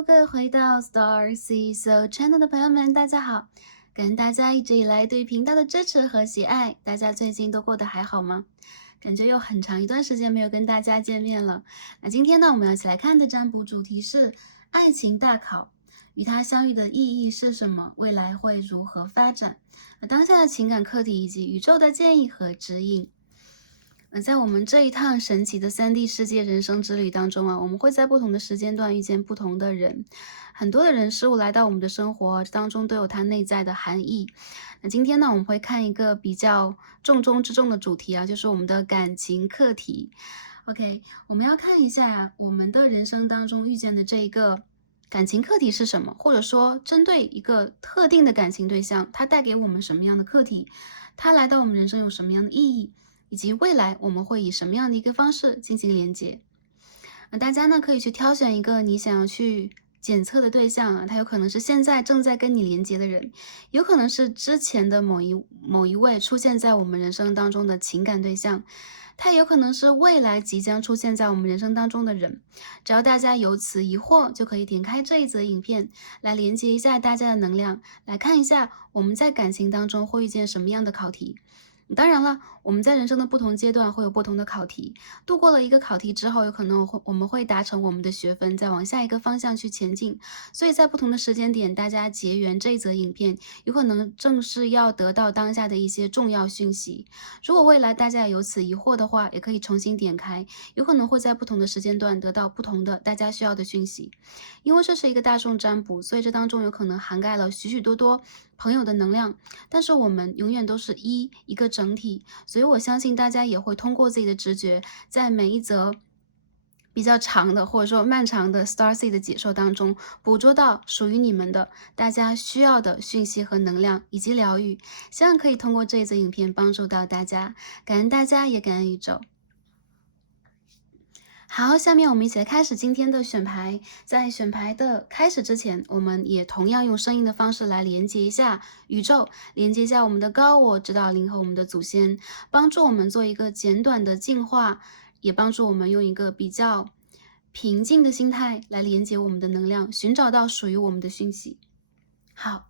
Hello，各位回到 Star C So Channel 的朋友们，大家好！感谢大家一直以来对频道的支持和喜爱，大家最近都过得还好吗？感觉有很长一段时间没有跟大家见面了。那今天呢，我们要一起来看的占卜主题是爱情大考，与它相遇的意义是什么？未来会如何发展？当下的情感课题以及宇宙的建议和指引。在我们这一趟神奇的3D 世界人生之旅当中啊，我们会在不同的时间段遇见不同的人，很多的人事物来到我们的生活当中都有它内在的含义。那今天呢，我们会看一个比较重中之重的主题啊，就是我们的感情课题。OK，我们要看一下呀，我们的人生当中遇见的这一个感情课题是什么，或者说针对一个特定的感情对象，它带给我们什么样的课题，它来到我们人生有什么样的意义。以及未来我们会以什么样的一个方式进行连接。大家呢可以去挑选一个你想要去检测的对象啊，它有可能是现在正在跟你连接的人，有可能是之前的某一位出现在我们人生当中的情感对象，它也有可能是未来即将出现在我们人生当中的人。只要大家有此疑惑，就可以点开这一则影片来连接一下大家的能量，来看一下我们在感情当中会遇见什么样的考题。当然了，我们在人生的不同阶段会有不同的考题，度过了一个考题之后，有可能我们会达成我们的学分，再往下一个方向去前进。所以在不同的时间点，大家结缘这一则影片，有可能正是要得到当下的一些重要讯息。如果未来大家有此疑惑的话，也可以重新点开，有可能会在不同的时间段得到不同的大家需要的讯息。因为这是一个大众占卜，所以这当中有可能涵盖了许许多多朋友的能量，但是我们永远都是一个整体，所以我相信大家也会通过自己的直觉，在每一则比较长的或者说漫长的 Starseed 的解说当中，捕捉到属于你们的大家需要的讯息和能量以及疗愈，希望可以通过这一则影片帮助到大家，感恩大家，也感恩宇宙。好，下面我们一起来开始今天的选牌。在选牌的开始之前，我们也同样用声音的方式来连接一下宇宙，连接一下我们的高我、指导灵和我们的祖先，帮助我们做一个简短的净化，也帮助我们用一个比较平静的心态来连接我们的能量，寻找到属于我们的讯息。好，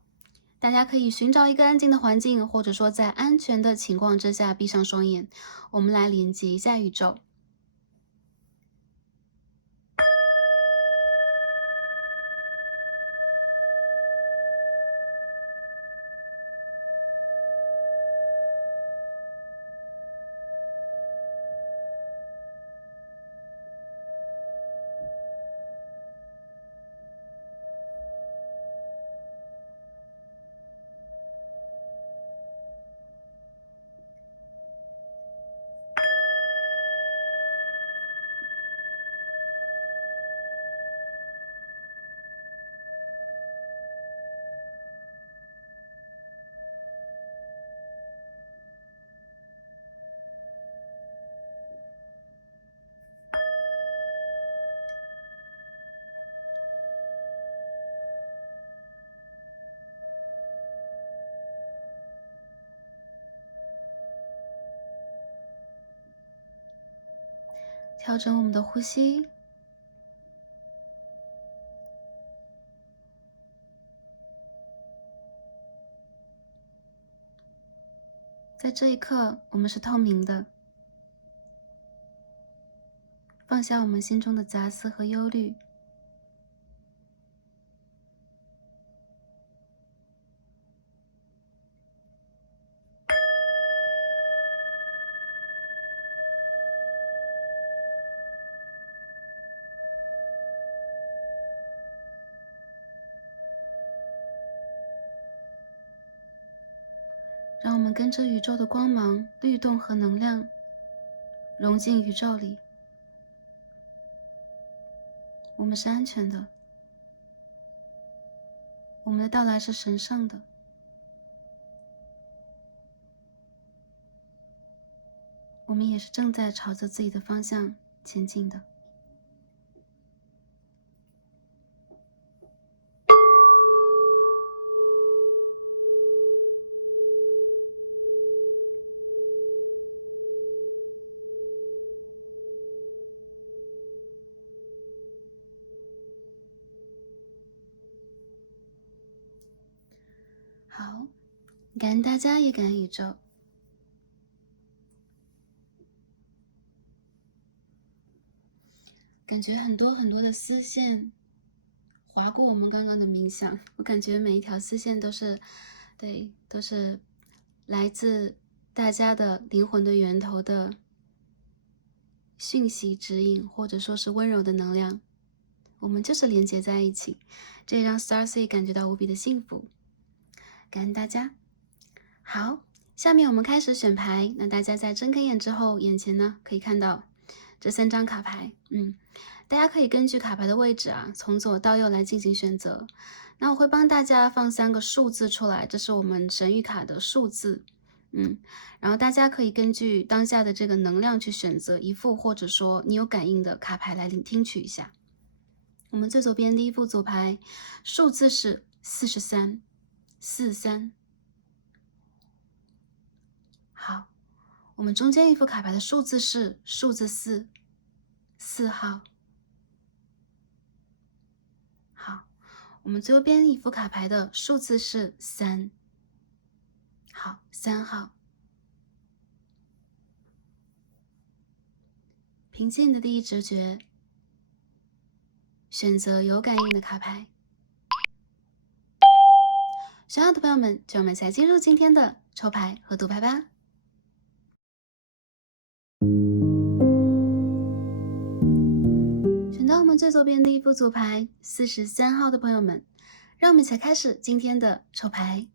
大家可以寻找一个安静的环境，或者说在安全的情况之下闭上双眼，我们来连接一下宇宙。调整我们的呼吸，在这一刻，我们是透明的，放下我们心中的杂思和忧虑，让我们跟着宇宙的光芒、律动和能量，融进宇宙里。我们是安全的，我们的到来是神圣的，我们也是正在朝着自己的方向前进的。感恩大家，也感恩宇宙。感觉很多很多的丝线划过我们刚刚的冥想，我感觉每一条丝线都是，对，都是来自大家的灵魂的源头的讯息指引，或者说是温柔的能量。我们就是连接在一起，这也让 Starseed 感觉到无比的幸福。感恩大家。好，下面我们开始选牌。那大家在睁开眼之后，眼前呢可以看到这3张卡牌。大家可以根据卡牌的位置啊，从左到右来进行选择。那我会帮大家放3个数字出来，这是我们神谕卡的数字。然后大家可以根据当下的这个能量去选择一副，或者说你有感应的卡牌来听取一下。我们最左边第一副组牌，数字是43，43。好，我们中间一副卡牌的数字是数字4，4号。好，我们最右边一副卡牌的数字是3，好，3号。凭借你的第一直觉，选择有感应的卡牌。想要的朋友们，就让我们一起来进入今天的抽牌和读牌吧。选到我们最左边的一副组牌43号的朋友们，让我们一起来开始今天的抽牌。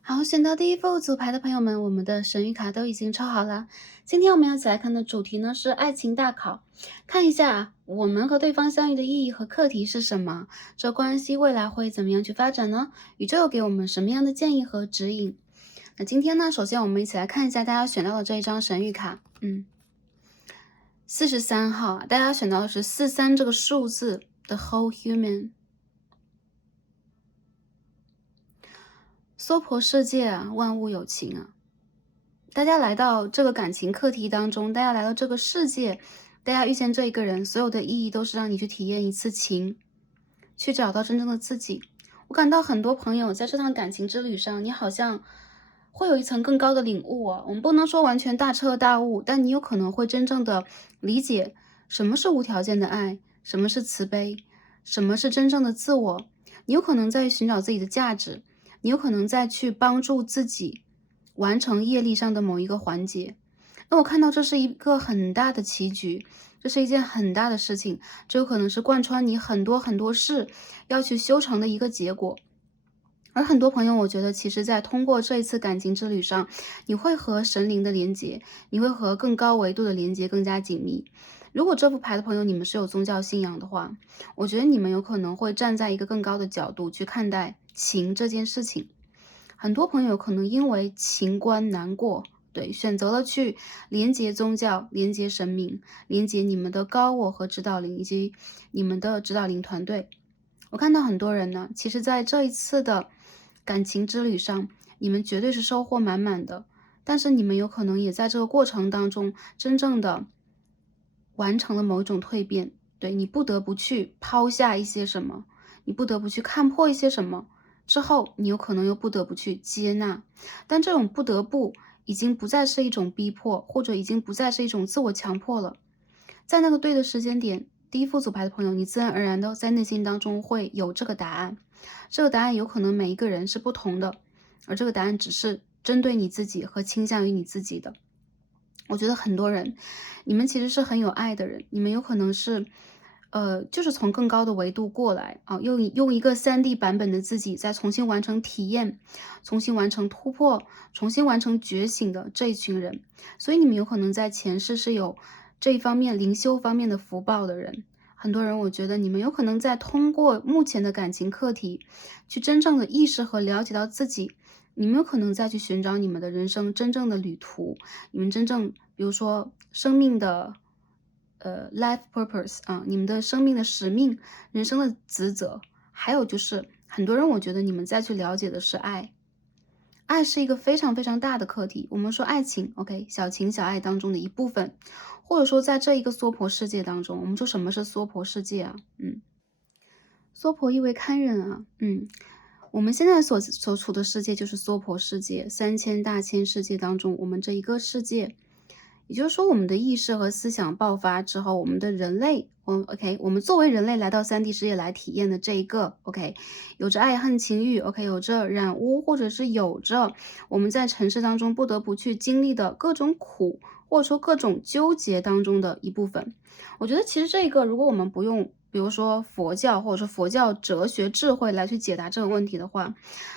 好，选到第一副组牌的朋友们，我们的神谕卡都已经抽好了。今天我们要一起来看的主题呢是爱情大考，看一下我们和对方相遇的意义和课题是什么，这关系未来会怎么样去发展呢？宇宙有给我们什么样的建议和指引？那今天呢，首先我们一起来看一下大家选到的这一张神谕卡，43号，大家选到的是43这个数字 The Whole Human。娑婆世界啊，万物有情啊。大家来到这个感情课题当中，大家来到这个世界，大家遇见这一个人，所有的意义都是让你去体验一次情，去找到真正的自己。我感到很多朋友在这趟感情之旅上，你好像会有一层更高的领悟啊。我们不能说完全大彻大悟，但你有可能会真正的理解什么是无条件的爱，什么是慈悲，什么是真正的自我。你有可能在寻找自己的价值，你有可能再去帮助自己完成业力上的某一个环节。那我看到这是一个很大的棋局，这是一件很大的事情，这有可能是贯穿你很多很多事要去修成的一个结果。而很多朋友，我觉得其实在通过这一次感情之旅上，你会和神灵的连接，你会和更高维度的连接更加紧密。如果这副牌的朋友你们是有宗教信仰的话，我觉得你们有可能会站在一个更高的角度去看待情这件事情。很多朋友可能因为情关难过，对，选择了去连接宗教，连接神明，连接你们的高我和指导灵以及你们的指导灵团队。我看到很多人呢，其实在这一次的感情之旅上，你们绝对是收获满满的，但是你们有可能也在这个过程当中真正的完成了某一种蜕变。对，你不得不去抛下一些什么，你不得不去看破一些什么，之后你有可能又不得不去接纳，但这种不得不已经不再是一种逼迫，或者已经不再是一种自我强迫了。在那个对的时间点，第一副组牌的朋友，你自然而然的在内心当中会有这个答案。这个答案有可能每一个人是不同的，而这个答案只是针对你自己和倾向于你自己的。我觉得很多人，你们其实是很有爱的人，你们有可能是就是从更高的维度过来啊，用一个3D 版本的自己再重新完成体验，重新完成突破，重新完成觉醒的这一群人。所以你们有可能在前世是有这一方面灵修方面的福报的人。很多人我觉得你们有可能在通过目前的感情课题，去真正的意识和了解到自己，你们有可能再去寻找你们的人生真正的旅途，你们真正比如说生命的life purpose 啊，你们的生命的使命，人生的职责。还有就是很多人我觉得你们再去了解的是爱。爱是一个非常非常大的课题，我们说爱情 OK 小情小爱当中的一部分，或者说在这一个娑婆世界当中，我们说什么是娑婆世界啊？娑婆意为堪忍啊，我们现在所处的世界就是娑婆世界，3000大千世界当中，我们这一个世界，也就是说，我们的意识和思想爆发之后，我们的人类，我们作为人类来到3D 世界来体验的这一个，OK，有着爱恨情欲，OK，有着染污，或者是有着我们在城市当中不得不去经历的各种苦，或者说各种纠结当中的一部分。我觉得其实这个，如果我们不用，比如说佛教或者说佛教哲学智慧来去解答这个问题的话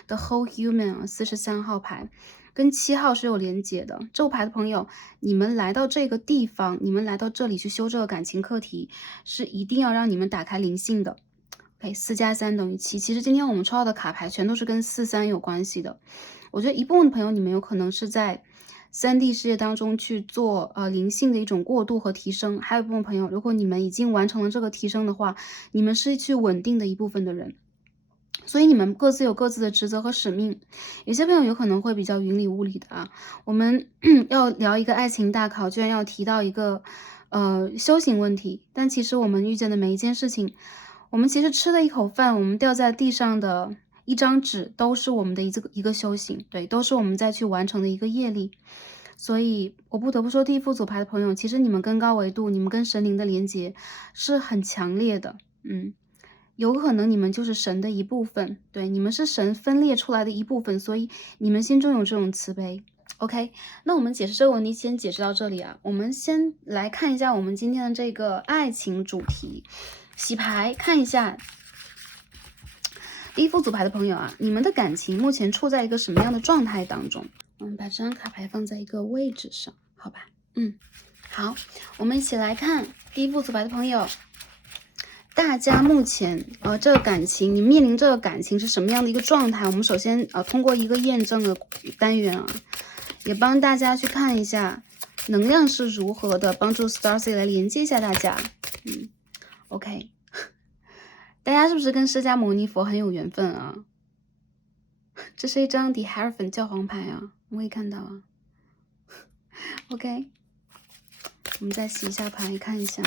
，The Whole Human 啊，43号牌跟7号是有连结的。这副牌的朋友，你们来到这个地方，你们来到这里去修这个感情课题，是一定要让你们打开灵性的。OK， 4+3等于7。其实今天我们抽到的卡牌全都是跟4、3有关系的。我觉得一部分的朋友，你们有可能是在3D 世界当中去做灵性的一种过渡和提升，还有一部分朋友，如果你们已经完成了这个提升的话，你们是去稳定的一部分的人，所以你们各自有各自的职责和使命。有些朋友有可能会比较云里雾里的啊，我们要聊一个爱情大考，居然要提到一个修行问题，但其实我们遇见的每一件事情，我们其实吃的一口饭，我们掉在地上的一张纸，都是我们的一个修行，对，都是我们再去完成的一个业力。所以我不得不说，第一副组牌的朋友，其实你们跟高维度，你们跟神灵的连接是很强烈的，有可能你们就是神的一部分，对，你们是神分裂出来的一部分，所以你们心中有这种慈悲。OK，那我们解释这个问题先解释到这里啊。我们先来看一下我们今天的这个爱情主题，洗牌看一下。第一副组牌的朋友啊，你们的感情目前处在一个什么样的状态当中？我们把这张卡牌放在一个位置上，好吧？好，我们一起来看第一副组牌的朋友，大家目前这个感情，你面临这个感情是什么样的一个状态？我们首先通过一个验证的单元啊，也帮大家去看一下能量是如何的，帮助 Starcy 来连接一下大家。OK， 大家是不是跟释迦牟尼佛很有缘分啊？这是一张 The Hierophant 教皇牌啊，我也看到啊。OK， 我们再洗一下牌，看一下。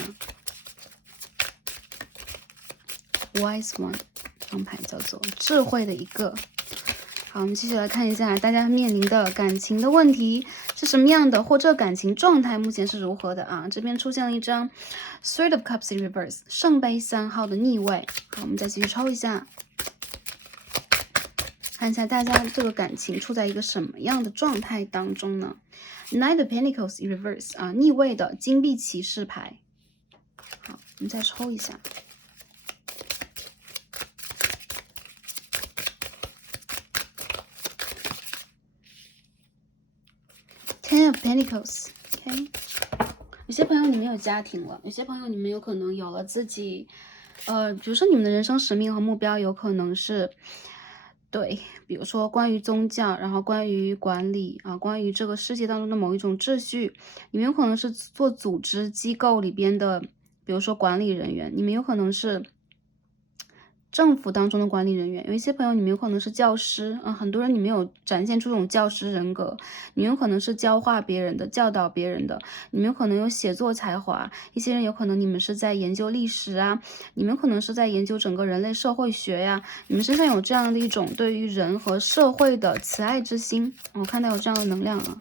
Wise One 这张牌叫做智慧的一个。好，我们继续来看一下大家面临的感情的问题是什么样的，或者感情状态目前是如何的啊？这边出现了一张 Three of Cups in Reverse 圣杯3号的逆位。好，我们再继续抽一下，看一下大家这个感情处在一个什么样的状态当中呢？ Nine of Pentacles in Reverse 啊，逆位的金币骑士牌。好，我们再抽一下。Ten of Pentacles，OK，有些朋友你们有家庭了，有些朋友你们有可能有了自己，比如说你们的人生使命和目标有可能是，对，比如说关于宗教，然后关于管理啊，关于这个世界当中的某一种秩序，你们有可能是做组织机构里边的，比如说管理人员，你们有可能是政府当中的管理人员，有一些朋友你们有可能是教师啊，很多人你们有展现出这种教师人格，你们有可能是教化别人的、教导别人的，你们有可能有写作才华，一些人有可能你们是在研究历史啊，你们可能是在研究整个人类社会学呀，你们身上有这样的一种对于人和社会的慈爱之心，我看到有这样的能量啊，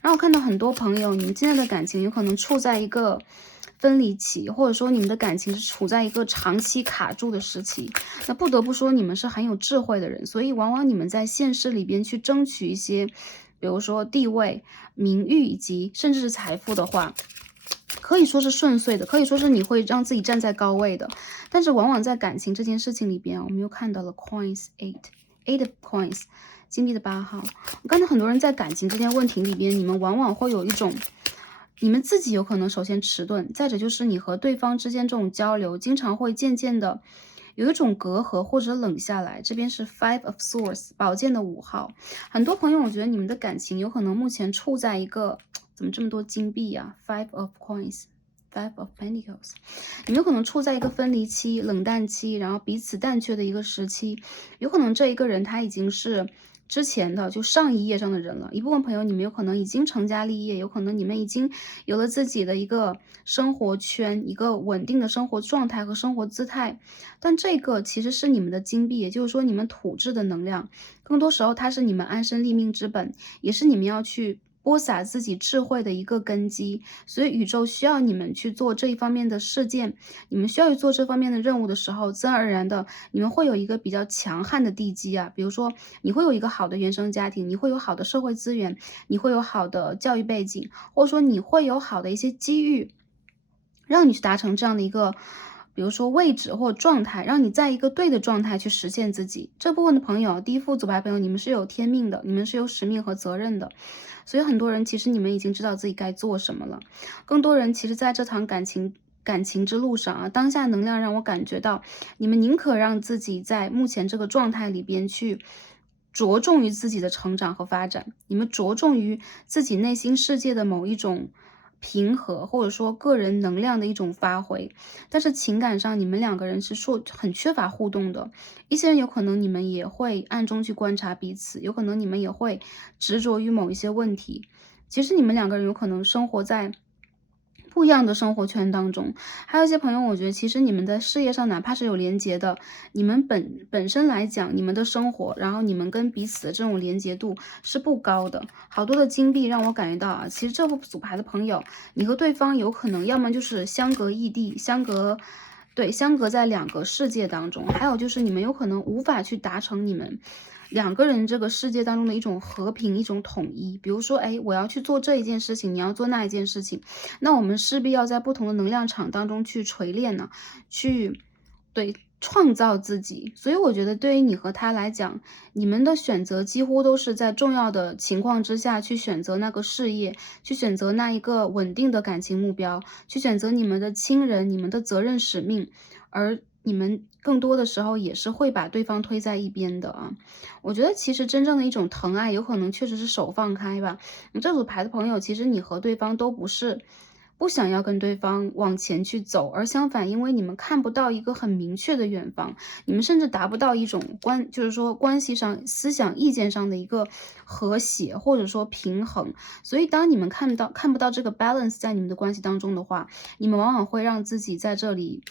然后我看到很多朋友，你们现在的感情有可能处在一个分离期，或者说你们的感情是处在一个长期卡住的时期，那不得不说你们是很有智慧的人，所以往往你们在现实里边去争取一些，比如说地位、名誉以及甚至是财富的话，可以说是顺遂的，可以说是你会让自己站在高位的，但是往往在感情这件事情里边，我们又看到了 Coins Eight of Coins 金币的8号，我看到很多人在感情这件问题里边，你们往往会有一种你们自己有可能首先迟钝，再者就是你和对方之间这种交流，经常会渐渐的有一种隔阂或者冷下来。这边是 Five of Swords 宝剑的5号，很多朋友我觉得你们的感情有可能目前处在一个怎么这么多金币啊 ？Five of Coins。Five of Pentacles， 你们有可能处在一个分离期、冷淡期，然后彼此淡缺的一个时期。有可能这一个人他已经是之前的就上一页上的人了。一部分朋友你们有可能已经成家立业，有可能你们已经有了自己的一个生活圈，一个稳定的生活状态和生活姿态。但这个其实是你们的金币，也就是说你们土质的能量，更多时候它是你们安身立命之本，也是你们要去播撒自己智慧的一个根基。所以宇宙需要你们去做这一方面的事件，你们需要去做这方面的任务的时候，自然而然的你们会有一个比较强悍的地基啊。比如说你会有一个好的原生家庭，你会有好的社会资源，你会有好的教育背景，或者说你会有好的一些机遇，让你去达成这样的一个，比如说位置或状态，让你在一个对的状态去实现自己。这部分的朋友，第一副组牌朋友，你们是有天命的，你们是有使命和责任的。所以很多人其实你们已经知道自己该做什么了。更多人其实在这场感情之路上啊，当下能量让我感觉到，你们宁可让自己在目前这个状态里边去着重于自己的成长和发展，你们着重于自己内心世界的某一种平和，或者说个人能量的一种发挥。但是情感上，你们两个人是说很缺乏互动的。一些人有可能你们也会暗中去观察彼此，有可能你们也会执着于某一些问题。其实你们两个人有可能生活在不一样的生活圈当中。还有一些朋友，我觉得其实你们在事业上哪怕是有连结的，你们本身来讲，你们的生活，然后你们跟彼此的这种连结度是不高的。好多的金币让我感觉到啊，其实这副组牌的朋友，你和对方有可能要么就是相隔异地，相隔在两个世界当中，还有就是你们有可能无法去达成你们两个人这个世界当中的一种和平、一种统一。比如说，哎，我要去做这一件事情，你要做那一件事情，那我们势必要在不同的能量场当中去锤炼呢，去创造自己。所以我觉得对于你和他来讲，你们的选择几乎都是在重要的情况之下去选择那个事业，去选择那一个稳定的感情目标，去选择你们的亲人、你们的责任使命，而你们更多的时候也是会把对方推在一边的啊。我觉得其实真正的一种疼爱，有可能确实是手放开吧。你这组牌的朋友，其实你和对方都不想要跟对方往前去走，而相反，因为你们看不到一个很明确的远方，你们甚至达不到一种就是说关系上、思想、意见上的一个和谐，或者说平衡。所以当你们看不到这个 balance 在你们的关系当中的话，你们往往会让自己在这里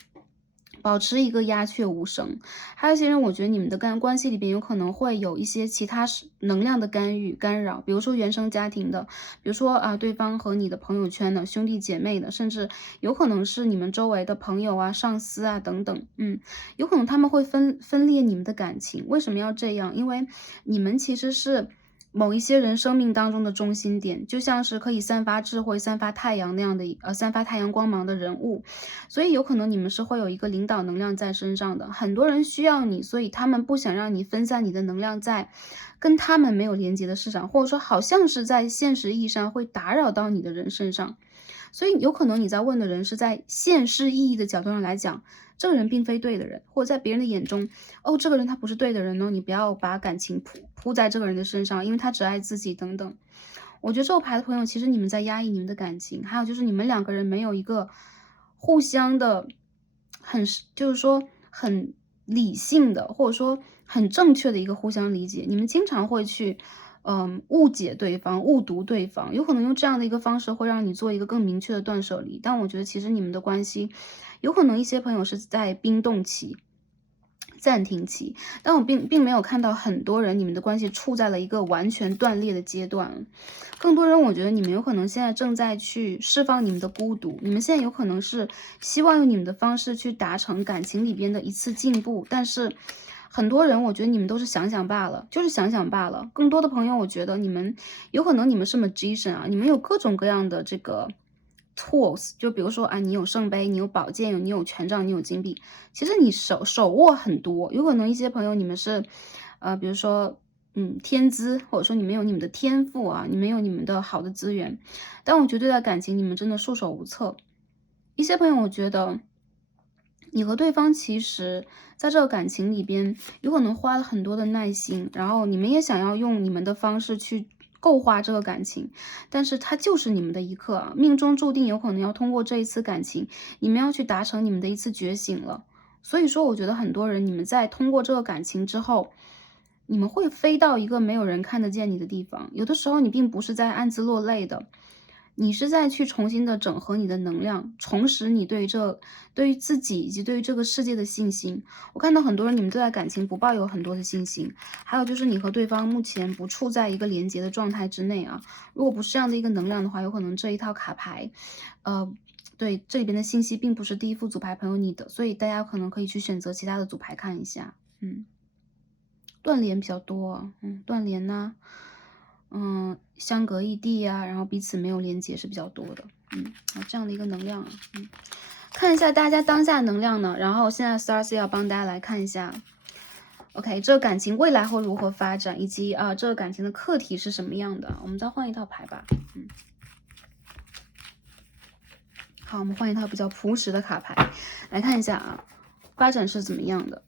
保持一个鸦雀无声。还有一些人，我觉得你们的关系里边有可能会有一些其他能量的干预干扰，比如说原生家庭的，比如说啊对方和你的朋友圈的兄弟姐妹的，甚至有可能是你们周围的朋友啊、上司啊等等。有可能他们会分裂你们的感情。为什么要这样？因为你们其实是某一些人生命当中的中心点，就像是可以散发智慧、散发太阳那样的散发太阳光芒的人物。所以有可能你们是会有一个领导能量在身上的，很多人需要你，所以他们不想让你分散你的能量在跟他们没有连接的市场，或者说好像是在现实意义上会打扰到你的人身上。所以有可能你在问的人是在现实意义的角度上来讲，这个人并非对的人，或者在别人的眼中，哦，这个人他不是对的人哦，你不要把感情扑在这个人的身上，因为他只爱自己等等。我觉得这个牌的朋友，其实你们在压抑你们的感情，还有就是你们两个人没有一个互相的就是说很理性的，或者说很正确的一个互相理解。你们经常会去误解对方、误读对方，有可能用这样的一个方式会让你做一个更明确的断舍离。但我觉得其实你们的关系，有可能一些朋友是在冰冻期。暂停期，但我并没有看到很多人你们的关系处在了一个完全断裂的阶段。更多人我觉得你们有可能现在正在去释放你们的孤独，你们现在有可能是希望用你们的方式去达成感情里边的一次进步，但是很多人我觉得你们都是想想罢了，就是想想罢了。更多的朋友我觉得你们有可能你们是 magician 啊，你们有各种各样的这个tools，就比如说啊，你有圣杯，你有宝剑，你有权杖，你有金币，其实你手握很多。有可能一些朋友你们是，比如说天资，或者说你们有你们的天赋啊，你们有你们的好的资源，但我觉得对待感情你们真的束手无策。一些朋友我觉得你和对方其实在这个感情里边有可能花了很多的耐心，然后你们也想要用你们的方式去构画这个感情，但是它就是你们的一刻啊，命中注定有可能要通过这一次感情，你们要去达成你们的一次觉醒了。所以说我觉得很多人你们在通过这个感情之后，你们会飞到一个没有人看得见你的地方。有的时候你并不是在暗自落泪的，你是在去重新的整合你的能量，重拾你对于自己以及对于这个世界的信心。我看到很多人，你们对待感情不抱有很多的信心，还有就是你和对方目前不处在一个连接的状态之内啊。如果不是这样的一个能量的话，有可能这一套卡牌，对，这里边的信息并不是第一副组牌朋友你的，所以大家可能可以去选择其他的组牌看一下。断联比较多，断联呐，相隔异地呀，然后彼此没有连接是比较多的，这样的一个能量啊，看一下大家当下能量呢，然后现在 Stars 要帮大家来看一下 ，OK， 这个感情未来会如何发展，以及这个感情的课题是什么样的，我们再换一套牌吧，好，我们换一套比较朴实的卡牌来看一下啊，发展是怎么样的。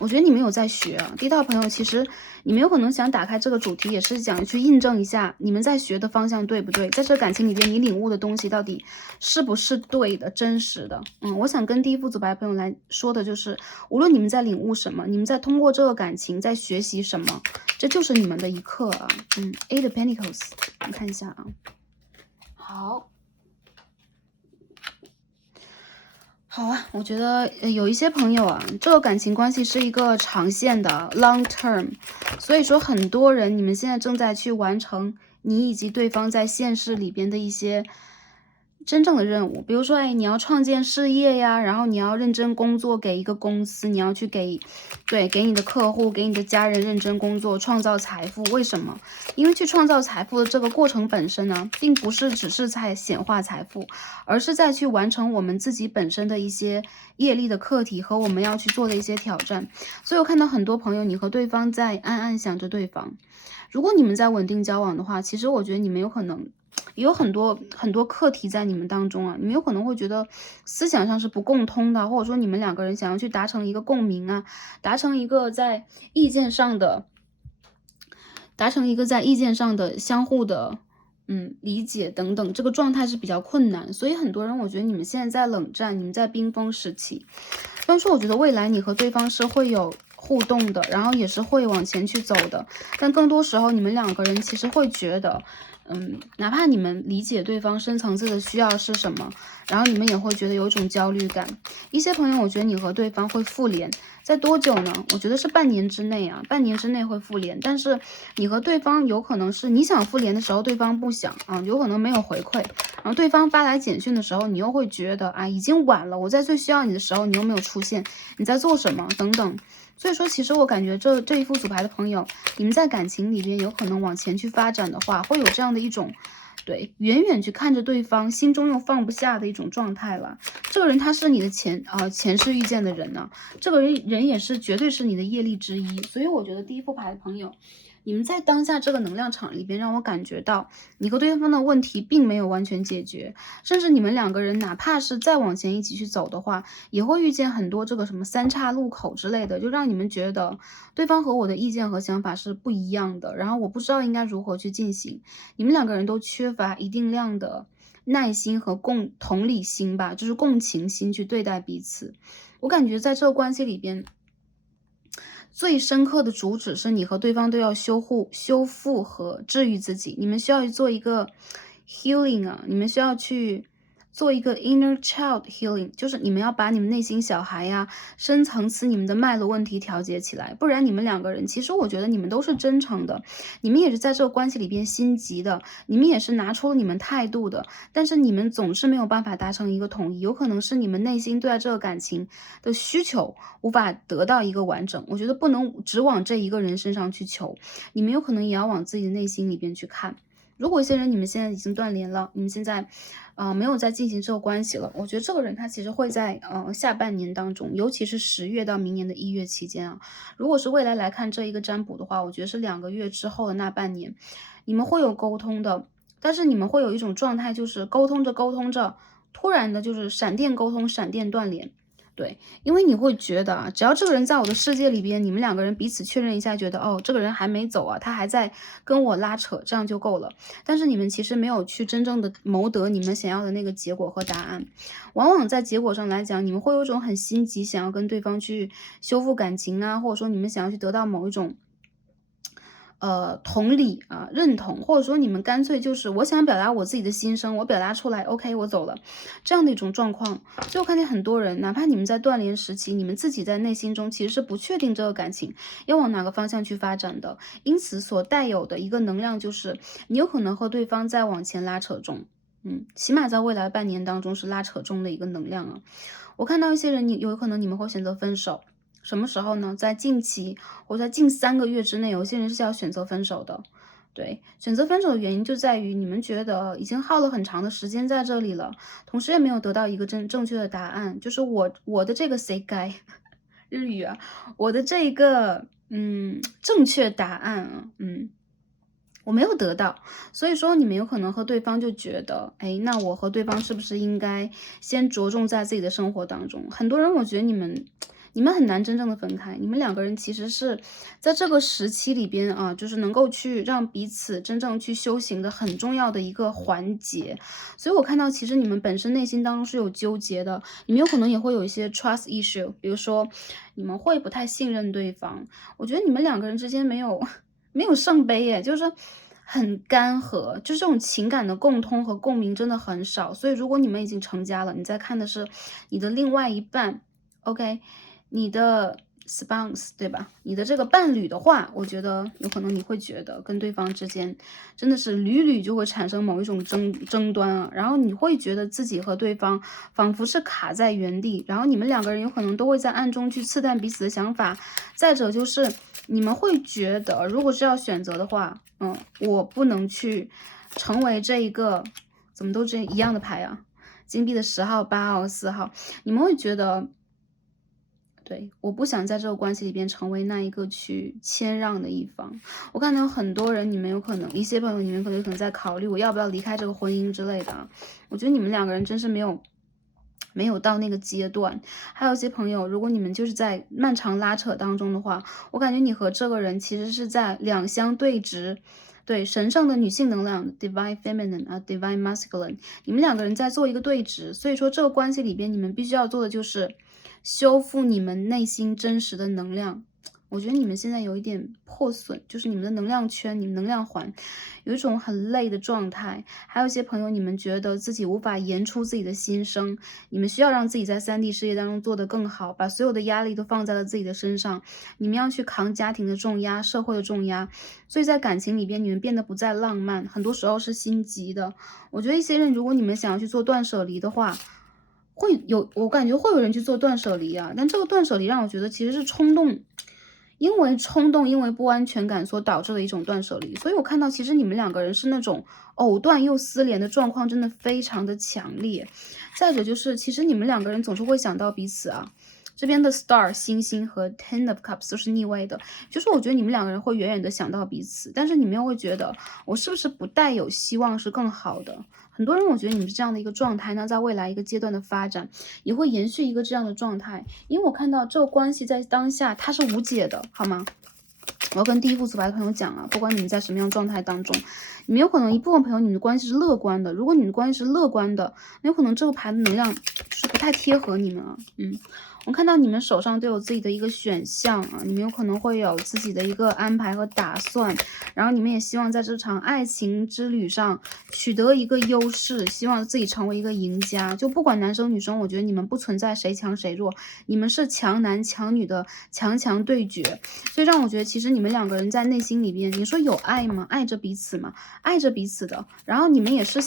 我觉得你们有在学啊，第一套朋友，其实你们有可能想打开这个主题，也是想去印证一下你们在学的方向对不对，在这感情里边你领悟的东西到底是不是对的、真实的。我想跟第一副组牌朋友来说的就是，无论你们在领悟什么，你们在通过这个感情在学习什么，这就是你们的一课啊。A 的 Pentacles， 我们看一下啊。好。好啊，我觉得有一些朋友啊，这个感情关系是一个长线的 long term， 所以说很多人你们现在正在去完成你以及对方在现实里边的一些真正的任务，比如说，你要创建事业呀，然后你要认真工作，给一个公司，你要去给你的客户，给你的家人认真工作，创造财富。为什么？因为去创造财富的这个过程本身呢，并不是只是在显化财富，而是在去完成我们自己本身的一些业力的课题和我们要去做的一些挑战。所以我看到很多朋友，你和对方在暗暗想着对方。如果你们在稳定交往的话，其实我觉得你们有可能也有很多课题在你们当中啊，你们有可能会觉得思想上是不共通的，或者说你们两个人想要去达成一个共鸣啊，达成一个在意见上的相互的理解等等，这个状态是比较困难，所以很多人我觉得你们现在在冷战，你们在冰封时期。虽然说我觉得未来你和对方是会有互动的，然后也是会往前去走的，但更多时候你们两个人其实会觉得哪怕你们理解对方深层次的需要是什么，然后你们也会觉得有一种焦虑感。一些朋友，我觉得你和对方会复联，在多久呢？我觉得是半年之内啊，半年之内会复联。但是你和对方有可能是你想复联的时候，对方不想啊，有可能没有回馈。然后对方发来简讯的时候，你又会觉得已经晚了，我在最需要你的时候，你又没有出现，你在做什么等等。所以说，其实我感觉这一副组牌的朋友，你们在感情里边有可能往前去发展的话，会有这样的一种，远远去看着对方，心中又放不下的一种状态了。这个人他是你的前世遇见的人呢，这个人也是绝对是你的业力之一。所以我觉得第一副牌的朋友，你们在当下这个能量场里边，让我感觉到你和对方的问题并没有完全解决，甚至你们两个人哪怕是再往前一起去走的话，也会遇见很多这个什么三岔路口之类的，就让你们觉得对方和我的意见和想法是不一样的，然后我不知道应该如何去进行。你们两个人都缺乏一定量的耐心和同理心吧，就是共情心去对待彼此。我感觉在这个关系里边，最深刻的主旨是你和对方都要修复和治愈自己，你们需要去做一个 healing 啊，你们需要去做一个 inner child healing， 就是你们要把你们内心小孩呀，深层次你们的脉络问题调节起来，不然你们两个人，其实我觉得你们都是真诚的，你们也是在这个关系里边心急的，你们也是拿出了你们态度的，但是你们总是没有办法达成一个统一，有可能是你们内心对待这个感情的需求无法得到一个完整。我觉得不能只往这一个人身上去求，你们有可能也要往自己的内心里边去看。如果一些人你们现在已经断联了，你们现在没有再进行这个关系了，我觉得这个人他其实会在下半年当中，尤其是10月到明年的1月期间啊，如果是未来来看这一个占卜的话，我觉得是2个月之后的那半年，你们会有沟通的，但是你们会有一种状态，就是沟通着沟通着，突然的就是闪电沟通，闪电断联。对，因为你会觉得啊，只要这个人在我的世界里边，你们两个人彼此确认一下，觉得哦，这个人还没走啊，他还在跟我拉扯，这样就够了。但是你们其实没有去真正的谋得你们想要的那个结果和答案。往往在结果上来讲，你们会有一种很心急，想要跟对方去修复感情啊，或者说你们想要去得到某一种同理啊，认同，或者说你们干脆就是我想表达我自己的心声，我表达出来，OK，我走了，这样的一种状况。所以我看见很多人，哪怕你们在断联时期，你们自己在内心中其实是不确定这个感情要往哪个方向去发展的，因此所带有的一个能量就是，你有可能和对方在往前拉扯中。起码在未来半年当中是拉扯中的一个能量啊。我看到一些人，你有可能你们会选择分手，什么时候呢？在近期或在近3个月之内，有些人是要选择分手的。对，选择分手的原因就在于你们觉得已经耗了很长的时间在这里了，同时也没有得到一个正确的答案，就是我的这个谁该日语啊，我的这个正确答案啊，我没有得到，所以说你们有可能和对方就觉得，哎，那我和对方是不是应该先着重在自己的生活当中？很多人我觉得你们很难真正的分开，你们两个人其实是在这个时期里边啊，就是能够去让彼此真正去修行的很重要的一个环节。所以我看到其实你们本身内心当中是有纠结的，你们有可能也会有一些 trust issue，比如说你们会不太信任对方。我觉得你们两个人之间没有圣杯耶，就是说很干涸，就是这种情感的共通和共鸣真的很少。所以如果你们已经成家了，你在看的是你的另外一半，OK，你的 spouse 对吧？你的这个伴侣的话，我觉得有可能你会觉得跟对方之间真的是屡屡就会产生某一种争端啊，然后你会觉得自己和对方仿佛是卡在原地，然后你们两个人有可能都会在暗中去刺探彼此的想法。再者就是你们会觉得，如果是要选择的话，我不能去成为这一个怎么都这一样的牌啊，金币的10号、8号、4号，你们会觉得。对，我不想在这个关系里边成为那一个去谦让的一方。我看到有很多人，你们有可能一些朋友，你们可能在考虑我要不要离开这个婚姻之类的啊。我觉得你们两个人真是没有到那个阶段。还有一些朋友，如果你们就是在漫长拉扯当中的话，我感觉你和这个人其实是在两相对峙。对，神圣的女性能量 divine feminine 啊 divine masculine，你们两个人在做一个对峙，所以说这个关系里边你们必须要做的就是修复你们内心真实的能量。我觉得你们现在有一点破损，就是你们的能量圈、你们能量环有一种很累的状态。还有一些朋友，你们觉得自己无法言出自己的心声，你们需要让自己在3D 事业当中做得更好，把所有的压力都放在了自己的身上。你们要去扛家庭的重压、社会的重压，所以在感情里边，你们变得不再浪漫，很多时候是心急的。我觉得一些人，如果你们想要去做断舍离的话，我感觉会有人去做断舍离啊，但这个断舍离让我觉得其实是冲动，因为冲动，因为不安全感所导致的一种断舍离。所以我看到其实你们两个人是那种藕断又丝连的状况，真的非常的强烈。再者就是，其实你们两个人总是会想到彼此啊。这边的 Star 星星和 Ten of Cups 都是逆位的，就是我觉得你们两个人会远远的想到彼此，但是你们又会觉得我是不是不带有希望是更好的。很多人我觉得你们是这样的一个状态，那在未来一个阶段的发展也会延续一个这样的状态，因为我看到这个关系在当下它是无解的，好吗？我要跟第一副组牌的朋友讲啊，不管你们在什么样的状态当中，你们有可能一部分朋友你们的关系是乐观的，如果你们的关系是乐观的，那有可能这个牌的能量就是不太贴合你们啊。我看到你们手上都有自己的一个选项啊，你们有可能会有自己的一个安排和打算，然后你们也希望在这场爱情之旅上取得一个优势，希望自己成为一个赢家。就不管男生女生，我觉得你们不存在谁强谁弱，你们是强男强女的强对决。所以让我觉得，其实你们两个人在内心里边，你说有爱吗？爱着彼此吗？爱着彼此的。然后你们也是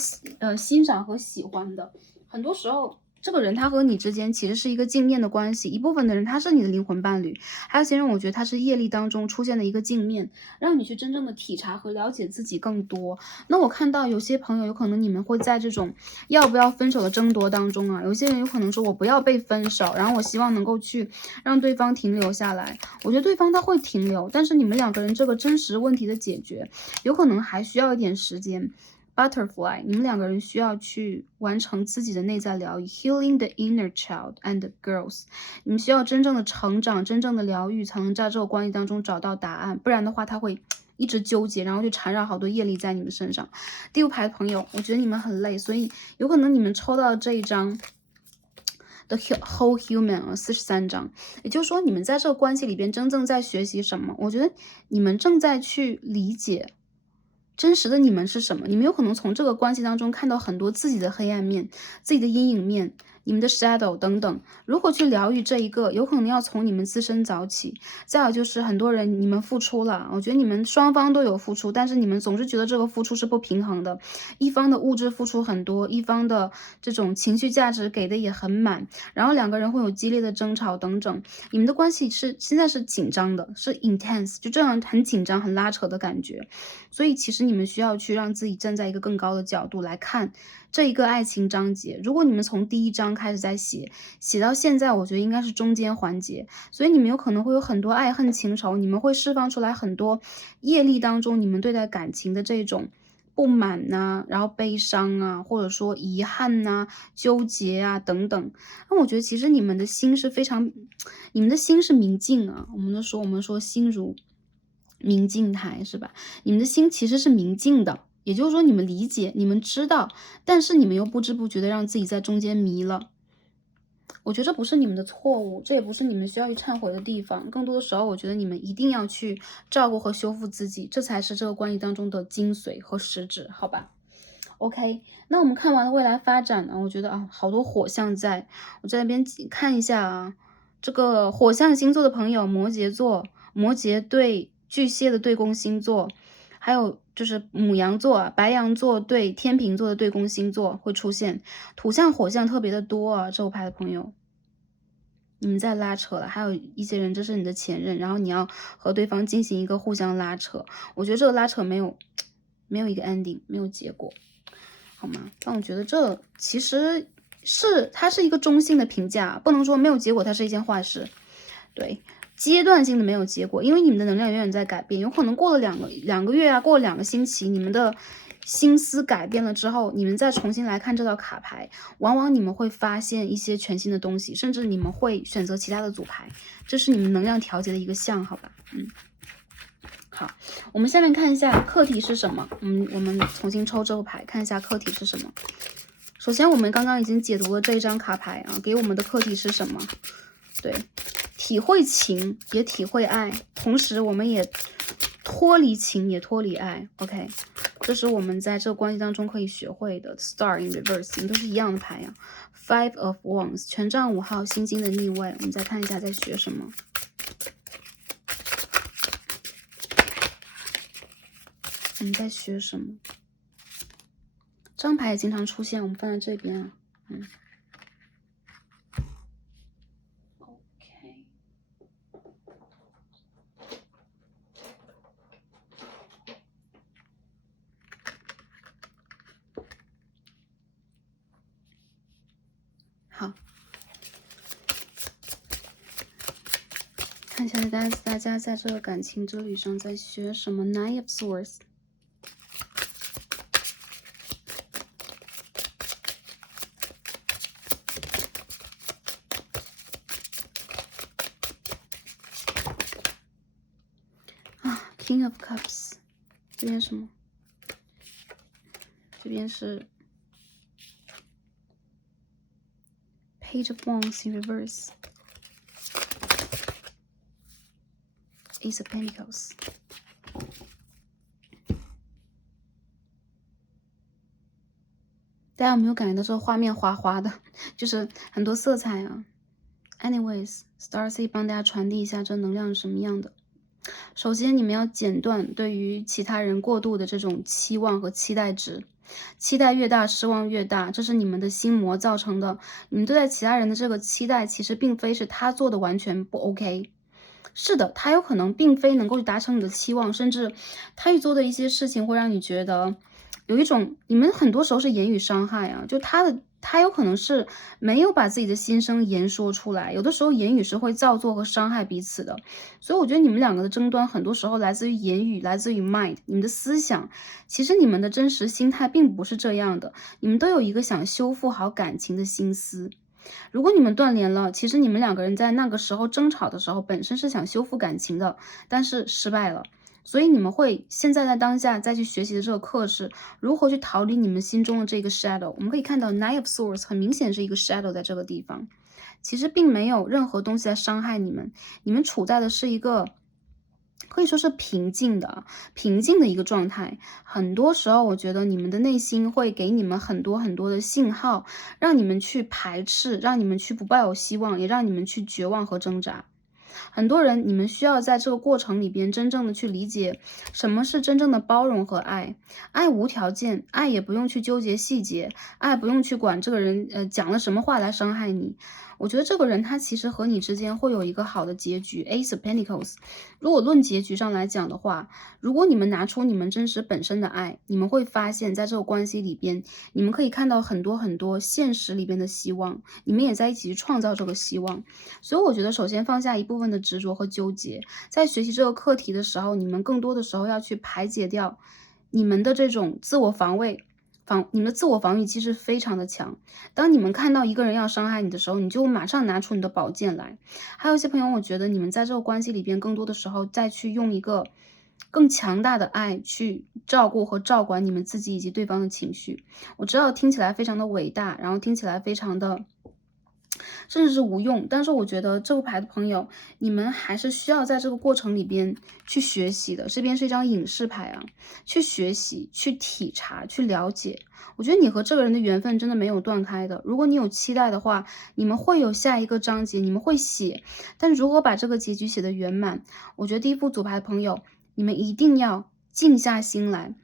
欣赏和喜欢的。很多时候，这个人他和你之间其实是一个镜面的关系，一部分的人他是你的灵魂伴侣，还有些人我觉得他是业力当中出现的一个镜面，让你去真正的体察和了解自己更多。那我看到有些朋友有可能你们会在这种要不要分手的争夺当中啊，有些人有可能说我不要被分手，然后我希望能够去让对方停留下来。我觉得对方他会停留，但是你们两个人这个真实问题的解决有可能还需要一点时间。butterfly，你们两个人需要去完成自己的内在疗愈 ，healing the inner child and the girls。你们需要真正的成长，真正的疗愈，才能在这个关系当中找到答案。不然的话，他会一直纠结，然后就缠绕好多业力在你们身上。第5排的朋友，我觉得你们很累，所以有可能你们抽到这一张。The whole human 啊，43张，也就是说，你们在这个关系里边真正在学习什么？我觉得你们正在去理解真实的你们是什么。你们有可能从这个关系当中看到很多自己的黑暗面、自己的阴影面、你们的 shadow 等等。如何去疗愈这一个，有可能要从你们自身早起。再有就是很多人你们付出了，我觉得你们双方都有付出，但是你们总是觉得这个付出是不平衡的，一方的物质付出很多，一方的这种情绪价值给的也很满，然后两个人会有激烈的争吵等等。你们的关系现在是紧张的，是 intense， 就这样很紧张很拉扯的感觉。所以其实你们需要去让自己站在一个更高的角度来看这一个爱情章节。如果你们从第1章开始在写到现在，我觉得应该是中间环节，所以你们有可能会有很多爱恨情仇，你们会释放出来很多业力当中你们对待感情的这种不满呐，然后悲伤啊，或者说遗憾呐、纠结啊等等。那我觉得其实你们的心是非常，你们的心是明镜啊，我们说心如明镜台，是吧？你们的心其实是明镜的，也就是说你们理解，你们知道，但是你们又不知不觉的让自己在中间迷了。我觉得这不是你们的错误，这也不是你们需要去忏悔的地方。更多的时候，我觉得你们一定要去照顾和修复自己，这才是这个关系当中的精髓和实质，好吧？OK，那我们看完了未来发展呢，我觉得啊，好多火象在，我在那边看一下啊，这个火象星座的朋友，摩羯座，摩羯对巨蟹的对宫星座，还有就是牡羊座、白羊座对天秤座的对宫星座会出现，土象、火象特别的多啊，这5排的朋友。你们在拉扯了，还有一些人这是你的前任，然后你要和对方进行一个互相拉扯，我觉得这个拉扯没有一个 ending， 没有结果，好吗？但我觉得这其实它是一个中性的评价，不能说没有结果它是一件坏事，对，阶段性的没有结果，因为你们的能量永远在改变，有可能过了两个月啊，过了2个星期，你们的心思改变了之后，你们再重新来看这道卡牌，往往你们会发现一些全新的东西，甚至你们会选择其他的组牌，这是你们能量调节的一个项，好吧？好，我们下面看一下课题是什么。我们重新抽这副牌，看一下课题是什么。首先，我们刚刚已经解读了这一张卡牌啊，给我们的课题是什么？对，体会情也体会爱，同时我们也脱离情也脱离爱。OK， 这是我们在这个关系当中可以学会的。Star in reverse 都是一样的牌呀。Five of Wands 权杖5号心经的逆位，我们再看一下在学什么。你在学什么？这张牌也经常出现，我们放在这边啊。OK。好，看一下大家在这个感情之旅上在学什么 ？Nine of Swords。King of Cups， 这边什么？这边是 Page of Wands in reverse， Ace of Pentacles。大家有没有感觉到这个画面滑滑的，就是很多色彩啊 ？Anyways，Starcy 帮大家传递一下这能量是什么样的。首先，你们要剪断对于其他人过度的这种期望和期待值，期待越大，失望越大，这是你们的心魔造成的。你们对待其他人的这个期待，其实并非是他做的完全不 OK。是的，他有可能并非能够达成你的期望，甚至他去做的一些事情会让你觉得有一种，你们很多时候是言语伤害啊，就他他有可能是没有把自己的心声言说出来，有的时候言语是会造作和伤害彼此的。所以我觉得你们两个的争端很多时候来自于言语，来自于 mind， 你们的思想。其实你们的真实心态并不是这样的，你们都有一个想修复好感情的心思。如果你们断联了，其实你们两个人在那个时候争吵的时候，本身是想修复感情的，但是失败了。所以你们会现在在当下再去学习的这个课是如何去逃离你们心中的这个 shadow。我们可以看到 Nine of Swords 很明显是一个 shadow 在这个地方，其实并没有任何东西在伤害你们，你们处在的是一个可以说是平静的一个状态。很多时候我觉得你们的内心会给你们很多很多的信号，让你们去排斥，让你们去不抱有希望，也让你们去绝望和挣扎。很多人，你们需要在这个过程里边真正的去理解什么是真正的包容和爱。爱无条件，爱也不用去纠结细节，爱不用去管这个人讲了什么话来伤害你。我觉得这个人他其实和你之间会有一个好的结局。Ace of Pentacles，如果论结局上来讲的话，如果你们拿出你们真实本身的爱，你们会发现在这个关系里边，你们可以看到很多很多现实里边的希望，你们也在一起去创造这个希望。所以我觉得首先放下一部分的执着和纠结，在学习这个课题的时候，你们更多的时候要去排解掉你们的这种自我防卫。你们的自我防御机制非常的强，当你们看到一个人要伤害你的时候，你就马上拿出你的宝剑来。还有一些朋友，我觉得你们在这个关系里边，更多的时候再去用一个更强大的爱去照顾和照管你们自己以及对方的情绪。我知道听起来非常的伟大，然后听起来非常的甚至是无用，但是我觉得这副牌的朋友，你们还是需要在这个过程里边去学习的。这边是一张隐士牌啊，去学习，去体察，去了解。我觉得你和这个人的缘分真的没有断开的。如果你有期待的话，你们会有下一个章节，你们会写。但如何把这个结局写得圆满，我觉得第一副组牌的朋友，你们一定要静下心来。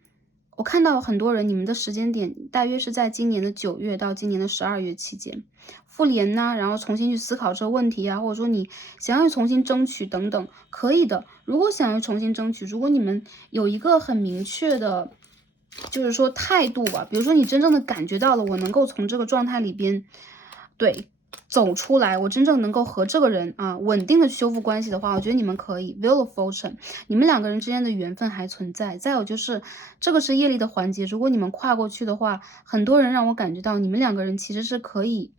我看到很多人，你们的时间点大约是在今年的9月到今年的12月期间，复联呐，然后重新去思考这个问题啊，或者说你想要重新争取等等，可以的。如果想要重新争取，如果你们有一个很明确的，就是说态度吧，比如说你真正的感觉到了，我能够从这个状态里边，对，走出来，我真正能够和这个人啊稳定的修复关系的话，我觉得你们可以 Wheel of Fortune，你们两个人之间的缘分还存在。再有就是这个是业力的环节，如果你们跨过去的话，很多人让我感觉到你们两个人其实是可以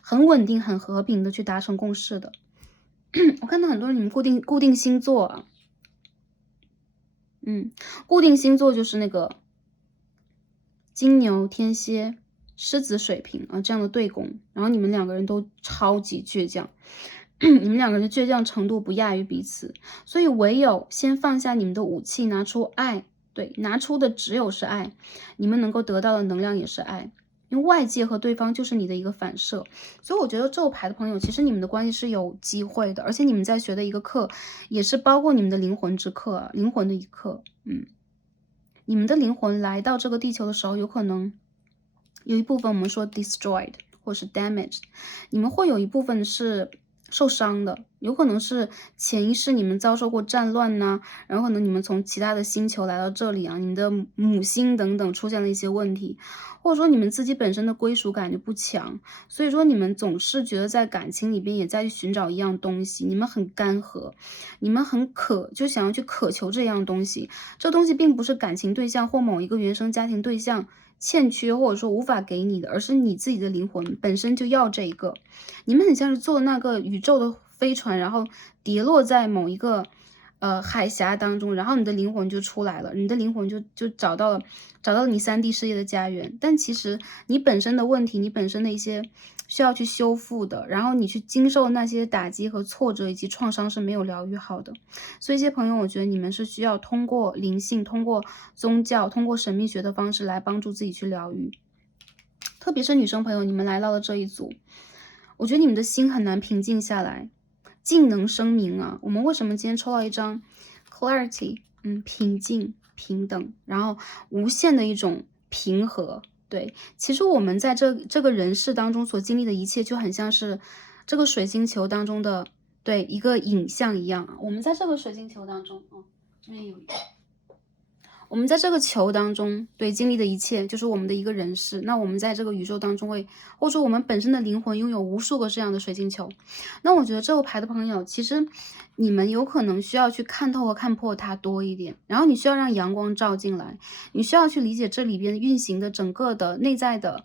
很稳定、很和平的去达成共识的。我看到很多人你们固定星座啊，固定星座就是那个金牛、天蝎、狮子、水瓶啊这样的对宫，然后你们两个人都超级倔强，你们两个人的倔强程度不亚于彼此，所以唯有先放下你们的武器，拿出爱，对，拿出的只有是爱，你们能够得到的能量也是爱。因为外界和对方就是你的一个反射，所以我觉得这个牌的朋友，其实你们的关系是有机会的，而且你们在学的一个课，也是包括你们的灵魂之课，灵魂的一课，你们的灵魂来到这个地球的时候，有可能有一部分我们说 destroyed 或是 damaged， 你们会有一部分是受伤的，有可能是潜意识你们遭受过战乱呐，然后可能你们从其他的星球来到这里啊，你们的母星等等出现了一些问题，或者说你们自己本身的归属感就不强，所以说你们总是觉得在感情里边也在去寻找一样东西，你们很干涸，你们就想要去渴求这样东西，这东西并不是感情对象或某一个原生家庭对象欠缺或者说无法给你的，而是你自己的灵魂本身就要这一个。你们很像是坐那个宇宙的飞船，然后跌落在某一个海峡当中，然后你的灵魂就出来了，你的灵魂就找到了你3D 世界的家园。但其实你本身的问题，你本身的一些需要去修复的，然后你去经受那些打击和挫折以及创伤是没有疗愈好的。所以一些朋友，我觉得你们是需要通过灵性、通过宗教、通过神秘学的方式来帮助自己去疗愈。特别是女生朋友，你们来到了这一组，我觉得你们的心很难平静下来。静能生明啊，我们为什么今天抽到一张 clarity， 平静、平等，然后无限的一种平和。对，其实我们在这个人世当中所经历的一切，就很像是这个水晶球当中的一个影像一样啊。我们在这个水晶球当中，这边有一个，我们在这个球当中，对，经历的一切就是我们的一个人世。那我们在这个宇宙当中或者说我们本身的灵魂拥有无数个这样的水晶球。那我觉得这个牌的朋友，其实你们有可能需要去看透和看破它多一点，然后你需要让阳光照进来，你需要去理解这里边运行的整个的内在的，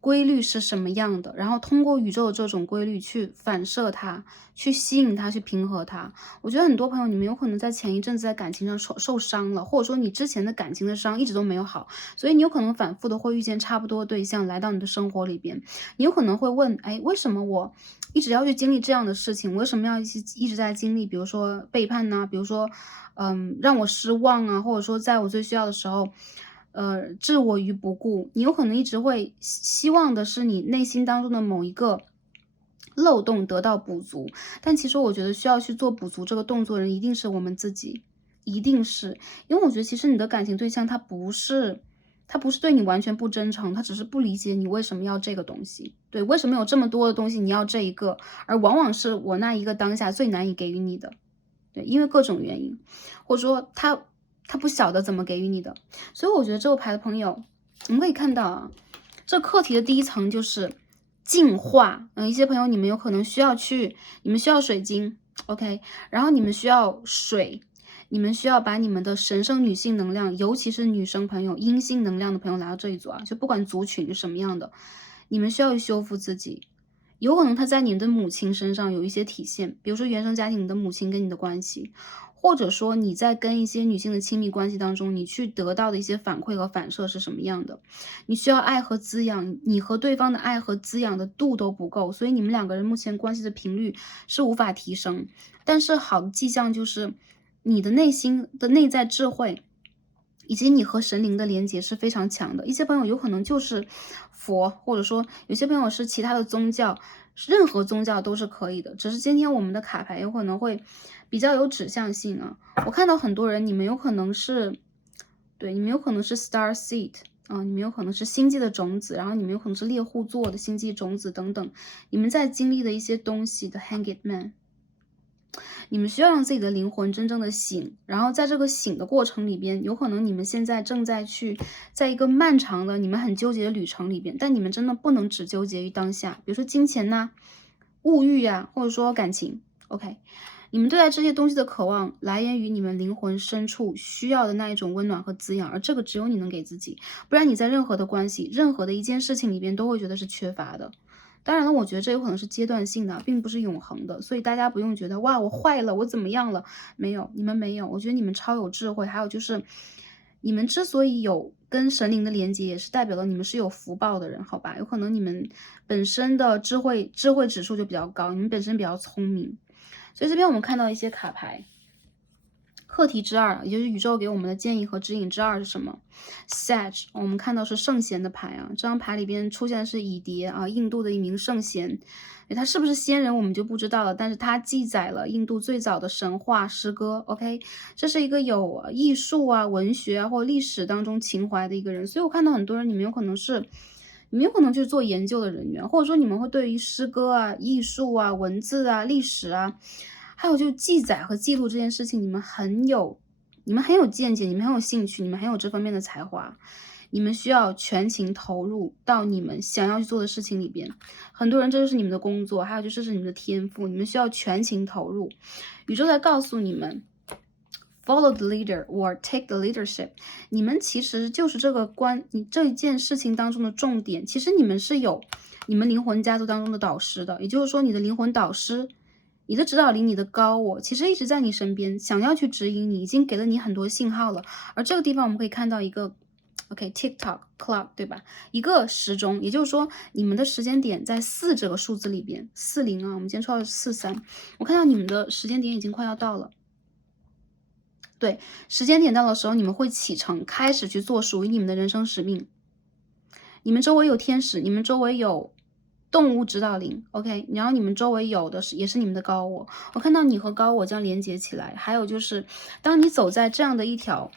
规律是什么样的，然后通过宇宙的这种规律去反射它，去吸引它，去平和它。我觉得很多朋友，你们有可能在前一阵子在感情上受伤了，或者说你之前的感情的伤一直都没有好，所以你有可能反复的会遇见差不多的对象来到你的生活里边。你有可能会问，哎，为什么我一直要去经历这样的事情？我为什么要一直在经历，比如说背叛呢？比如说，让我失望啊，或者说在我最需要的时候，置我于不顾。你有可能一直会希望的是你内心当中的某一个漏洞得到补足，但其实我觉得需要去做补足这个动作的人一定是我们自己，一定是。因为我觉得其实你的感情对象他不是对你完全不真诚，他只是不理解你为什么要这个东西。对，为什么有这么多的东西你要这一个，而往往是我那一个当下最难以给予你的。对，因为各种原因，或者说他不晓得怎么给予你的。所以我觉得这个牌的朋友，我们可以看到啊，这课题的第一层就是净化。一些朋友你们有可能你们需要水晶 ，OK， 然后你们需要水，你们需要把你们的神圣女性能量，尤其是女生朋友、阴性能量的朋友来到这一组啊，就不管族群是什么样的，你们需要去修复自己。有可能他在你的母亲身上有一些体现，比如说原生家庭你的母亲跟你的关系，或者说你在跟一些女性的亲密关系当中，你去得到的一些反馈和反射是什么样的。你需要爱和滋养，你和对方的爱和滋养的度都不够，所以你们两个人目前关系的频率是无法提升。但是好的迹象就是你的内心的内在智慧以及你和神灵的连接是非常强的。一些朋友有可能就是佛，或者说有些朋友是其他的宗教，任何宗教都是可以的。只是今天我们的卡牌有可能会比较有指向性啊。我看到很多人，你们有可能是，对，你们有可能是 Star Seed 啊，你们有可能是星际的种子，然后你们有可能是猎户座的星际种子等等，你们在经历的一些东西的 Hanged Man。你们需要让自己的灵魂真正的醒，然后在这个醒的过程里边，有可能你们现在正在一个漫长的你们很纠结的旅程里边，但你们真的不能只纠结于当下，比如说金钱呐、物欲呀，或者说感情。OK，你们对待这些东西的渴望来源于你们灵魂深处需要的那一种温暖和滋养，而这个只有你能给自己，不然你在任何的关系、任何的一件事情里边都会觉得是缺乏的。当然了，我觉得这有可能是阶段性的，并不是永恒的，所以大家不用觉得哇，我坏了，我怎么样了？没有，你们没有，我觉得你们超有智慧。还有就是，你们之所以有跟神灵的连接，也是代表了你们是有福报的人，好吧？有可能你们本身的智慧指数就比较高，你们本身比较聪明。所以这边我们看到一些卡牌。课题之二，也就是宇宙给我们的建议和指引之二是什么 ？Sage， 我们看到是圣贤的牌啊，这张牌里边出现的是蚁蝶啊，印度的一名圣贤，他是不是仙人我们就不知道了，但是他记载了印度最早的神话诗歌。OK， 这是一个有艺术啊、文学啊或历史当中情怀的一个人，所以我看到很多人，你们有可能就是做研究的人员，或者说你们会对于诗歌啊、艺术啊、文字啊、历史啊。还有就是记载和记录这件事情，你们很有见解，你们很有兴趣，你们很有这方面的才华，你们需要全情投入到你们想要去做的事情里边。很多人这就是你们的工作，还有就是你们的天赋，你们需要全情投入。宇宙在告诉你们 ，follow the leader or take the leadership。你们其实就是你这一件事情当中的重点。其实你们是有你们灵魂家族当中的导师的，也就是说，你的灵魂导师。你的指导灵，你的高我，其实一直在你身边，想要去指引你，已经给了你很多信号了。而这个地方我们可以看到一个 ，TikTok clock， 对吧？一个时钟，也就是说你们的时间点在4这个数字里边，40啊，我们今天抽到是43，我看到你们的时间点已经快要到了。对，时间点到的时候，你们会启程，开始去做属于你们的人生使命。你们周围有天使，你们周围有动物指导灵 ，OK， 然后你们周围有的也是你们的高我，我看到你和高我将连接起来。还有就是，当你走在这样的一条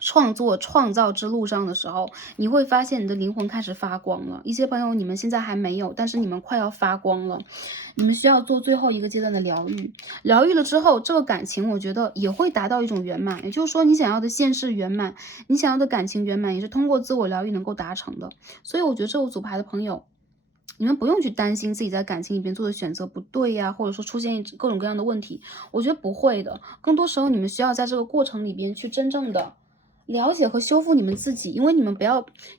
创造之路上的时候，你会发现你的灵魂开始发光了。一些朋友你们现在还没有，但是你们快要发光了。你们需要做最后一个阶段的疗愈，疗愈了之后，这个感情我觉得也会达到一种圆满。也就是说，你想要的现世圆满，你想要的感情圆满，也是通过自我疗愈能够达成的。所以我觉得这个组牌的朋友，你们不用去担心自己在感情里边做的选择不对呀，或者说出现各种各样的问题，我觉得不会的。更多时候，你们需要在这个过程里边去真正的了解和修复你们自己，因为你们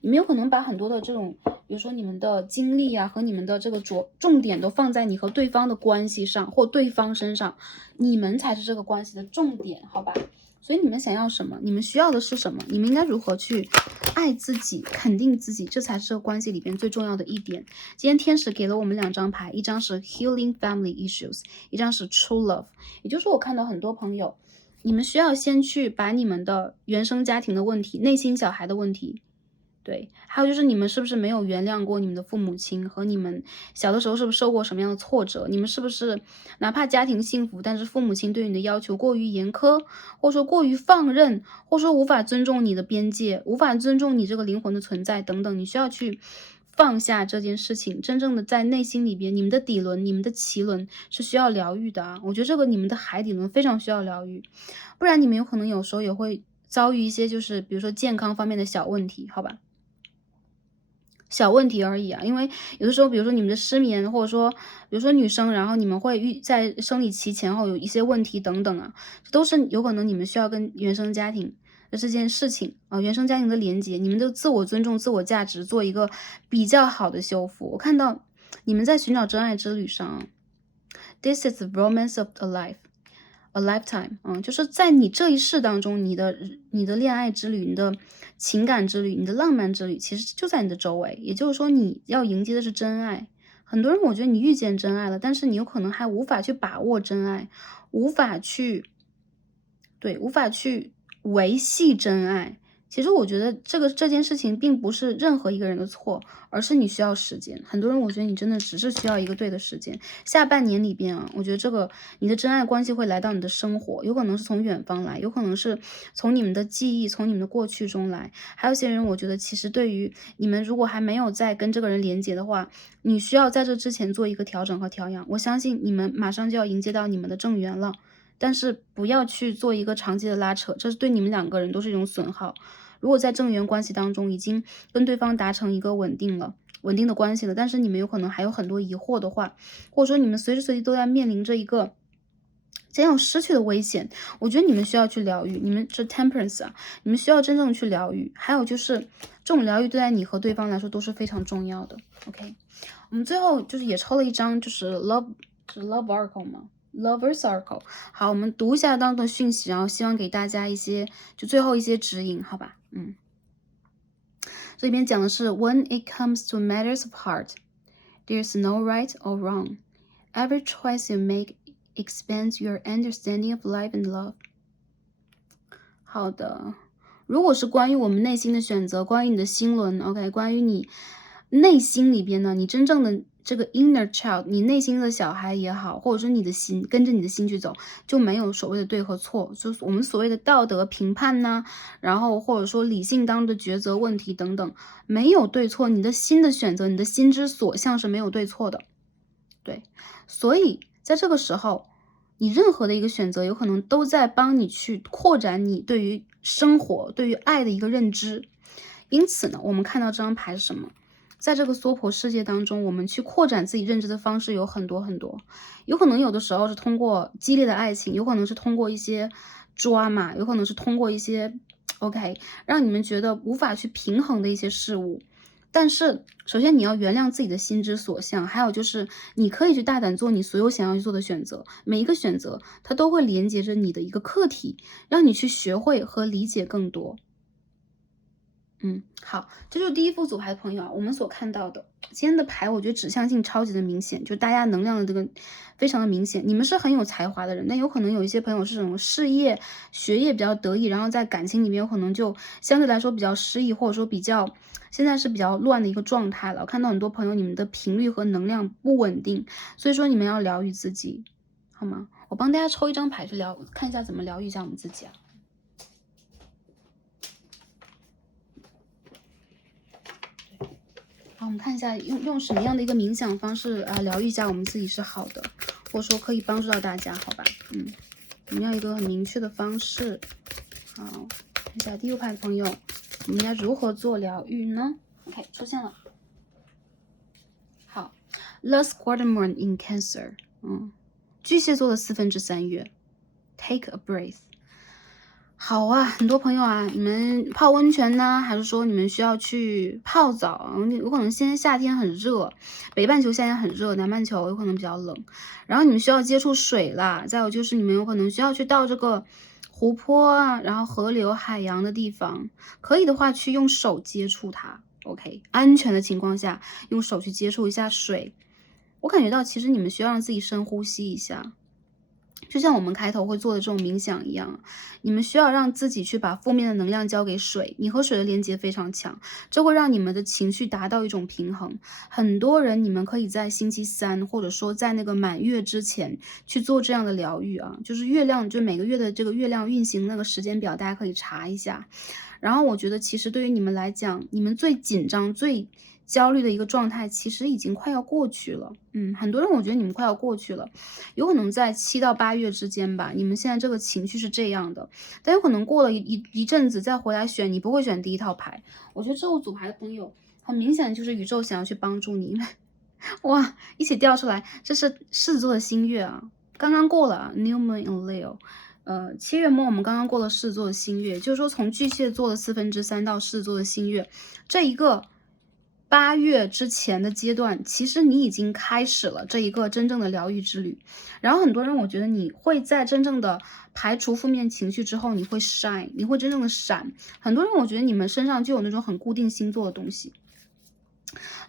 有可能把很多的这种，比如说你们的精力啊和你们的这个重点都放在你和对方的关系上或对方身上，你们才是这个关系的重点，好吧？所以你们想要什么？你们需要的是什么？你们应该如何去爱自己、肯定自己？这才是这个关系里边最重要的一点。今天天使给了我们2张牌，一张是 Healing Family Issues， 一张是 True Love。也就是说，我看到很多朋友，你们需要先去把你们的原生家庭的问题、内心小孩的问题，对，还有就是你们是不是没有原谅过你们的父母亲，和你们小的时候是不是受过什么样的挫折？你们是不是哪怕家庭幸福，但是父母亲对你的要求过于严苛，或者说过于放任，或者说无法尊重你的边界，无法尊重你这个灵魂的存在等等，你需要去放下这件事情，真正的在内心里边，你们的底轮、你们的脐轮是需要疗愈的啊！我觉得这个你们的海底轮非常需要疗愈，不然你们有可能有时候也会遭遇一些就是比如说健康方面的小问题，好吧？小问题而已啊，因为有的时候，比如说你们的失眠，或者说，比如说女生，然后你们会在生理期前后有一些问题等等啊，这都是有可能你们需要跟原生家庭的这件事情啊，原生家庭的连接，你们的自我尊重、自我价值做一个比较好的修复。我看到你们在寻找真爱之旅上啊，This is the romance of a life。A lifetime，就是在你这一世当中，你的恋爱之旅、你的情感之旅、你的浪漫之旅，其实就在你的周围。也就是说，你要迎接的是真爱。很多人，我觉得你遇见真爱了，但是你有可能还无法去把握真爱，无法去维系真爱。其实我觉得这件事情并不是任何一个人的错，而是你需要时间。很多人，我觉得你真的只是需要一个对的时间。下半年里边啊，我觉得你的真爱关系会来到你的生活，有可能是从远方来，有可能是从你们的记忆、从你们的过去中来。还有些人，我觉得其实对于你们如果还没有在跟这个人连接的话，你需要在这之前做一个调整和调养。我相信你们马上就要迎接到你们的正缘了。但是不要去做一个长期的拉扯，这是对你们2个人都是一种损耗。如果在正缘关系当中已经跟对方达成一个稳定的关系了，但是你们有可能还有很多疑惑的话，或者说你们随时随地都在面临着一个将要失去的危险，我觉得你们需要去疗愈，你们是 temperance 啊，你们需要真正去疗愈。还有就是这种疗愈对待你和对方来说都是非常重要的。OK， 我们最后就是也抽了一张，就是 love oracle 嘛。Lover Circle， 好，我们读一下当中的讯息，然后希望给大家一些最后一些指引，好吧？这里边讲的是 When it comes to matters of heart, there's no right or wrong. Every choice you make expands your understanding of life and love. 好的，如果是关于我们内心的选择，关于你的心轮 ，OK， 关于你内心里边呢，你真正的这个 inner child， 你内心的小孩也好，或者说你的心跟着你的心去走，就没有所谓的对和错，就是我们所谓的道德评判呐，然后或者说理性当中的抉择问题等等，没有对错，你的心的选择，你的心之所向是没有对错的，对，所以在这个时候。你任何的一个选择，有可能都在帮你去扩展你对于生活、对于爱的一个认知。因此呢，我们看到这张牌是什么？在这个娑婆世界当中，我们去扩展自己认知的方式有很多很多。有可能有的时候是通过激烈的爱情，有可能是通过一些drama，有可能是通过一些 OK， 让你们觉得无法去平衡的一些事物。但是，首先你要原谅自己的心之所向，还有就是你可以去大胆做你所有想要去做的选择，每一个选择它都会连接着你的一个课题，让你去学会和理解更多。好，这就是第一副组牌的朋友啊，我们所看到的今天的牌，我觉得指向性超级的明显，就大家能量的这个非常的明显。你们是很有才华的人，但有可能有一些朋友是这种事业、学业比较得意，然后在感情里面有可能就相对来说比较失意，或者说现在是比较乱的一个状态了。我看到很多朋友你们的频率和能量不稳定，所以说你们要疗愈自己，好吗？我帮大家抽一张牌去看一下怎么疗愈一下我们自己啊。好，我们看一下用什么样的一个冥想方式疗愈一下我们自己是好的，或者说可以帮助到大家，好吧？我们要一个很明确的方式。好，看一下第6排的朋友，我们要如何做疗愈呢 ？OK， 出现了。好 ，Last Quadrant in Cancer，巨蟹座的3/4月 ，Take a breath。好啊，很多朋友啊，你们泡温泉呢，还是说你们需要去泡澡？有可能现在夏天很热，北半球夏天很热，南半球有可能比较冷，然后你们需要接触水啦，再有就是你们有可能需要去到这个湖泊啊，然后河流、海洋的地方，可以的话去用手接触它 ，OK， 安全的情况下用手去接触一下水。我感觉到其实你们需要让自己深呼吸一下。就像我们开头会做的这种冥想一样，你们需要让自己去把负面的能量交给水，你和水的连接非常强，这会让你们的情绪达到一种平衡。很多人你们可以在星期3或者说在那个满月之前去做这样的疗愈啊，就是月亮，就每个月的这个月亮运行那个时间表，大家可以查一下。然后我觉得其实对于你们来讲，你们最紧张、最焦虑的一个状态其实已经快要过去了。很多人我觉得你们快要过去了，有可能在7到8月之间吧，你们现在这个情绪是这样的，但有可能过了一阵子再回来选，你不会选第一套牌。我觉得这种组牌的朋友，很明显就是宇宙想要去帮助你。哇，一起掉出来，这是狮子座的新月啊，刚刚过了 New Moon in Leo。7月末我们刚刚过了狮子座的新月，就是说从巨蟹座的3/4到狮子座的新月，这一个8月之前的阶段，其实你已经开始了这一个真正的疗愈之旅。然后很多人，我觉得你会在真正的排除负面情绪之后，你会 shine， 你会真正的闪。很多人，我觉得你们身上就有那种很固定星座的东西。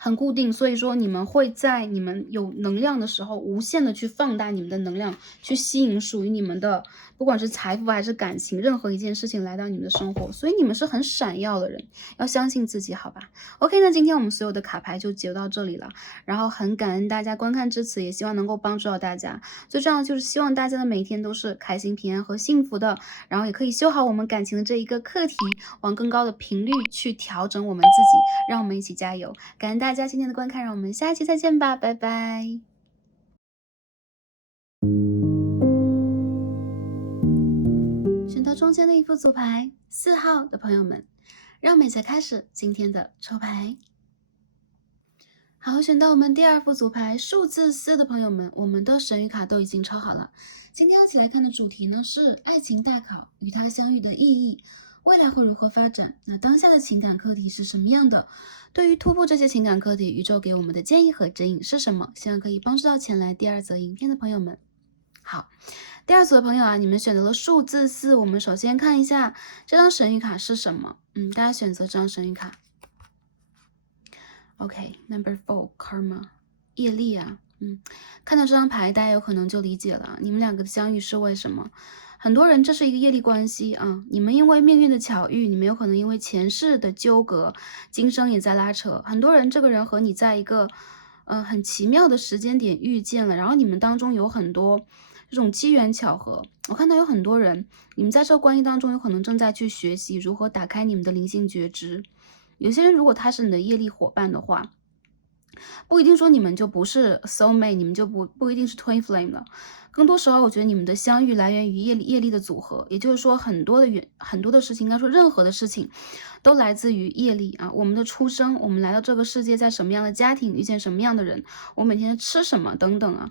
很固定，所以说你们会在你们有能量的时候，无限的去放大你们的能量，去吸引属于你们的，不管是财富还是感情，任何一件事情来到你们的生活，所以你们是很闪耀的人，要相信自己，好吧 ？OK， 那今天我们所有的卡牌就解到这里了，然后很感恩大家观看至此，也希望能够帮助到大家。最重要的就是希望大家的每一天都是开心、平安和幸福的，然后也可以修好我们感情的这一个课题，往更高的频率去调整我们自己，让我们一起加油。感恩大家今天的观看，让我们下期再见吧，拜拜。选到中间的一副组牌4号的朋友们，让我们一起开始今天的抽牌。好，选到我们第2副组牌数字4的朋友们，我们的神谕卡都已经抽好了。今天要一起来看的主题呢是爱情大考，与他相遇的意义。未来会如何发展？那当下的情感课题是什么样的？对于突破这些情感课题，宇宙给我们的建议和指引是什么？希望可以帮助到前来第2则影片的朋友们。好，第2组的朋友啊，你们选择了数字4。我们首先看一下这张神谕卡是什么。大家选择这张神谕卡。OK，Number 4 Karma， 业力啊。看到这张牌，大家有可能就理解了，你们两个的相遇是为什么？很多人这是一个业力关系啊，你们因为命运的巧遇，你们有可能因为前世的纠葛，今生也在拉扯。很多人这个人和你在一个很奇妙的时间点遇见了，然后你们当中有很多这种机缘巧合。我看到有很多人，你们在这个关系当中有可能正在去学习如何打开你们的灵性觉知。有些人如果他是你的业力伙伴的话，不一定说你们就不是 soul mate， 你们就不一定是 twin flame 了。更多时候，我觉得你们的相遇来源于业力的组合，也就是说很多的事情，应该说任何的事情，都来自于业力啊。我们的出生，我们来到这个世界，在什么样的家庭，遇见什么样的人，我每天吃什么等等啊。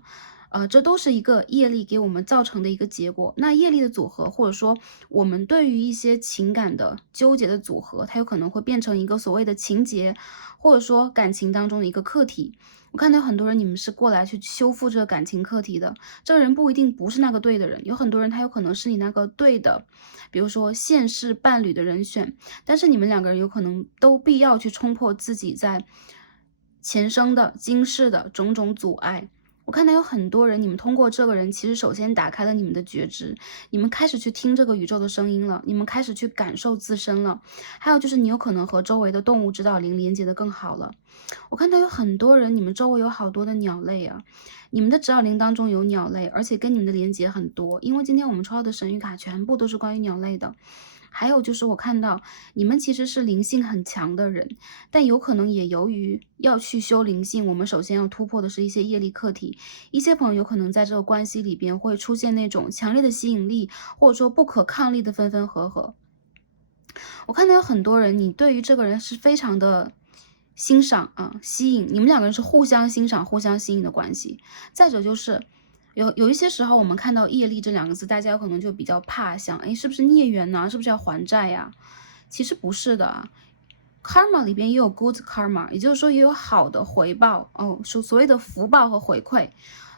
这都是一个业力给我们造成的一个结果。那业力的组合，或者说我们对于一些情感的纠结的组合，它有可能会变成一个所谓的情节，或者说感情当中的一个课题。我看到有很多人，你们是过来去修复这个感情课题的。这个人不一定不是那个对的人，有很多人他有可能是你那个对的，比如说现世伴侣的人选，但是你们两个人有可能都必要去冲破自己在前生的今世的种种阻碍。我看到有很多人，你们通过这个人，其实首先打开了你们的觉知，你们开始去听这个宇宙的声音了，你们开始去感受自身了。还有就是你有可能和周围的动物指导灵连接的更好了。我看到有很多人，你们周围有好多的鸟类啊，你们的指导灵当中有鸟类，而且跟你们的连接很多，因为今天我们抽到的神谕卡全部都是关于鸟类的。还有就是我看到你们其实是灵性很强的人，但有可能也由于要去修灵性，我们首先要突破的是一些业力课题。一些朋友有可能在这个关系里边会出现那种强烈的吸引力，或者说不可抗力的分分合合。我看到有很多人，你对于这个人是非常的欣赏啊，吸引，你们两个人是互相欣赏、互相吸引的关系。再者就是有一些时候，我们看到业力这两个字，大家有可能就比较怕，想，哎，是不是孽缘呢？是不是要还债呀？其实不是的啊，karma 里边也有 good karma，也就是说也有好的回报哦，所谓的福报和回馈，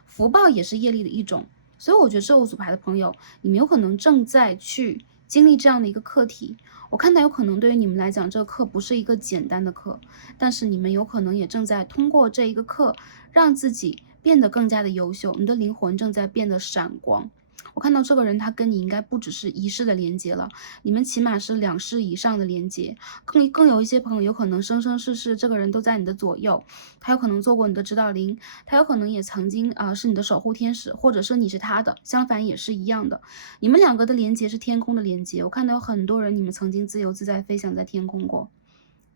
福报也是业力的一种。所以我觉得这五组牌的朋友，你们有可能正在去经历这样的一个课题。我看到有可能对于你们来讲，这个课不是一个简单的课，但是你们有可能也正在通过这一个课，让自己变得更加的优秀，你的灵魂正在变得闪光。我看到这个人，他跟你应该不只是一世的连接了，你们起码是2世以上的连接。更有一些朋友有可能生生世世这个人都在你的左右，他有可能做过你的指导灵，他有可能也曾经是你的守护天使，或者是你是他的，相反也是一样的。你们两个的连接是天空的连接，我看到有很多人你们曾经自由自在飞翔在天空过。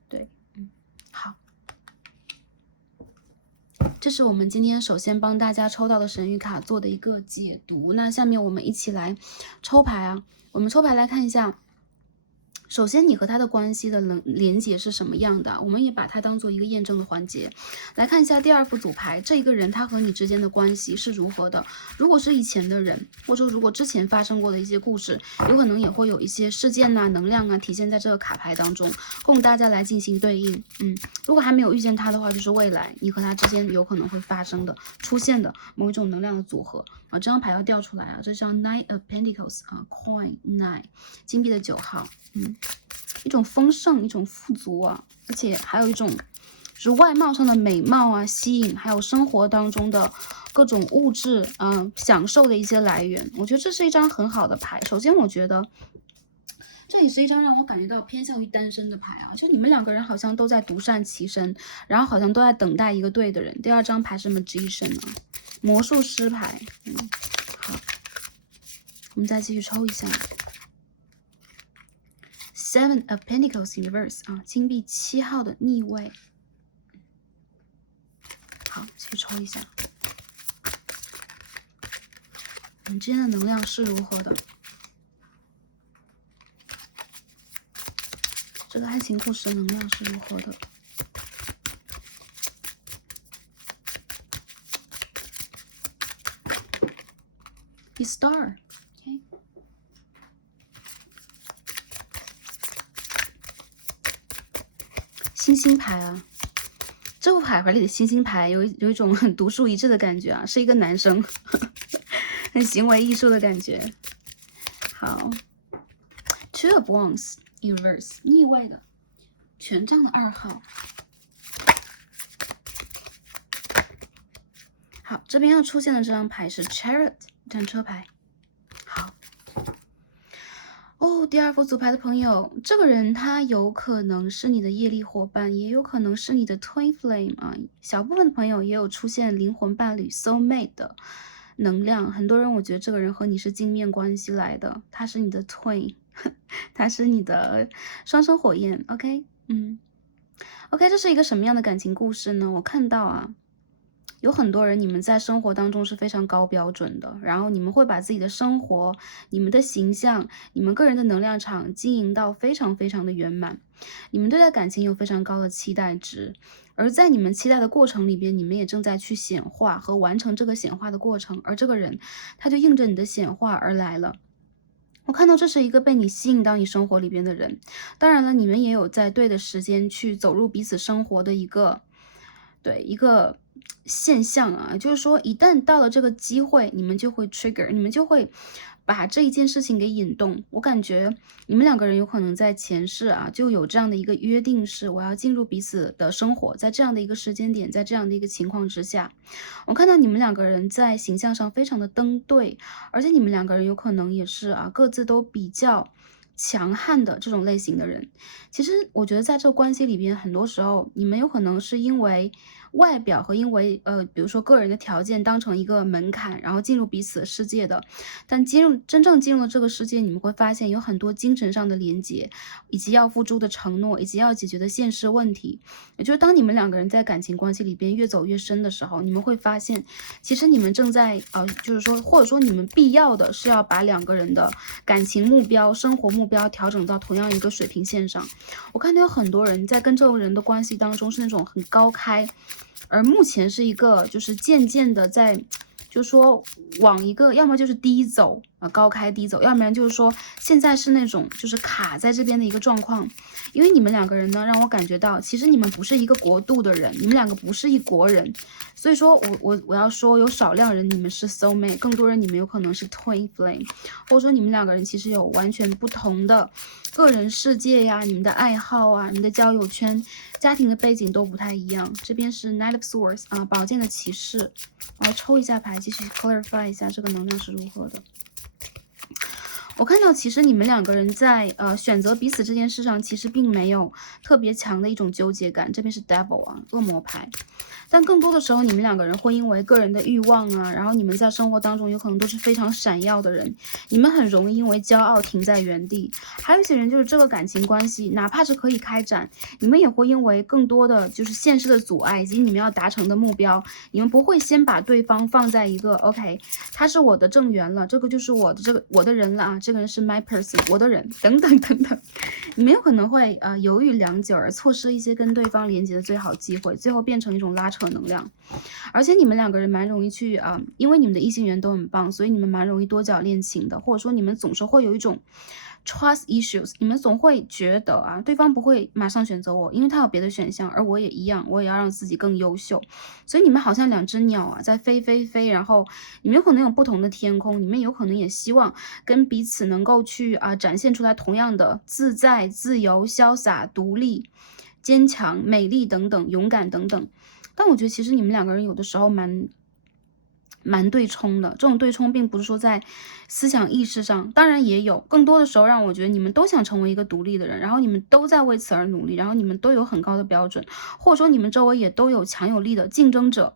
对，好。这是我们今天首先帮大家抽到的神谕卡做的一个解读。那下面我们一起来抽牌啊，我们抽牌来看一下。首先，你和他的关系的连接是什么样的？我们也把它当做一个验证的环节。来看一下第2副组牌，这一个人他和你之间的关系是如何的？如果是以前的人，或者说如果之前发生过的一些故事，有可能也会有一些事件呐、能量啊体现在这个卡牌当中，供大家来进行对应。如果还没有遇见他的话，就是未来你和他之间有可能会发生的、出现的某一种能量的组合啊。这张牌要掉出来啊，这张 Nine of Pentacles 啊 ，Coin 9，金币的9号。一种丰盛，一种富足啊，而且还有一种就是外貌上的美貌啊，吸引，还有生活当中的各种物质享受的一些来源。我觉得这是一张很好的牌。首先，我觉得这也是一张让我感觉到偏向于单身的牌啊，就你们两个人好像都在独善其身，然后好像都在等待一个对的人。第2张牌是 Magician 啊，魔术师牌。好，我们再继续抽一下。Seven of Pentacles in reverse 啊，金币7号的逆位。好，去抽一下，你们之间的能量是如何的？这个爱情故事的能量是如何的？The Star。OK。星星牌啊，这副牌里的星星牌有一种很独树一帜的感觉啊，是一个男生，很行为艺术的感觉。好 ，Two of Wands in reverse 逆位的，权杖的2号。好，这边要出现的这张牌是 Chariot 战车牌。好。哦，第2副组牌的朋友，这个人他有可能是你的业力伙伴，也有可能是你的 Twin Flame 啊。小部分的朋友也有出现灵魂伴侣 Soul Mate 的能量。很多人我觉得这个人和你是镜面关系来的，他是你的 Twin， 他是你的双生火焰。OK， OK， 这是一个什么样的感情故事呢？我看到啊。有很多人，你们在生活当中是非常高标准的，然后你们会把自己的生活、你们的形象、你们个人的能量场经营到非常非常的圆满。你们对待感情有非常高的期待值，而在你们期待的过程里边，你们也正在去显化和完成这个显化的过程，而这个人他就应着你的显化而来了。我看到这是一个被你吸引到你生活里边的人，当然了，你们也有在对的时间去走入彼此生活的一个现象啊，就是说一旦到了这个机会，你们就会 trigger， 你们就会把这一件事情给引动。我感觉你们两个人有可能在前世啊就有这样的一个约定，是我要进入彼此的生活，在这样的一个时间点，在这样的一个情况之下，我看到你们两个人在形象上非常的登对，而且你们两个人有可能也是各自都比较强悍的这种类型的人。其实我觉得在这个关系里边，很多时候你们有可能是因为外表和因为比如说个人的条件当成一个门槛，然后进入彼此的世界的。但真正进入了这个世界，你们会发现有很多精神上的连接，以及要付出的承诺，以及要解决的现实问题。也就是当你们两个人在感情关系里边越走越深的时候，你们会发现，其实你们正在就是说，或者说你们必要的是要把两个人的感情目标、生活目标调整到同样一个水平线上。我看到有很多人在跟这个人的关系当中是那种很高开，而目前是一个就是渐渐的在。就是说往一个，要么就是低走高开低走，要不然就是说现在是那种就是卡在这边的一个状况。因为你们两个人呢，让我感觉到其实你们不是一个国度的人，你们两个不是一国人。所以说我要说，有少量人你们是 soul mate， 更多人你们有可能是 twin flame， 或者说你们两个人其实有完全不同的个人世界呀，你们的爱好啊，你们的交友圈、家庭的背景都不太一样。这边是 Knight of Swords 啊，宝剑的骑士。然后抽一下牌，继续 clarify 一下这个能量是如何的。我看到其实你们两个人在选择彼此这件事上，其实并没有特别强的一种纠结感。这边是 Devil 啊，恶魔牌。但更多的时候，你们两个人会因为个人的欲望啊，然后你们在生活当中有可能都是非常闪耀的人，你们很容易因为骄傲停在原地。还有一些人就是这个感情关系，哪怕是可以开展，你们也会因为更多的就是现实的阻碍以及你们要达成的目标，你们不会先把对方放在一个 OK， 他是我的正缘了，这个就是我的人了啊，这个人是 my person， 我的人等等等等，你们有可能会犹豫良久而错失一些跟对方连接的最好机会，最后变成一种拉扯能量。而且你们两个人蛮容易去因为你们的异性缘都很棒，所以你们蛮容易多角恋情的，或者说你们总是会有一种 trust issues， 你们总会觉得对方不会马上选择我，因为他有别的选项，而我也一样，我也要让自己更优秀。所以你们好像两只鸟在飞飞飞，然后你们有可能有不同的天空，你们有可能也希望跟彼此能够去展现出来同样的自在、自由、潇洒、独立、坚强、美丽等等，勇敢等等。但我觉得其实你们两个人有的时候蛮对冲的，这种对冲并不是说在思想意识上，当然也有，更多的时候让我觉得你们都想成为一个独立的人，然后你们都在为此而努力，然后你们都有很高的标准，或者说你们周围也都有强有力的竞争者。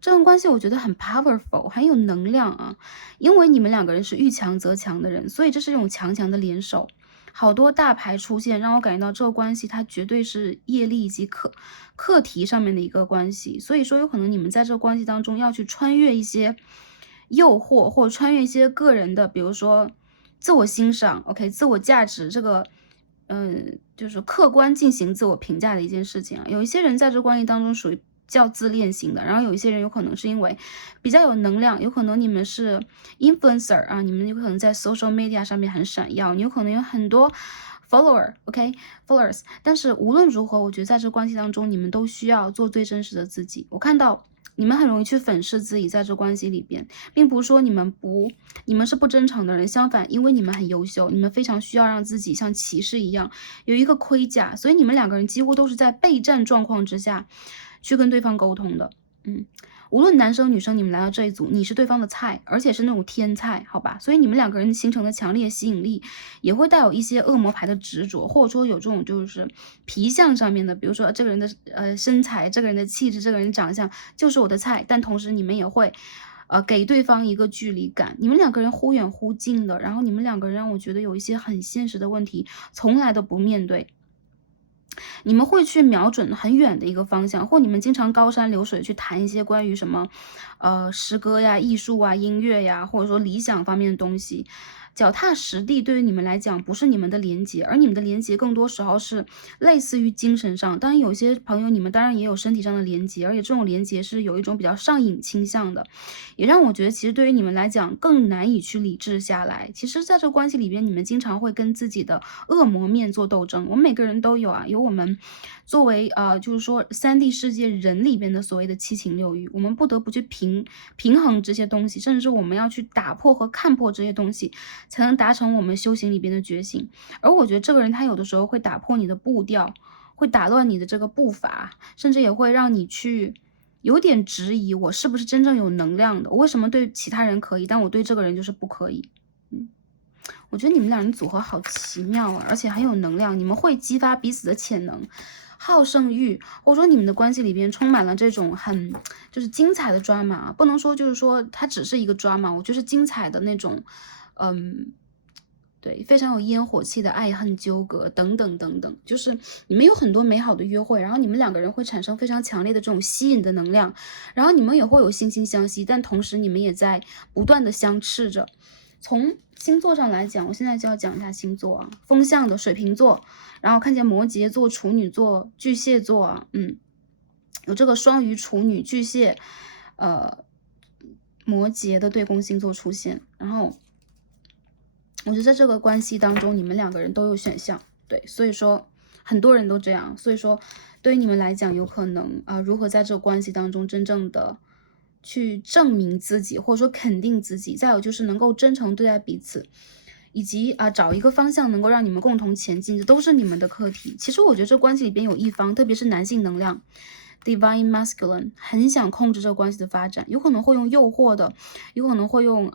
这段关系我觉得很 powerful， 很有能量啊，因为你们两个人是遇强则强的人，所以这是一种强强的联手。好多大牌出现，让我感觉到这个关系它绝对是业力以及课题上面的一个关系。所以说，有可能你们在这个关系当中要去穿越一些诱惑，或者穿越一些个人的，比如说自我欣赏 ，OK， 自我价值这个。就是客观进行自我评价的一件事情啊。有一些人在这关系当中属于较自恋型的，然后有一些人有可能是因为比较有能量，有可能你们是 influencer 啊，你们有可能在 social media 上面很闪耀，你有可能有很多 followers， 但是无论如何，我觉得在这关系当中，你们都需要做最真实的自己。我看到你们很容易去粉饰自己，在这关系里边，并不是说你们是不真诚的人，相反，因为你们很优秀，你们非常需要让自己像骑士一样有一个盔甲，所以你们两个人几乎都是在备战状况之下去跟对方沟通的。无论男生女生，你们来到这一组，你是对方的菜，而且是那种天菜，好吧？所以你们两个人形成的强烈吸引力，也会带有一些恶魔牌的执着，或者说有这种就是皮相上面的，比如说这个人的身材，这个人的气质，这个人的长相就是我的菜，但同时你们也会给对方一个距离感，你们两个人忽远忽近的，然后你们两个人让我觉得有一些很现实的问题，从来都不面对。你们会去瞄准很远的一个方向，或你们经常高山流水去谈一些关于什么，诗歌呀、艺术啊、音乐呀，或者说理想方面的东西。脚踏实地对于你们来讲不是你们的连接，而你们的连接更多时候是类似于精神上。当然有些朋友你们当然也有身体上的连接，而且这种连接是有一种比较上瘾倾向的，也让我觉得其实对于你们来讲更难以去理智下来。其实在这个关系里边，你们经常会跟自己的恶魔面做斗争。我们每个人都有有我们作为就是说3D 世界人里边的所谓的七情六欲，我们不得不去平衡这些东西，甚至是我们要去打破和看破这些东西，才能达成我们修行里边的觉醒。而我觉得这个人他有的时候会打破你的步调，会打乱你的这个步伐，甚至也会让你去有点质疑我是不是真正有能量的，我为什么对其他人可以，但我对这个人就是不可以。我觉得你们两人组合好奇妙而且很有能量，你们会激发彼此的潜能，好胜欲，或者说你们的关系里边充满了这种很就是精彩的抓马，不能说就是说它只是一个抓马，我觉得是精彩的那种，对，非常有烟火气的爱恨纠葛等等等等，就是你们有很多美好的约会，然后你们两个人会产生非常强烈的这种吸引的能量，然后你们也会有惺惺相惜，但同时你们也在不断的相斥着。从星座上来讲，我现在就要讲一下星座啊，风象的水瓶座，然后看见摩羯座、处女座、巨蟹座啊，有这个双鱼、处女、巨蟹，摩羯的对宫星座出现，然后我觉得在这个关系当中，你们两个人都有选项，对，所以说很多人都这样，所以说对于你们来讲，有可能如何在这个关系当中真正的去证明自己，或者说肯定自己，再有就是能够真诚对待彼此，以及找一个方向能够让你们共同前进，这都是你们的课题。其实我觉得这关系里边有一方，特别是男性能量 Divine Masculine 很想控制这个关系的发展，有可能会用诱惑的，有可能会用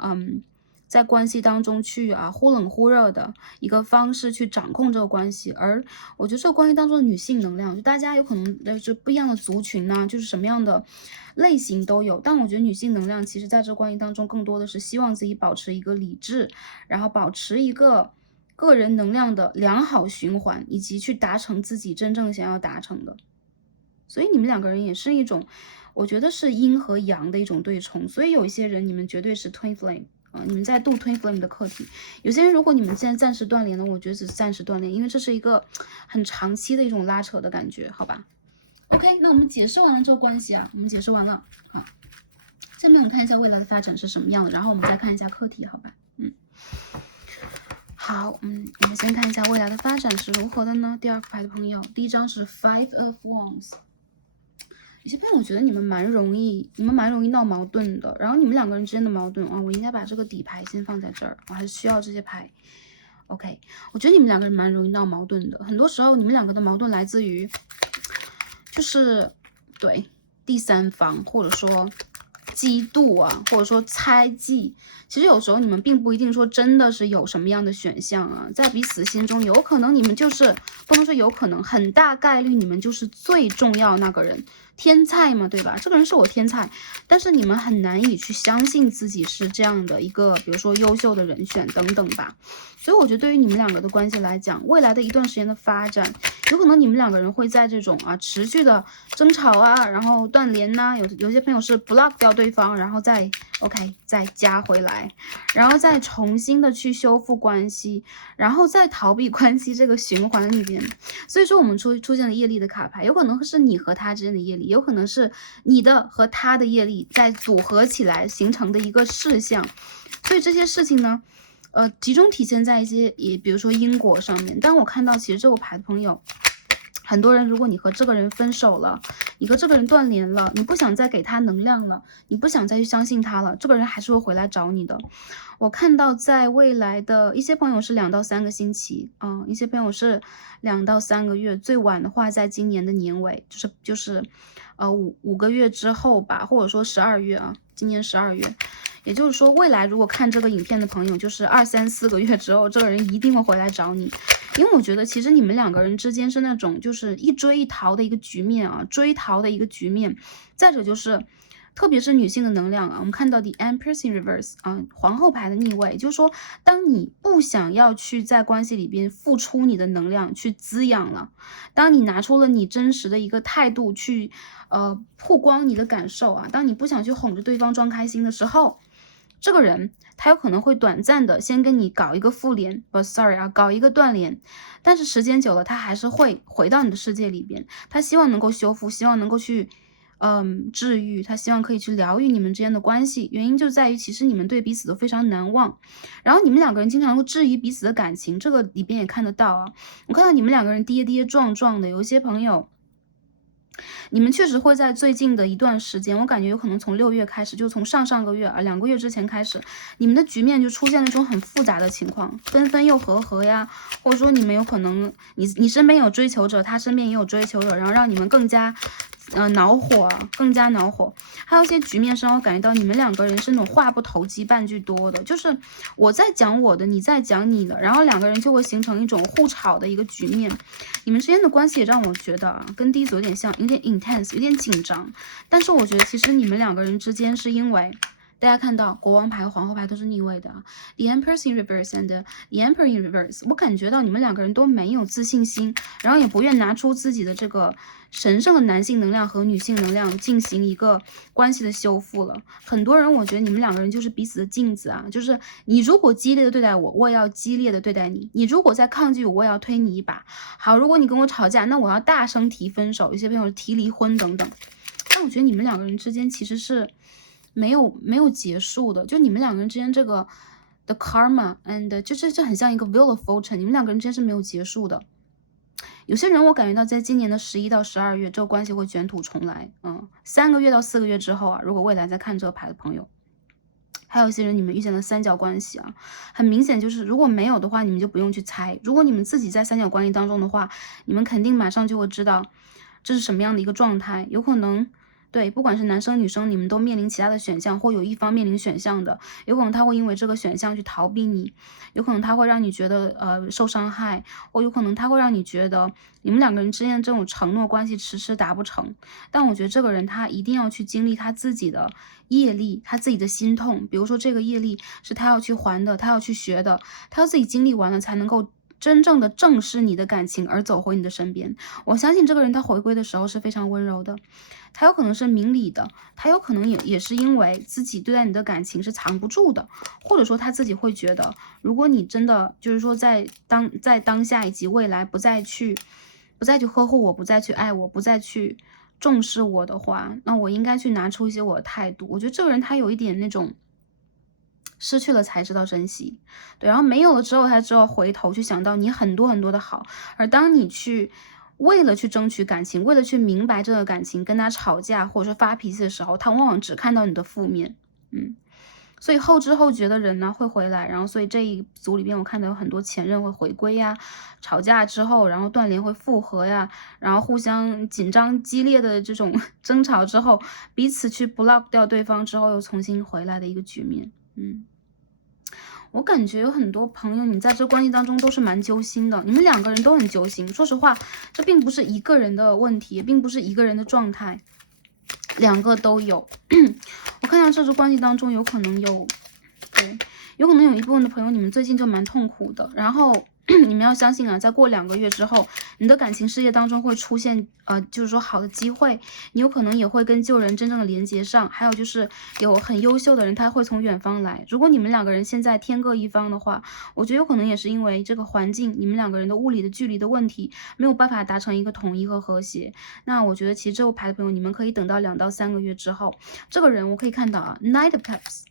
在关系当中去忽冷忽热的一个方式去掌控这个关系，而我觉得这个关系当中的女性能量，就大家有可能就是不一样的族群呢，就是什么样的类型都有，但我觉得女性能量其实在这个关系当中更多的是希望自己保持一个理智，然后保持一个个人能量的良好循环，以及去达成自己真正想要达成的。所以你们两个人也是一种，我觉得是阴和阳的一种对冲，所以有一些人你们绝对是 twin flame。你们在度 twin flame 的课题，有些人如果你们现在暂时断联了，我觉得只是暂时断联，因为这是一个很长期的一种拉扯的感觉，好吧 ？OK， 那我们解释完了这个关系我们解释完了，好，下面我们看一下未来的发展是什么样的，然后我们再看一下课题，好吧？好，我们先看一下未来的发展是如何的呢？第二个牌的朋友，第一张是 Five of Wands。有些朋友我觉得你们蛮容易闹矛盾的，然后你们两个人之间的矛盾我应该把这个底牌先放在这儿，我还是需要这些牌。OK， 我觉得你们两个人蛮容易闹矛盾的，很多时候你们两个的矛盾来自于，就是对第三方，或者说嫉妒或者说猜忌。其实有时候你们并不一定说真的是有什么样的选项在彼此心中有可能你们就是不能说有可能，很大概率你们就是最重要那个人。天菜嘛，对吧？这个人是我天菜，但是你们很难以去相信自己是这样的一个，比如说优秀的人选等等吧。所以我觉得对于你们两个的关系来讲，未来的一段时间的发展，有可能你们两个人会在这种持续的争吵然后断联有些朋友是 block 掉对方，然后再 OK 再加回来，然后再重新的去修复关系，然后再逃避关系这个循环里边。所以说我们出现了业力的卡牌，有可能是你和他之间的业力，有可能是你的和他的业力在组合起来形成的一个事项。所以这些事情呢集中体现在一些比如说因果上面。但我看到其实这个牌的朋友，很多人如果你和这个人分手了，你和这个人断联了，你不想再给他能量了，你不想再去相信他了，这个人还是会回来找你的。我看到在未来的一些朋友是2到3个星期一些朋友是2到3个月，最晚的话在今年的年尾，就是5个月之后吧，或者说12月今年12月。也就是说，未来如果看这个影片的朋友，就是2、3、4个月之后，这个人一定会回来找你。因为我觉得其实你们两个人之间是那种就是一追一逃的一个局面追逃的一个局面。再者就是特别是女性的能量我们看到 The Empress in Reverse 皇后牌的逆位，就是说当你不想要去在关系里边付出你的能量去滋养了，当你拿出了你真实的一个态度去曝光你的感受当你不想去哄着对方装开心的时候，这个人他有可能会短暂的先跟你搞一个复联搞一个断联，但是时间久了他还是会回到你的世界里边，他希望能够修复，希望能够去治愈，他希望可以去疗愈你们之间的关系。原因就在于其实你们对彼此都非常难忘，然后你们两个人经常会质疑彼此的感情，这个里边也看得到我看到你们两个人跌跌撞撞的，有一些朋友你们确实会在最近的一段时间，我感觉有可能从6月开始，就从上个月2个月之前开始，你们的局面就出现了一种很复杂的情况，分分又合合呀，或者说你们有可能你身边有追求者，他身边也有追求者，然后让你们更加恼火啊，更加恼火。还有一些局面是让我感觉到你们两个人是那种话不投机半句多的，就是我在讲我的，你在讲你的，然后两个人就会形成一种互吵的一个局面。你们之间的关系也让我觉得啊，跟第一组有点像，有点 intense， 有点紧张。但是我觉得其实你们两个人之间是因为。大家看到国王牌和皇后牌都是逆位的 ，The Empress in reverse and the Emperor in reverse。我感觉到你们两个人都没有自信心，然后也不愿拿出自己的这个神圣的男性能量和女性能量进行一个关系的修复了。很多人我觉得你们两个人就是彼此的镜子啊，就是你如果激烈的对待我，我也要激烈的对待你；你如果在抗拒我，我也要推你一把。好，如果你跟我吵架，那我要大声提分手，有些朋友提离婚等等。但我觉得你们两个人之间其实是没有结束的，就你们两个人之间这个的 karma and 这很像一个 wheel of fortune，你们两个人之间是没有结束的。有些人我感觉到在今年的11到12月，这个关系会卷土重来。3个月到4个月之后啊，如果未来在看这个牌的朋友，还有一些人你们遇见了三角关系啊，很明显就是如果没有的话，你们就不用去猜；如果你们自己在三角关系当中的话，你们肯定马上就会知道这是什么样的一个状态，有可能。对，不管是男生女生，你们都面临其他的选项，或有一方面临选项的，有可能他会因为这个选项去逃避你，有可能他会让你觉得受伤害，或有可能他会让你觉得你们两个人之间这种承诺关系迟迟达不成。但我觉得这个人他一定要去经历他自己的业力，他自己的心痛，比如说这个业力是他要去还的，他要去学的，他要自己经历完了才能够真正的正视你的感情而走回你的身边。我相信这个人他回归的时候是非常温柔的，他有可能是明理的，他有可能也是因为自己对待你的感情是藏不住的，或者说他自己会觉得，如果你真的就是说在当下以及未来不再去呵护我，不再去爱我，不再去重视我的话，那我应该去拿出一些我的态度。我觉得这个人他有一点那种失去了才知道珍惜，对，然后没有了之后，他只好回头去想到你很多很多的好，而当你去为了去争取感情，为了去明白这个感情，跟他吵架或者说发脾气的时候，他往往只看到你的负面，所以后知后觉的人呢会回来，然后所以这一组里边我看到有很多前任会回归呀，吵架之后，然后断联会复合呀，然后互相紧张激烈的这种争吵之后，彼此去 block 掉对方之后又重新回来的一个局面。我感觉有很多朋友，你在这关系当中都是蛮揪心的，你们两个人都很揪心。说实话，这并不是一个人的问题，也并不是一个人的状态，两个都有。我看到这支关系当中有可能有一部分的朋友，你们最近就蛮痛苦的，然后你们要相信啊，再过2个月之后，你的感情事业当中会出现就是说好的机会，你有可能也会跟旧人真正的连接上，还有就是有很优秀的人他会从远方来。如果你们两个人现在天各一方的话，我觉得有可能也是因为这个环境，你们两个人的物理的距离的问题，没有办法达成一个统一和和谐。那我觉得其实这副牌的朋友，你们可以等到2到3个月之后，这个人我可以看到啊 ，Knight of Cups。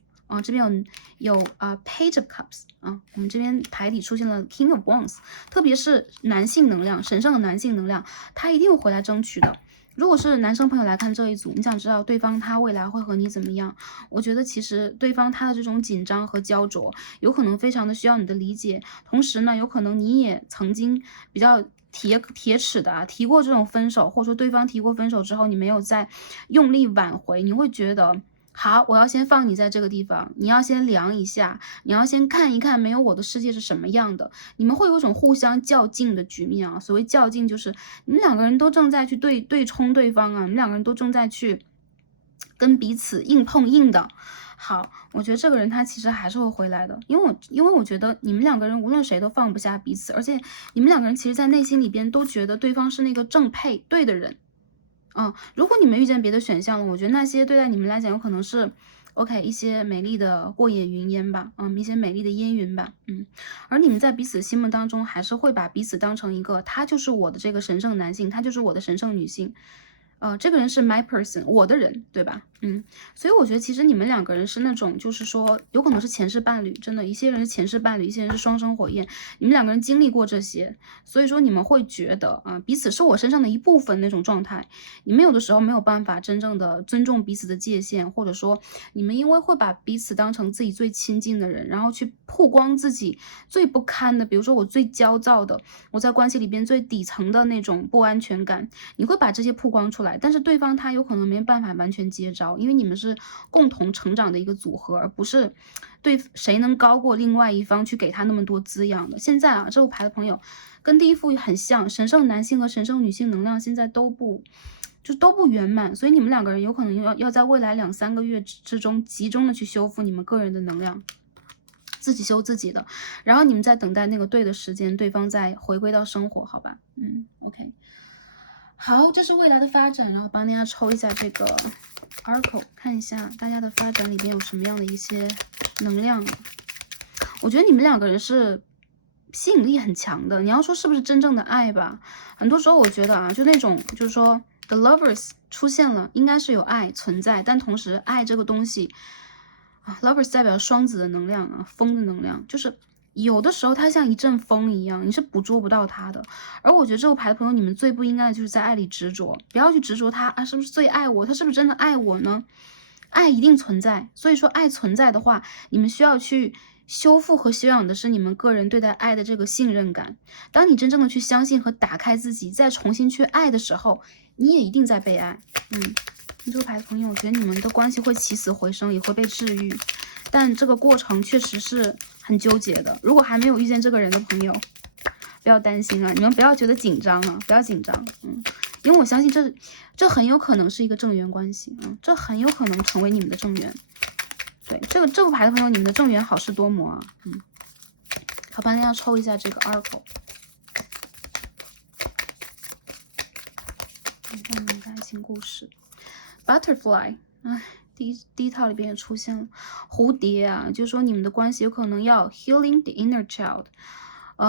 这边有Page of Cups 我们这边牌底出现了 King of Wands， 特别是男性能量，神圣的男性能量，他一定会回来争取的。如果是男生朋友来看这一组，你想知道对方他未来会和你怎么样？我觉得其实对方他的这种紧张和焦灼，有可能非常的需要你的理解，同时呢，有可能你也曾经比较铁齿的提过这种分手，或者说对方提过分手之后，你没有再用力挽回，你会觉得。好，我要先放你在这个地方，你要先量一下，你要先看一看没有我的世界是什么样的。你们会有一种互相较劲的局面啊。所谓较劲，就是你们两个人都正在去对冲对方啊，你们两个人都正在去跟彼此硬碰硬的。好，我觉得这个人他其实还是会回来的，因为我觉得你们两个人无论谁都放不下彼此，而且你们两个人其实在内心里边都觉得对方是那个正配对的人。如果你们遇见别的选项了，我觉得那些对待你们来讲有可能是 OK 一些美丽的过眼云烟吧，一些美丽的烟云吧，而你们在彼此心目当中还是会把彼此当成一个，他就是我的这个神圣男性，他就是我的神圣女性，这个人是 my person， 我的人，对吧？所以我觉得其实你们两个人是那种，就是说有可能是前世伴侣，真的，一些人是前世伴侣，一些人是双生火焰，你们两个人经历过这些，所以说你们会觉得彼此是我身上的一部分那种状态。你们有的时候没有办法真正的尊重彼此的界限，或者说你们因为会把彼此当成自己最亲近的人，然后去曝光自己最不堪的，比如说我最焦躁的，我在关系里边最底层的那种不安全感，你会把这些曝光出来。来，但是对方他有可能没办法完全接招，因为你们是共同成长的一个组合，而不是对谁能高过另外一方去给他那么多滋养的。现在啊，这副牌的朋友跟第一副很像，神圣男性和神圣女性能量现在都不圆满，所以你们两个人有可能要在未来2-3个月之中集中的去修复你们个人的能量。自己修自己的，然后你们在等待那个对的时间，对方再回归到生活，好吧？OK， 好，这是未来的发展，然后帮大家抽一下这个 Oracle， 看一下大家的发展里边有什么样的一些能量。我觉得你们两个人是吸引力很强的，你要说是不是真正的爱吧？很多时候我觉得啊，就那种就是说 The Lovers 出现了，应该是有爱存在，但同时爱这个东西。Lovers 代表双子的能量啊，风的能量，就是有的时候它像一阵风一样，你是捕捉不到它的。而我觉得这个牌的朋友，你们最不应该的就是在爱里执着，不要去执着他啊，是不是最爱我？他是不是真的爱我呢？爱一定存在，所以说爱存在的话，你们需要去修复和修养的是你们个人对待爱的这个信任感。当你真正的去相信和打开自己，再重新去爱的时候，你也一定在被爱。这个牌的朋友，我觉得你们的关系会起死回生，也会被治愈，但这个过程确实是很纠结的。如果还没有遇见这个人的朋友，不要担心啊，你们不要觉得紧张啊，不要紧张，因为我相信这很有可能是一个正缘关系啊，这很有可能成为你们的正缘。对，这个牌的朋友，你们的正缘好事多磨啊，好吧，那要抽一下这个 Oracle， 看你们的爱情故事。Butterfly， 第一套里边也出现了蝴蝶啊，就是说你们的关系有可能要 healing the inner child，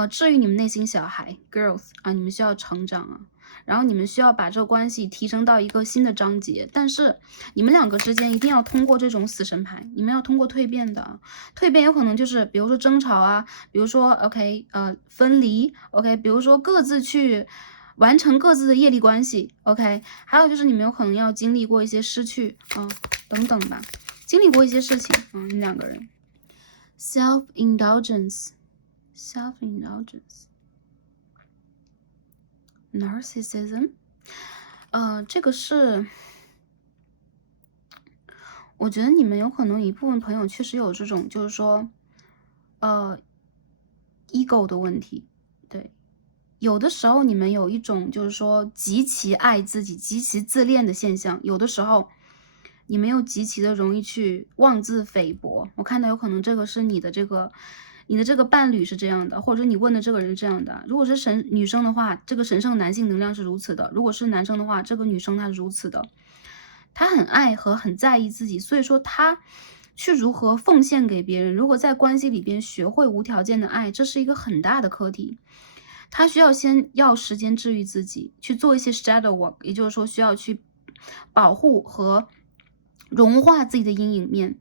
治愈你们内心小孩 growth 啊，你们需要成长啊，然后你们需要把这个关系提升到一个新的章节，但是你们两个之间一定要通过这种死神牌，你们要通过蜕变的，蜕变有可能就是比如说争吵啊，比如说 OK 分离 OK， 比如说各自去完成各自的业力关系 ，OK， 还有就是你们有可能要经历过一些失去等等吧，经历过一些事情你们两个人 self indulgence narcissism， 这个是我觉得你们有可能一部分朋友确实有这种就是说ego 的问题，对。有的时候你们有一种就是说极其爱自己、极其自恋的现象，有的时候你们又极其的容易去妄自菲薄。我看到有可能这个是你的这个伴侣是这样的，或者你问的这个人是这样的。如果是女生的话，这个神圣男性能量是如此的；如果是男生的话，这个女生她是如此的。他很爱和很在意自己，所以说他去如何奉献给别人，如何在关系里边学会无条件的爱，这是一个很大的课题。他需要先要时间治愈自己，去做一些 shadow work， 也就是说需要去保护和融化自己的阴影面。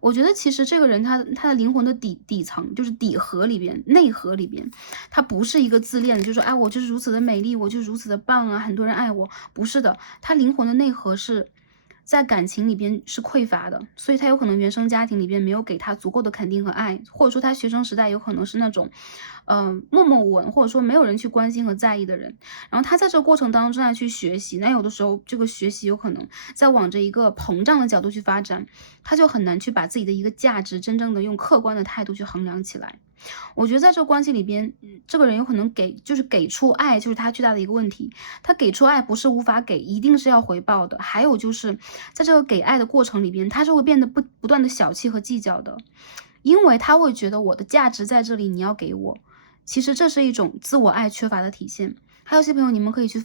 我觉得其实这个人他的灵魂的底层就是底核里边、内核里边，他不是一个自恋的，就是说哎我就是如此的美丽，我就是如此的棒啊，很多人爱我，不是的，他灵魂的内核是在感情里边是匮乏的，所以他有可能原生家庭里边没有给他足够的肯定和爱，或者说他学生时代有可能是那种默默无闻，或者说没有人去关心和在意的人，然后他在这个过程当中正在去学习，那有的时候这个学习有可能在往着一个膨胀的角度去发展，他就很难去把自己的一个价值真正的用客观的态度去衡量起来。我觉得在这个关系里边，这个人有可能给出爱，就是他最大的一个问题。他给出爱不是无法给，一定是要回报的。还有就是在这个给爱的过程里边，他是会变得不断的小气和计较的，因为他会觉得我的价值在这里，你要给我。其实这是一种自我爱缺乏的体现。还有些朋友，你们可以去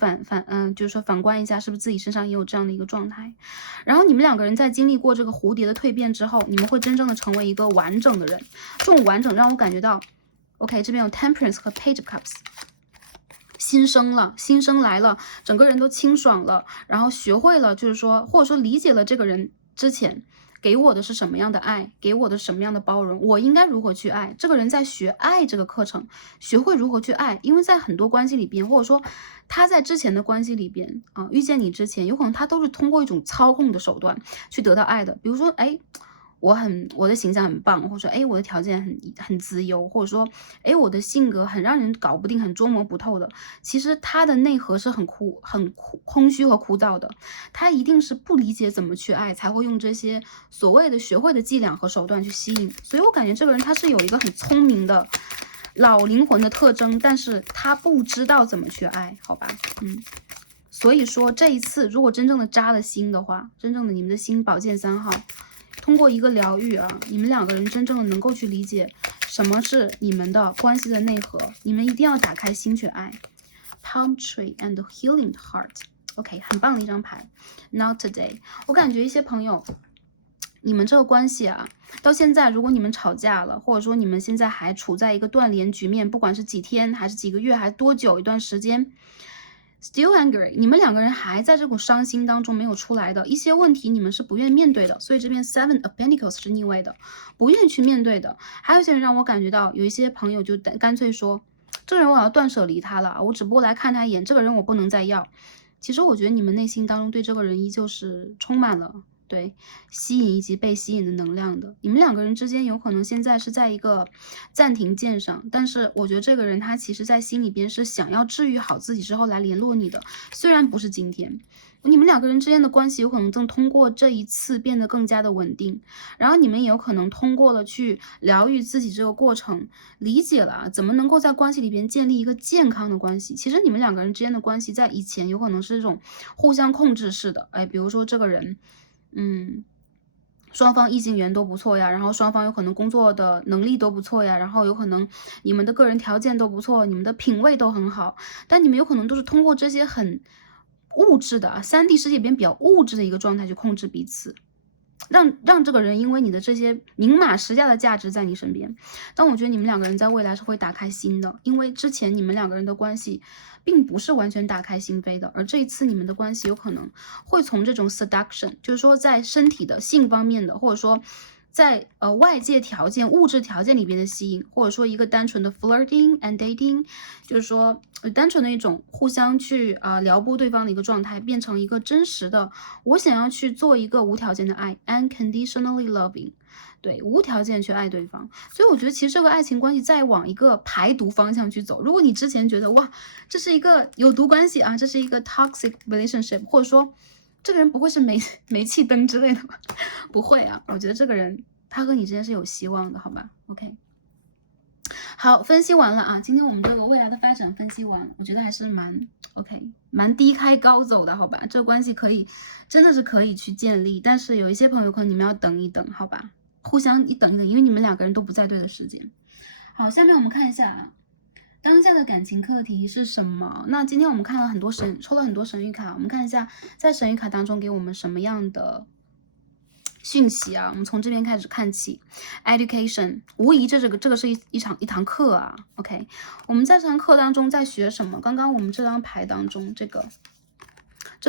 就是说反观一下，是不是自己身上也有这样的一个状态。然后你们两个人在经历过这个蝴蝶的蜕变之后，你们会真正的成为一个完整的人。这种完整让我感觉到 ，OK， 这边有 Temperance 和 Page of Cups， 新生了，新生来了，整个人都清爽了，然后学会了，就是说或者说理解了这个人之前给我的是什么样的爱，给我的什么样的包容，我应该如何去爱。这个人在学爱这个课程，学会如何去爱。因为在很多关系里边，或者说他在之前的关系里边遇见你之前，有可能他都是通过一种操控的手段去得到爱的。比如说，哎，我的形象很棒，或者说我的条件很资优，或者说我的性格很让人搞不定，很捉摸不透的，其实他的内核是很空虚和枯燥的。他一定是不理解怎么去爱，才会用这些所谓的学会的伎俩和手段去吸引。所以我感觉这个人他是有一个很聪明的老灵魂的特征，但是他不知道怎么去爱，好吧？所以说这一次如果真正的扎了心的话，真正的你们的心宝剑3号，通过一个疗愈啊，你们两个人真正的能够去理解什么是你们的关系的内核，你们一定要打开心去爱。Palm tree and healing heart。OK， 很棒的一张牌。Not today。我感觉一些朋友，你们这个关系啊，到现在如果你们吵架了，或者说你们现在还处在一个断联局面，不管是几天还是几个月，还是多久一段时间 ，still angry， 你们两个人还在这股伤心当中没有出来的一些问题，你们是不愿意面对的。所以这边 Seven of Pentacles 是逆位的，不愿意去面对的。还有一些人让我感觉到，有一些朋友就干脆说，这个人我要断舍离他了，我只不过来看他一眼，这个人我不能再要。其实我觉得你们内心当中对这个人依旧是充满了对吸引以及被吸引的能量的。你们两个人之间有可能现在是在一个暂停键上，但是我觉得这个人他其实在心里边是想要治愈好自己之后来联络你的，虽然不是今天。你们两个人之间的关系有可能正通过这一次变得更加的稳定，然后你们也有可能通过了去疗愈自己这个过程，理解了怎么能够在关系里边建立一个健康的关系。其实你们两个人之间的关系在以前有可能是这种互相控制式的，比如说这个人双方异性缘都不错呀，然后双方有可能工作的能力都不错呀，然后有可能你们的个人条件都不错，你们的品味都很好，但你们有可能都是通过这些很物质的3D 世界里边比较物质的一个状态去控制彼此，让这个人因为你的这些明码实价的价值在你身边。但我觉得你们两个人在未来是会打开心的，因为之前你们两个人的关系并不是完全打开心扉的，而这一次你们的关系有可能会从这种 seduction， 就是说在身体的性方面的，或者说在外界条件物质条件里边的吸引，或者说一个单纯的 flirting and dating， 就是说单纯的一种互相去撩拨对方的一个状态，变成一个真实的我想要去做一个无条件的爱 unconditionally loving， 对，无条件去爱对方。所以我觉得其实这个爱情关系在往一个排毒方向去走。如果你之前觉得哇这是一个有毒关系啊，这是一个 toxic relationship， 或者说这个人不会是煤气灯之类的吧？不会啊，我觉得这个人他和你之间是有希望的，好吧 ？OK， 好，分析完了啊，今天我们这个未来的发展分析完，我觉得还是蛮低开高走的，好吧？这个关系真的是可以去建立，但是有一些朋友可能你们要等一等，好吧？互相等一等，因为你们两个人都不在对的时间。好，下面我们看一下啊。当下的感情课题是什么？那今天我们看了很多抽了很多神谕卡，我们看一下在神谕卡当中给我们什么样的讯息啊？我们从这边开始看起 ，education， 无疑这个是一堂课啊。OK， 我们在这堂课当中在学什么？刚刚我们这张牌当中，这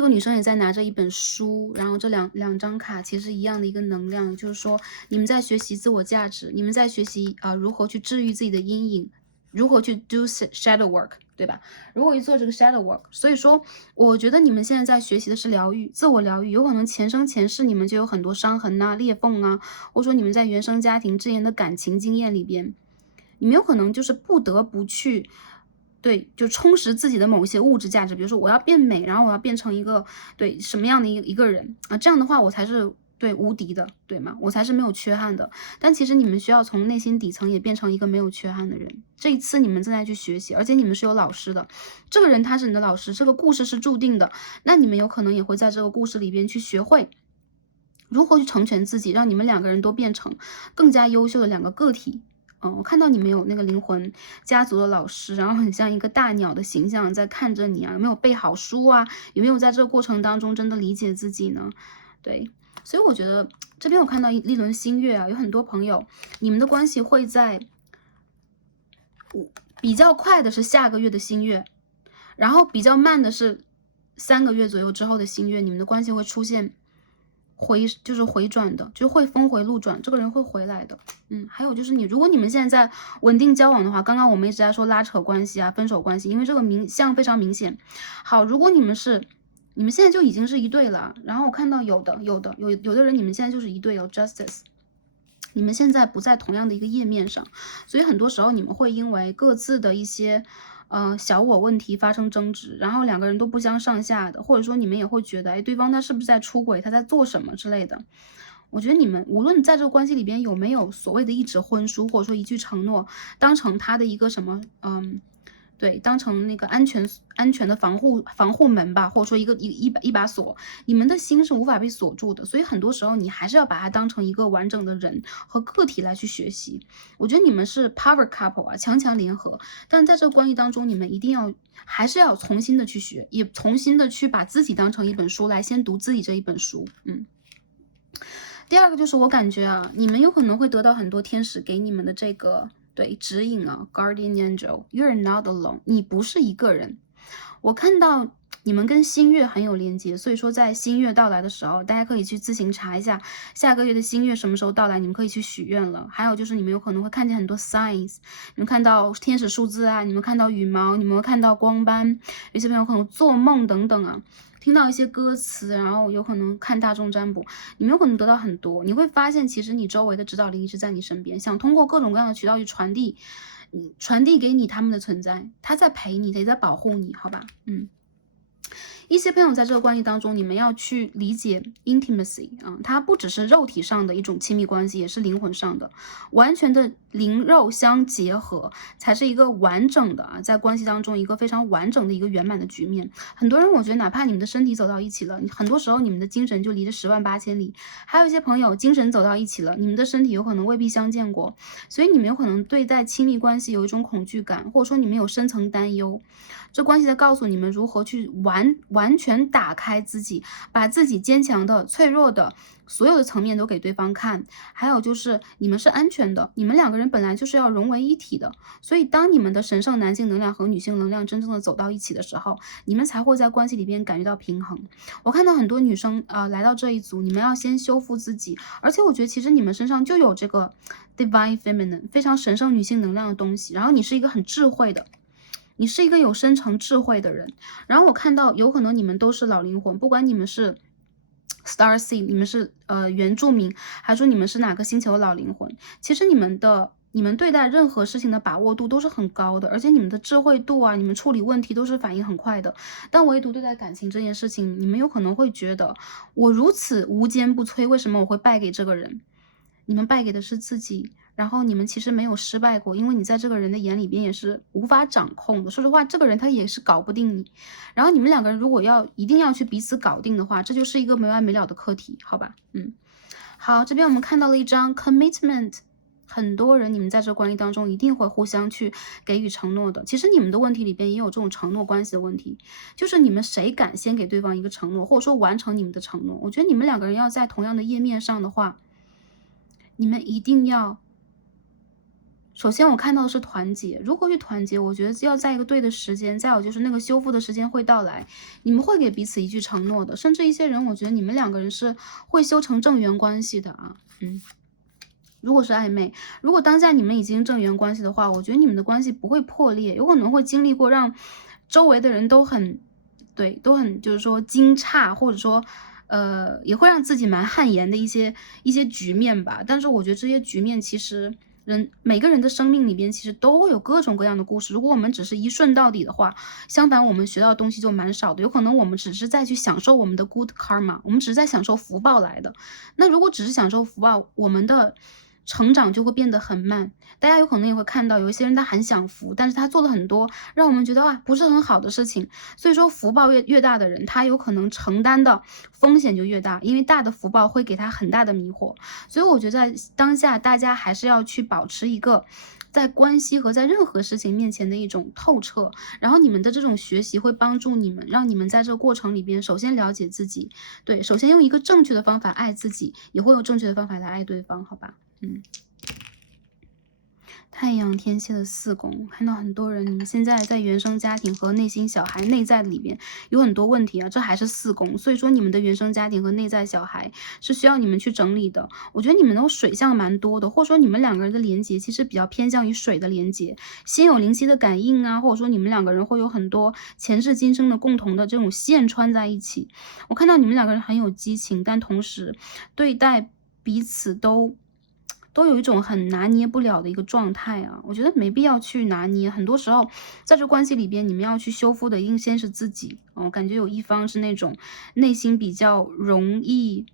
个女生也在拿着一本书，然后这两张卡其实一样的一个能量，就是说你们在学习自我价值，你们在学习如何去治愈自己的阴影。如何去 do shadow work， 对吧？如何去做这个 shadow work？ 所以说，我觉得你们现在在学习的是疗愈，自我疗愈。有可能前生前世你们就有很多伤痕啊、裂缝啊，或者说你们在原生家庭之前的感情经验里边，你们有可能就是不得不去，对，就充实自己的某一些物质价值。比如说，我要变美，然后我要变成一个对什么样的一个人啊？这样的话，我才是。对，无敌的，对吗？我才是没有缺憾的。但其实你们需要从内心底层也变成一个没有缺憾的人。这一次你们正在去学习，而且你们是有老师的。这个人他是你的老师，这个故事是注定的。那你们有可能也会在这个故事里边去学会如何去成全自己，让你们两个人都变成更加优秀的两个个体。我看到你们有那个灵魂家族的老师，然后很像一个大鸟的形象在看着你啊，有没有背好书啊？有没有在这个过程当中真的理解自己呢？对。所以我觉得这边我看到一轮新月啊，有很多朋友，你们的关系会在比较快的是下个月的新月，然后比较慢的是3个月左右之后的新月，你们的关系会出现就是回转的，就会峰回路转，这个人会回来的。还有就是如果你们现在在稳定交往的话，刚刚我们一直在说拉扯关系啊、分手关系，因为这个明象非常明显。好，如果你们现在就已经是一对了，然后我看到有的人你们现在就是一对，有 justice，你们现在不在同样的一个页面上，所以很多时候你们会因为各自的一些小我问题发生争执，然后两个人都不相上下的，或者说你们也会觉得，哎，对方他是不是在出轨，他在做什么之类的。我觉得你们无论在这个关系里边有没有所谓的一纸婚书，或者说一句承诺，当成他的一个什么，对，当成那个安全的防护门吧，或者说一把锁，你们的心是无法被锁住的。所以很多时候你还是要把它当成一个完整的人和个体来去学习。我觉得你们是 power couple 啊，强强联合。但在这个关系当中，你们一定要还是要重新的去学，也重新的去把自己当成一本书来先读自己这一本书。第二个就是我感觉啊，你们有可能会得到很多天使给你们的这个指引啊，Guardian Angel，You're not alone，你不是一个人。我看到你们跟新月很有连接，所以说在新月到来的时候，大家可以去自行查一下下个月的新月什么时候到来，你们可以去许愿了。还有就是你们有可能会看见很多 signs， 你们看到天使数字啊，你们看到羽毛，你们会看到光斑，有些朋友可能做梦等等啊。听到一些歌词，然后有可能看大众占卜，你们有可能得到很多。你会发现，其实你周围的指导灵一直在你身边，想通过各种各样的渠道去传递给你他们的存在，他在陪你，也在保护你，好吧？一些朋友在这个关系当中，你们要去理解 intimacy 啊，它不只是肉体上的一种亲密关系，也是灵魂上的，完全的灵肉相结合，才是一个完整的在关系当中一个非常完整的一个圆满的局面。很多人我觉得，哪怕你们的身体走到一起了，很多时候你们的精神就离着10万8千里。还有一些朋友精神走到一起了，你们的身体有可能未必相见过，所以你们有可能对待亲密关系有一种恐惧感，或者说你们有深层担忧。这关系在告诉你们如何去完全打开自己，把自己坚强的、脆弱的所有的层面都给对方看。还有就是你们是安全的，你们两个人本来就是要融为一体的，所以当你们的神圣男性能量和女性能量真正的走到一起的时候，你们才会在关系里边感觉到平衡。我看到很多女生来到这一组，你们要先修复自己，而且我觉得其实你们身上就有这个 divine feminine 非常神圣女性能量的东西，然后你是一个很智慧的。你是一个有深层智慧的人，然后我看到有可能你们都是老灵魂，不管你们是 Star Seed， 你们是原住民，还是说你们是哪个星球的老灵魂，其实你们对待任何事情的把握度都是很高的，而且你们的智慧度啊，你们处理问题都是反应很快的。但唯独对待感情这件事情，你们有可能会觉得我如此无坚不摧，为什么我会败给这个人？你们败给的是自己。然后你们其实没有失败过，因为你在这个人的眼里边也是无法掌控的。说实话，这个人他也是搞不定你。然后你们两个人如果一定要去彼此搞定的话，这就是一个没完没了的课题，好吧？好，这边我们看到了一张 commitment。很多人你们在这关系当中一定会互相去给予承诺的。其实你们的问题里边也有这种承诺关系的问题，就是你们谁敢先给对方一个承诺，或者说完成你们的承诺。我觉得你们两个人要在同样的页面上的话，你们一定要。首先我看到的是团结，如何去团结？我觉得要在一个对的时间，再有就是那个修复的时间会到来，你们会给彼此一句承诺的。甚至一些人，我觉得你们两个人是会修成正缘关系的啊。如果是暧昧，如果当下你们已经正缘关系的话，我觉得你们的关系不会破裂，有可能会经历过让周围的人都很就是说惊诧，或者说也会让自己蛮汗颜的一些局面吧。但是我觉得这些局面其实每个人的生命里边其实都会有各种各样的故事。如果我们只是一顺到底的话，相反我们学到的东西就蛮少的。有可能我们只是在去享受我们的 good karma， 我们只是在享受福报来的。那如果只是享受福报，我们的成长就会变得很慢。大家有可能也会看到有一些人他很享福，但是他做了很多让我们觉得不是很好的事情。所以说福报越大的人，他有可能承担的风险就越大，因为大的福报会给他很大的迷惑。所以我觉得在当下大家还是要去保持一个在关系和在任何事情面前的一种透彻，然后你们的这种学习会帮助你们，让你们在这个过程里边首先了解自己，对，首先用一个正确的方法爱自己，也会用正确的方法来爱对方，好吧？太阳天蝎的4宫，看到很多人，你们现在在原生家庭和内心小孩内在里边有很多问题啊，这还是4宫，所以说你们的原生家庭和内在小孩是需要你们去整理的。我觉得你们的水象蛮多的，或者说你们两个人的连接其实比较偏向于水的连接，心有灵犀的感应啊，或者说你们两个人会有很多前世今生的共同的这种线穿在一起。我看到你们两个人很有激情，但同时对待彼此都都有一种很拿捏不了的一个状态啊。我觉得没必要去拿捏，很多时候在这关系里边，你们要去修复的应先是自己。感觉有一方是那种内心比较容易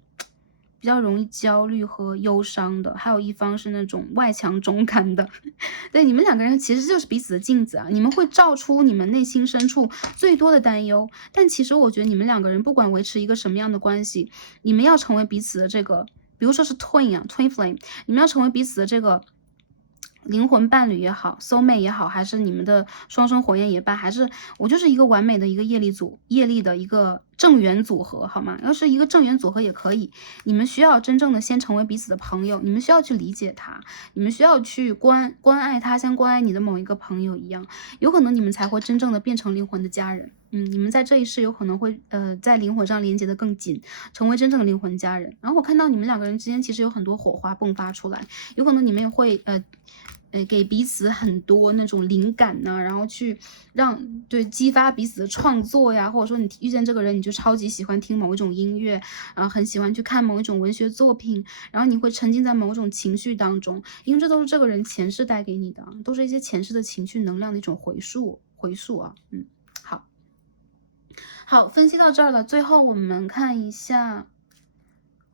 焦虑和忧伤的，还有一方是那种外强中干的。对，你们两个人其实就是彼此的镜子啊，你们会照出你们内心深处最多的担忧。但其实我觉得你们两个人不管维持一个什么样的关系，你们要成为彼此的这个，比如说是 twin flame，你们要成为彼此的这个灵魂伴侣也好，soul mate 也好，还是你们的双生火焰也罢，还是我就是一个完美的一个业力的一个正缘组合，好吗？要是一个正缘组合也可以，你们需要真正的先成为彼此的朋友，你们需要去理解他，你们需要去关爱他，像关爱你的某一个朋友一样，有可能你们才会真正的变成灵魂的家人。你们在这一世有可能会在灵魂上连接的更紧，成为真正的灵魂家人。然后我看到你们两个人之间其实有很多火花迸发出来，有可能你们也会给彼此很多那种灵感呢，然后去激发彼此的创作呀，或者说你遇见这个人，你就超级喜欢听某一种音乐，很喜欢去看某一种文学作品，然后你会沉浸在某种情绪当中，因为这都是这个人前世带给你的，都是一些前世的情绪能量的一种回溯啊。好，分析到这儿了，最后我们看一下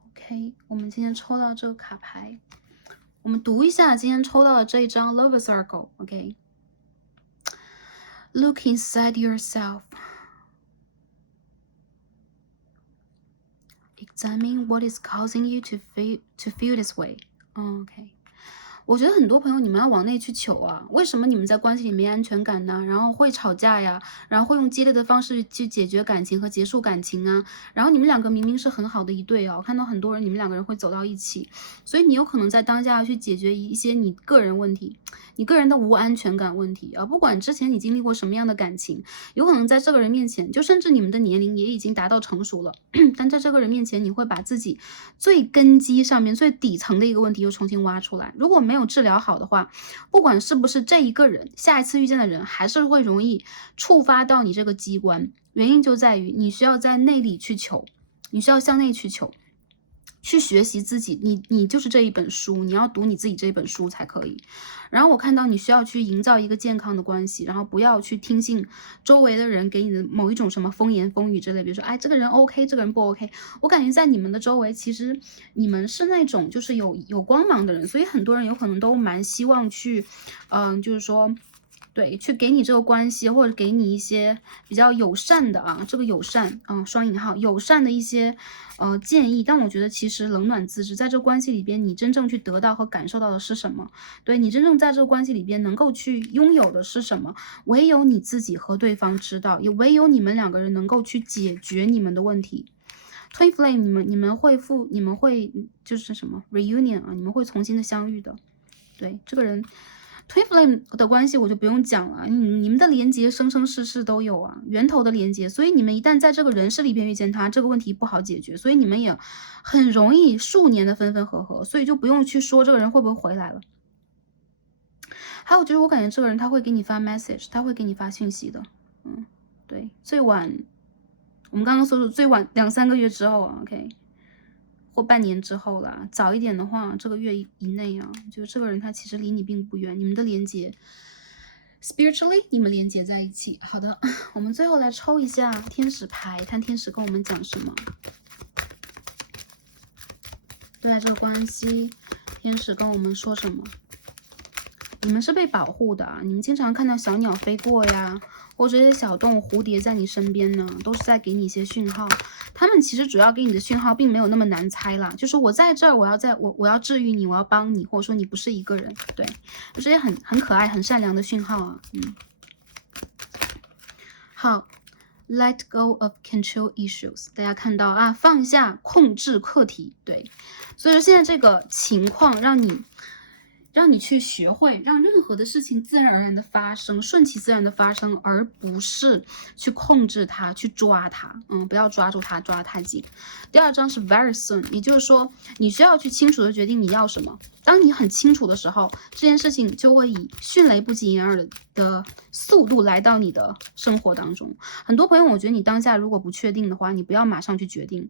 OK， 我们今天抽到这个卡牌，我们读一下今天抽到的这一张 Love Circle。 OK， Look inside yourself, examine what is causing you to feel this way. OK，我觉得很多朋友你们要往内去求啊，为什么你们在关系里没安全感呢？然后会吵架呀，然后会用激烈的方式去解决感情和结束感情啊，然后你们两个明明是很好的一对哦，看到很多人你们两个人会走到一起，所以你有可能在当下要去解决一些你个人问题，你个人的无安全感问题啊，不管之前你经历过什么样的感情，有可能在这个人面前，就甚至你们的年龄也已经达到成熟了，但在这个人面前，你会把自己最根基上面最底层的一个问题又重新挖出来，如果没有治疗好的话，不管是不是这一个人，下一次遇见的人还是会容易触发到你这个机关，原因就在于你需要在内里去求，你需要向内去求，去学习自己，你就是这一本书，你要读你自己这一本书才可以。然后我看到你需要去营造一个健康的关系，然后不要去听信周围的人给你的某一种什么风言风语之类，比如说哎这个人 OK， 这个人不 OK。我感觉在你们的周围，其实你们是那种就是有光芒的人，所以很多人有可能都蛮希望去，就是说。对，去给你这个关系，或者给你一些比较友善的啊，这个友善，双引号友善的一些建议。但我觉得其实冷暖自知，在这个关系里边，你真正去得到和感受到的是什么？对，你真正在这个关系里边能够去拥有的是什么？唯有你自己和对方知道，也唯有你们两个人能够去解决你们的问题。Twin Flame，你们会就是什么 reunion 啊，你们会重新的相遇的。对，这个人。Twin Flame 的关系我就不用讲了，你们的连接生生世世都有啊，源头的连接，所以你们一旦在这个人世里边遇见他，这个问题不好解决，所以你们也很容易数年的分分合合，所以就不用去说这个人会不会回来了。还有就是我感觉这个人他会给你发 message， 他会给你发讯息的，对，最晚我们刚刚说的最晚2-3个月之后啊 ，OK。或半年之后啦，早一点的话，这个月以内啊，就是这个人他其实离你并不远，你们的连接 spiritually 你们连接在一起。好的，我们最后来抽一下天使牌，看天使跟我们讲什么。对待这个关系，天使跟我们说什么？你们是被保护的，你们经常看到小鸟飞过呀，或者这些小动物蝴蝶在你身边呢，都是在给你一些讯号。他们其实主要给你的讯号并没有那么难猜啦，就是我在这儿，我要治愈你，我要帮你，或者说你不是一个人，对，就这些很可爱、很善良的讯号啊。好 ，Let go of control issues， 大家看到啊，放下控制课题，对，所以说现在这个情况让你去学会让任何的事情自然而然的发生，顺其自然的发生，而不是去控制它，去抓它，不要抓住它，抓得太紧。第二张是 very soon， 也就是说你需要去清楚的决定你要什么。当你很清楚的时候，这件事情就会以迅雷不及掩耳的速度来到你的生活当中。很多朋友，我觉得你当下如果不确定的话，你不要马上去决定。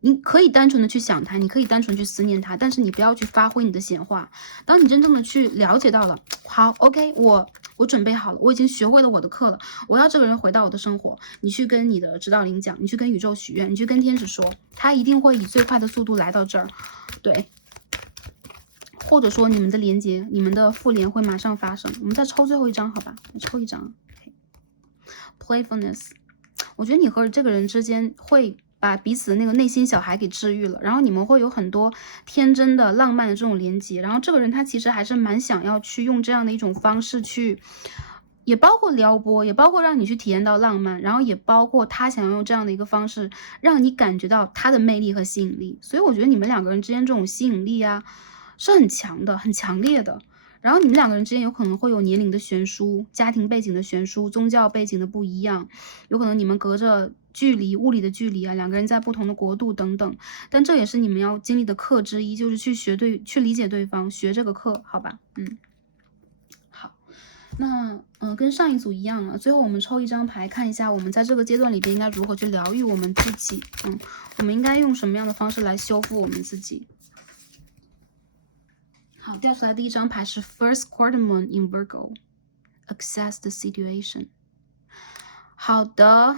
你可以单纯的去想他，你可以单纯去思念他，但是你不要去发挥你的闲话。当你真正的去了解到了，好 ，OK，我准备好了，我已经学会了我的课了，我要这个人回到我的生活。你去跟你的指导灵讲，你去跟宇宙许愿，你去跟天使说，他一定会以最快的速度来到这儿，对。或者说你们的连接，你们的复联会马上发生。我们再抽最后一张，好吧？抽一张。Playfulness， 我觉得你和这个人之间会把彼此的那个内心小孩给治愈了，然后你们会有很多天真的、浪漫的这种连接。然后这个人他其实还是蛮想要去用这样的一种方式去，也包括撩拨，也包括让你去体验到浪漫，然后也包括他想要用这样的一个方式让你感觉到他的魅力和吸引力。所以我觉得你们两个人之间这种吸引力啊，是很强的、很强烈的。然后你们两个人之间有可能会有年龄的悬殊、家庭背景的悬殊、宗教背景的不一样，有可能你们隔着距离、物理的距离啊，两个人在不同的国度等等。但这也是你们要经历的课之一，就是去理解对方，学这个课，好吧？好。那跟上一组一样啊，最后我们抽一张牌，看一下我们在这个阶段里边应该如何去疗愈我们自己。我们应该用什么样的方式来修复我们自己？好，掉出来第一张牌是 First Quarter Moon in Virgo, Access the Situation。好的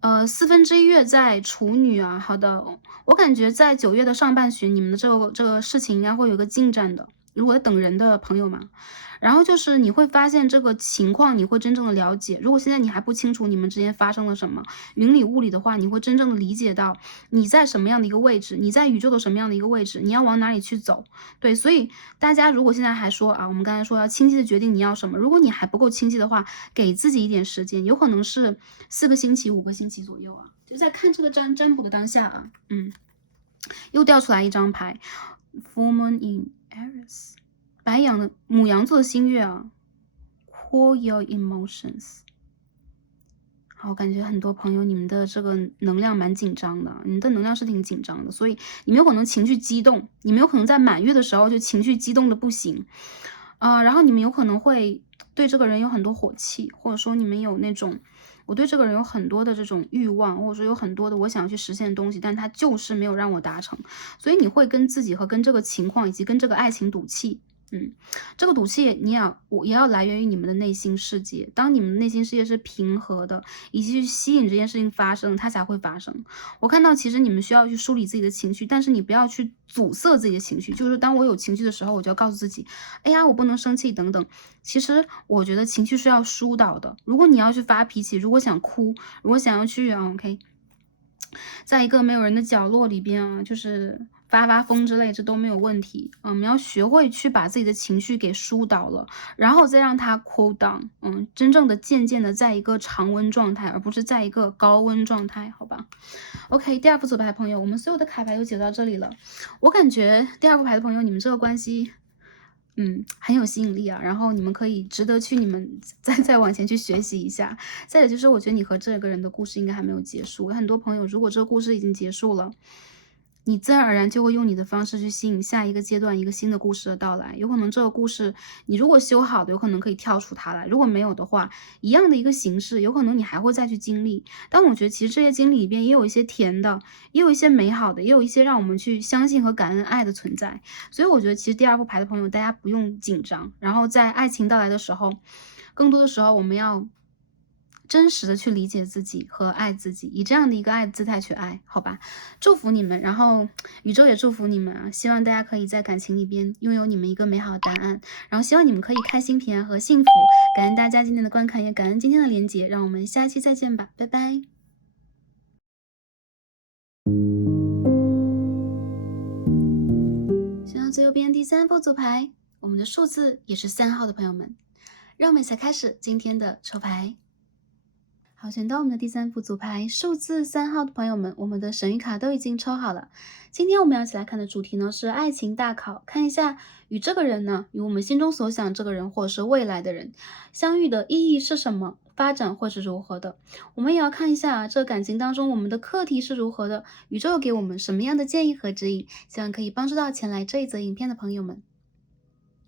，1/4月在处女啊。好的，我感觉在9月的上半旬，你们的这个事情应该会有个进展的。如果等人的朋友嘛，然后就是你会发现这个情况，你会真正的了解。如果现在你还不清楚你们之间发生了什么，云里雾里的话，你会真正的理解到你在什么样的一个位置，你在宇宙的什么样的一个位置，你要往哪里去走。对，所以大家如果现在还说啊，我们刚才说要清晰的决定你要什么，如果你还不够清晰的话，给自己一点时间，有可能是4个星期、5个星期左右啊。就在看这个占卜的当下啊，又掉出来一张牌 ，Full Moon in Aries。白羊的母羊座的新月啊 ，Cool your emotions。好，我感觉很多朋友你们的这个能量蛮紧张的，你们的能量是挺紧张的，所以你们有可能情绪激动，你们有可能在满月的时候就情绪激动的不行，然后你们有可能会对这个人有很多火气，或者说你们有那种我对这个人有很多的这种欲望，或者说有很多的我想要去实现的东西，但他就是没有让我达成，所以你会跟自己和跟这个情况以及跟这个爱情赌气。这个赌气也要来源于你们的内心世界。当你们的内心世界是平和的，以及去吸引这件事情发生，它才会发生。我看到其实你们需要去梳理自己的情绪，但是你不要去阻塞自己的情绪。就是当我有情绪的时候，我就要告诉自己，哎呀，我不能生气等等。其实我觉得情绪是要疏导的。如果你要去发脾气，如果想哭，如果想要去OK，在一个没有人的角落里边啊，就是发疯之类，这都没有问题。我们要学会去把自己的情绪给疏导了，然后再让它 cool down。真正的渐渐的在一个常温状态，而不是在一个高温状态，好吧 ？OK， 第二副组牌的朋友，我们所有的卡牌都解到这里了。我感觉第二副牌的朋友，你们这个关系很有吸引力啊，然后你们可以值得去你们再往前去学习一下。再有就是，我觉得你和这个人的故事应该还没有结束。有很多朋友，如果这个故事已经结束了，你自然而然就会用你的方式去吸引下一个阶段一个新的故事的到来。有可能这个故事你如果修好的，有可能可以跳出它来；如果没有的话，一样的一个形式，有可能你还会再去经历。但我觉得其实这些经历里边也有一些甜的，也有一些美好的，也有一些让我们去相信和感恩爱的存在。所以我觉得其实第二副牌的朋友，大家不用紧张。然后在爱情到来的时候，更多的时候我们要真实的去理解自己和爱自己，以这样的一个爱的姿态去爱，好吧？祝福你们，然后宇宙也祝福你们啊！希望大家可以在感情里边拥有你们一个美好的答案，然后希望你们可以开心、平安和幸福。感恩大家今天的观看，也感恩今天的连结，让我们下期再见吧，拜拜！选到最右边第3副组牌，我们的数字也是3号的朋友们，让我们一起来开始今天的抽牌。好，选到我们的第3副组牌，数字3号的朋友们，我们的神谕卡都已经抽好了。今天我们要一起来看的主题呢是爱情大考，看一下与这个人呢，与我们心中所想这个人或者是未来的人相遇的意义是什么，发展会是如何的。我们也要看一下这感情当中我们的课题是如何的，宇宙给我们什么样的建议和指引，希望可以帮助到前来这一则影片的朋友们。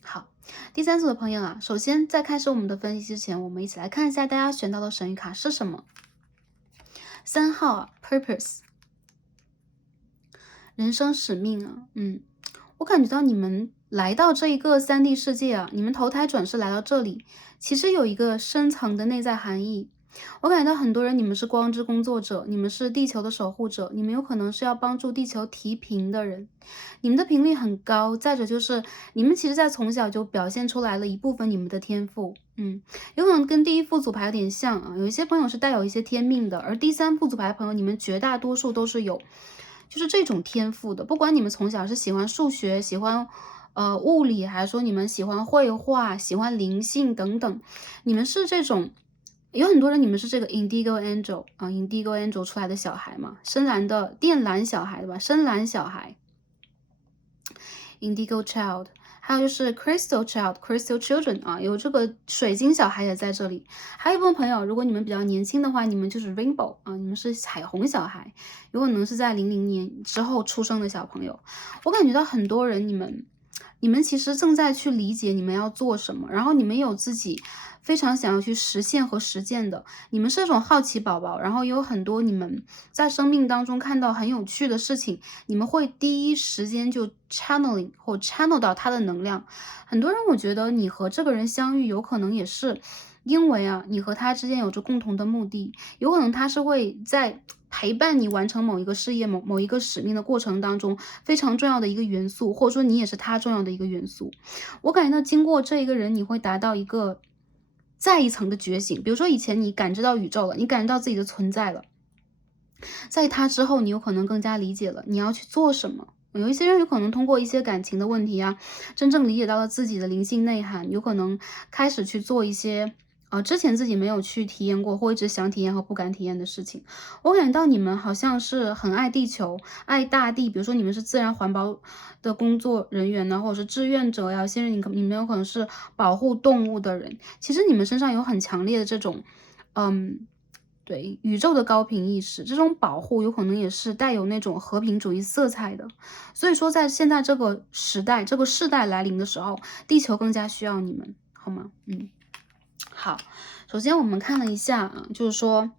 好，第3组的朋友啊，首先在开始我们的分析之前，我们一起来看一下大家选到的神谕卡是什么。3号啊 ，Purpose。人生使命啊，我感觉到你们来到这一个3D 世界啊，你们投胎转世来到这里，其实有一个深层的内在含义。我感觉到很多人，你们是光之工作者，你们是地球的守护者，你们有可能是要帮助地球提频的人，你们的频率很高。再者就是，你们其实在从小就表现出来了一部分你们的天赋，有可能跟第一副组牌有点像啊。有一些朋友是带有一些天命的，而第3副组牌的朋友，你们绝大多数都是有，就是这种天赋的。不管你们从小是喜欢数学，喜欢物理，还是说你们喜欢绘画、喜欢灵性等等，你们是这种。有很多人，你们是这个 Indigo Angel 啊，Indigo Angel 出来的小孩嘛，深蓝的靛蓝小孩对吧？深蓝小孩 ，Indigo Child，还有就是 Crystal Child、Crystal Children 啊，有这个水晶小孩也在这里。还有一部分朋友，如果你们比较年轻的话，你们就是 Rainbow 啊，你们是彩虹小孩，有可能是在00年之后出生的小朋友。我感觉到很多人，你们其实正在去理解你们要做什么，然后你们有自己非常想要去实现和实践的，你们是这种好奇宝宝，然后有很多你们在生命当中看到很有趣的事情，你们会第一时间就 channeling 或 channel 到他的能量。很多人我觉得你和这个人相遇，有可能也是因为啊，你和他之间有着共同的目的，有可能他是会在陪伴你完成某一个事业、某一个使命的过程当中非常重要的一个元素，或者说你也是他重要的一个元素。我感觉到经过这一个人，你会达到一个再一层的觉醒。比如说以前你感知到宇宙了，你感知到自己的存在了，在他之后，你有可能更加理解了你要去做什么。有一些人有可能通过一些感情的问题啊，真正理解到了自己的灵性内涵，有可能开始去做一些之前自己没有去体验过或一直想体验和不敢体验的事情。我感觉到你们好像是很爱地球、爱大地，比如说你们是自然环保的工作人员呢，或者是志愿者呀，有些人你们有可能是保护动物的人。其实你们身上有很强烈的这种，对宇宙的高频意识，这种保护有可能也是带有那种和平主义色彩的。所以说，在现在这个时代、这个世代来临的时候，地球更加需要你们，好吗？好，首先我们看了一下啊，就是说，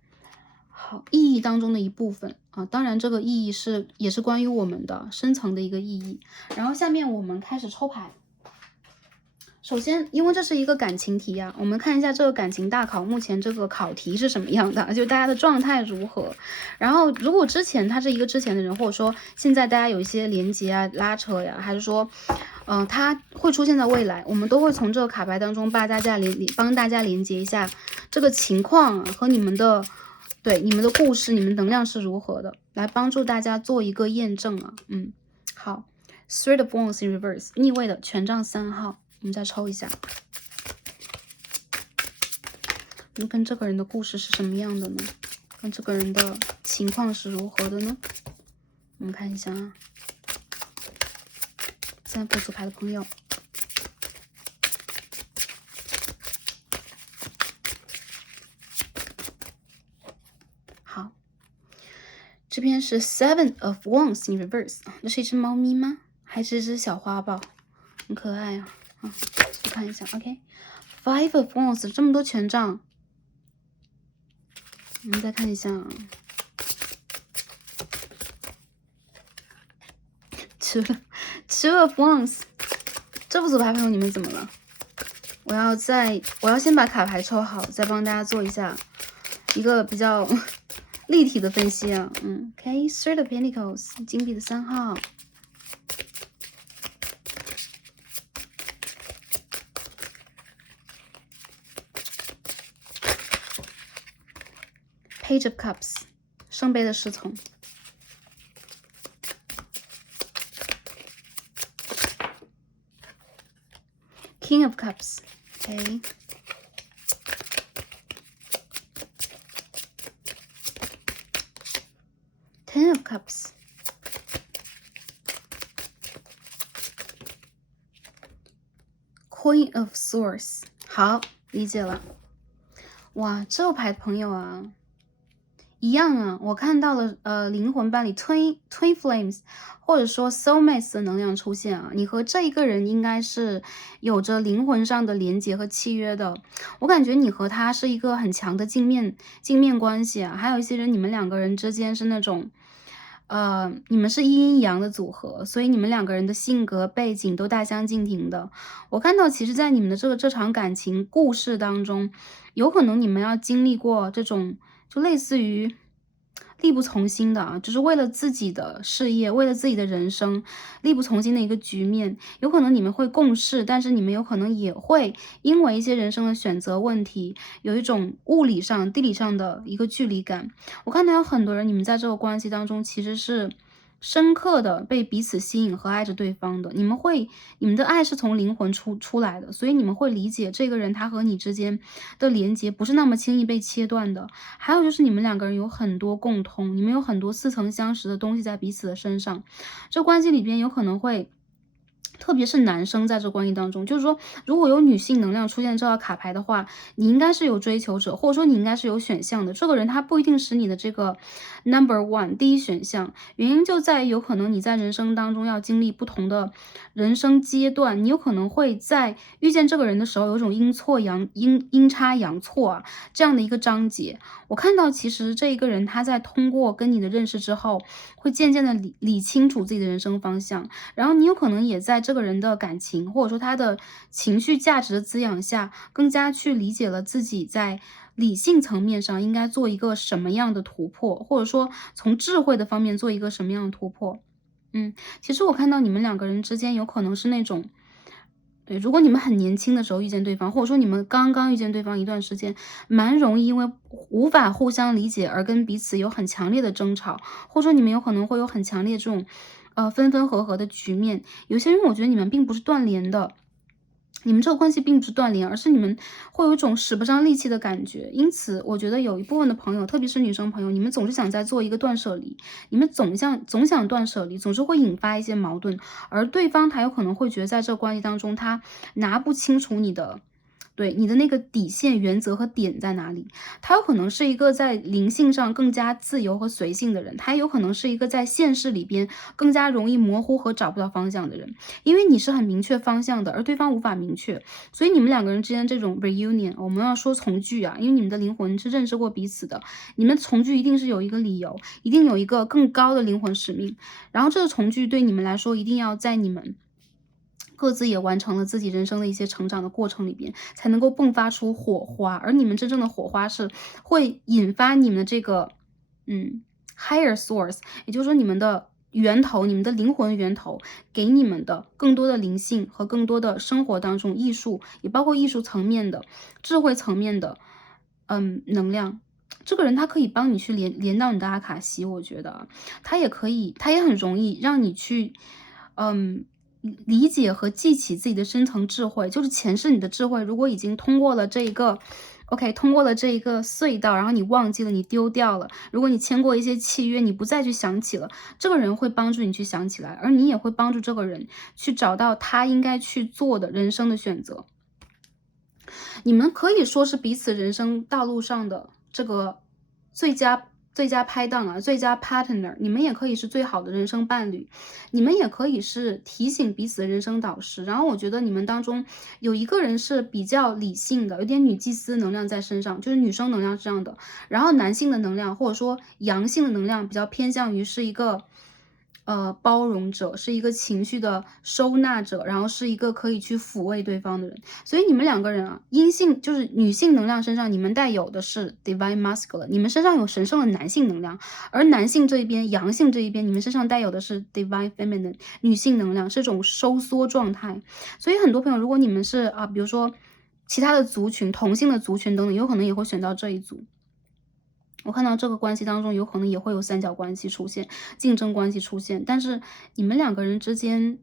好意义当中的一部分啊，当然这个意义也是关于我们的深层的一个意义。然后下面我们开始抽牌。首先，因为这是一个感情题啊，我们看一下这个感情大考目前这个考题是什么样的，就大家的状态如何。然后，如果之前他是一个之前的人，或者说现在大家有一些连接啊、拉扯呀，还是说，他会出现在未来，我们都会从这个卡牌当中帮大家连接一下这个情况啊和你们的故事、你们能量是如何的，来帮助大家做一个验证啊。好 ，Three of Wands in Reverse 逆位的权杖3号。我们再抽一下，跟这个人的故事是什么样的呢？跟这个人的情况是如何的呢？我们看一下啊，3副主牌的朋友，好，这边是 Seven of Wands in Reverse， 这是一只猫咪吗？还是一只小花豹？很可爱啊。去看一下 ，OK。Five of Wands 这么多权杖，我们再看一下啊。Two of Wands 这副组牌朋友你们怎么了？我要先把卡牌抽好，再帮大家做一下一个比较立体的分析啊。OK，Three of Pentacles 金币的3号。Page of Cups 圣杯的侍从。King of Cups OK Ten of Cups Queen of Swords 好，理解了。哇，这牌朋友啊一样啊，我看到了灵魂伴侣 twin flames 或者说 soulmates 的能量出现啊，你和这一个人应该是有着灵魂上的连结和契约的。我感觉你和他是一个很强的镜面关系啊，还有一些人你们两个人之间是那种你们是阴阳的组合，所以你们两个人的性格背景都大相径庭的。我看到其实在你们的这场感情故事当中，有可能你们要经历过这种就类似于力不从心的啊，就是为了自己的事业，为了自己的人生，力不从心的一个局面。有可能你们会共事，但是你们有可能也会因为一些人生的选择问题，有一种物理上、地理上的一个距离感。我看到有很多人，你们在这个关系当中其实是深刻的被彼此吸引和爱着对方的。你们的爱是从灵魂出来的，所以你们会理解这个人他和你之间的连接不是那么轻易被切断的。还有就是你们两个人有很多共通，你们有很多似曾相识的东西在彼此的身上。这关系里边有可能会特别是男生在这关系当中，就是说，如果有女性能量出现这道卡牌的话，你应该是有追求者，或者说你应该是有选项的。这个人他不一定是你的这个 number one 第一选项，原因就在于有可能你在人生当中要经历不同的人生阶段，你有可能会在遇见这个人的时候有一种阴差阳错啊这样的一个章节。我看到其实这一个人他在通过跟你的认识之后，会渐渐的理清楚自己的人生方向。然后你有可能也在这个人的感情，或者说他的情绪价值的滋养下，更加去理解了自己在理性层面上应该做一个什么样的突破，或者说从智慧的方面做一个什么样的突破。其实我看到你们两个人之间有可能是那种对，如果你们很年轻的时候遇见对方，或者说你们刚刚遇见对方一段时间，蛮容易因为无法互相理解而跟彼此有很强烈的争吵，或者说你们有可能会有很强烈这种，分分合合的局面。有些人我觉得你们并不是断联的，你们这个关系并不是断联，而是你们会有一种使不上力气的感觉。因此，我觉得有一部分的朋友，特别是女生朋友，你们总是想在做一个断舍离，你们总想断舍离，总是会引发一些矛盾，而对方他有可能会觉得在这个关系当中，他拿不清楚你的那个底线、原则和点在哪里。他有可能是一个在灵性上更加自由和随性的人，他有可能是一个在现实里边更加容易模糊和找不到方向的人。因为你是很明确方向的，而对方无法明确，所以你们两个人之间这种 reunion，我们要说重聚啊，因为你们的灵魂是认识过彼此的，你们重聚一定是有一个理由，一定有一个更高的灵魂使命。然后这个重聚对你们来说，一定要在你们各自也完成了自己人生的一些成长的过程里边，才能够迸发出火花。而你们真正的火花是会引发你们的这个，higher source，也就是说你们的源头，你们的灵魂源头给你们的更多的灵性和更多的生活当中艺术，也包括艺术层面的、智慧层面的，能量。这个人他可以帮你去连到你的阿卡西，我觉得啊他也很容易让你去，嗯，理解和记起自己的深层智慧，就是前世你的智慧，如果已经通过了这一个通过了这一个隧道，然后你忘记了，你丢掉了，如果你签过一些契约，你不再去想起了，这个人会帮助你去想起来，而你也会帮助这个人去找到他应该去做的人生的选择。你们可以说是彼此人生道路上的这个最佳拍档啊，最佳 partner，你们也可以是最好的人生伴侣，你们也可以是提醒彼此的人生导师。然后我觉得你们当中有一个人是比较理性的，有点女祭司能量在身上，就是女生能量是这样的，然后男性的能量或者说阳性的能量比较偏向于是一个包容者，是一个情绪的收纳者，然后是一个可以去抚慰对方的人。所以你们两个人啊，阴性就是女性能量身上，你们带有的是 divine masculine，你们身上有神圣的男性能量，而男性这一边，阳性这一边，你们身上带有的是 divine feminine，女性能量，是种收缩状态。所以很多朋友，如果你们是啊，比如说其他的族群，同性的族群等等，有可能也会选到这一组。我看到这个关系当中有可能也会有三角关系出现，竞争关系出现，但是你们两个人之间，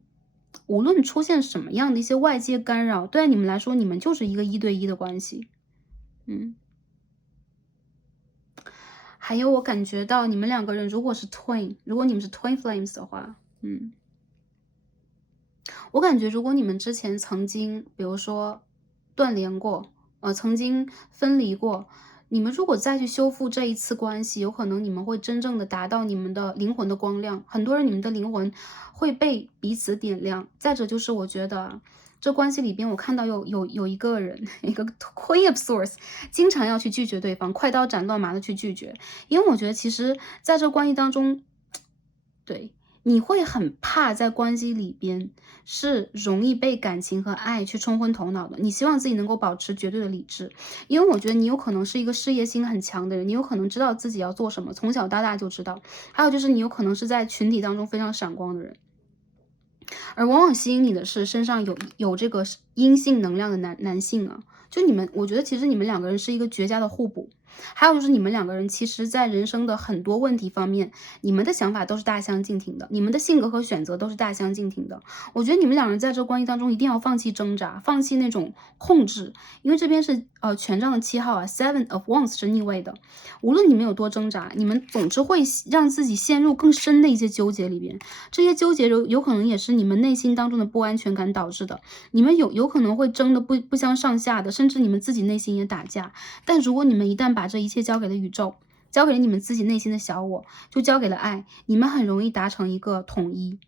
无论出现什么样的一些外界干扰，对你们来说，你们就是一个一对一的关系。嗯，还有我感觉到你们两个人如果是 twin，如果你们是 twin flames 的话，我感觉如果你们之前曾经，比如说断联过，曾经分离过，你们如果再去修复这一次关系，有可能你们会真正的达到你们的灵魂的光亮。很多人你们的灵魂会被彼此点亮。再者就是我觉得这关系里边，我看到有一个人，一个 Queen of Swords，经常要去拒绝对方，快刀斩乱麻的去拒绝。因为我觉得其实在这关系当中，对，你会很怕在关系里边是容易被感情和爱去冲昏头脑的。你希望自己能够保持绝对的理智，因为我觉得你有可能是一个事业心很强的人，你有可能知道自己要做什么，从小到大就知道。还有就是你有可能是在群体当中非常闪光的人。而往往吸引你的是身上有这个阴性能量的男性啊，就你们，我觉得其实你们两个人是一个绝佳的互补。还有就是你们两个人其实在人生的很多问题方面，你们的想法都是大相径庭的，你们的性格和选择都是大相径庭的。我觉得你们两人在这个关系当中一定要放弃挣扎，放弃那种控制，因为这边是权杖的7号啊，Seven of Wands 是逆位的。无论你们有多挣扎，你们总之会让自己陷入更深的一些纠结里边。这些纠结有可能也是你们内心当中的不安全感导致的。你们有可能会争得不相上下的，甚至你们自己内心也打架。但如果你们一旦把这一切交给了宇宙，交给了你们自己内心的小我，就交给了爱，你们很容易达成一个统一，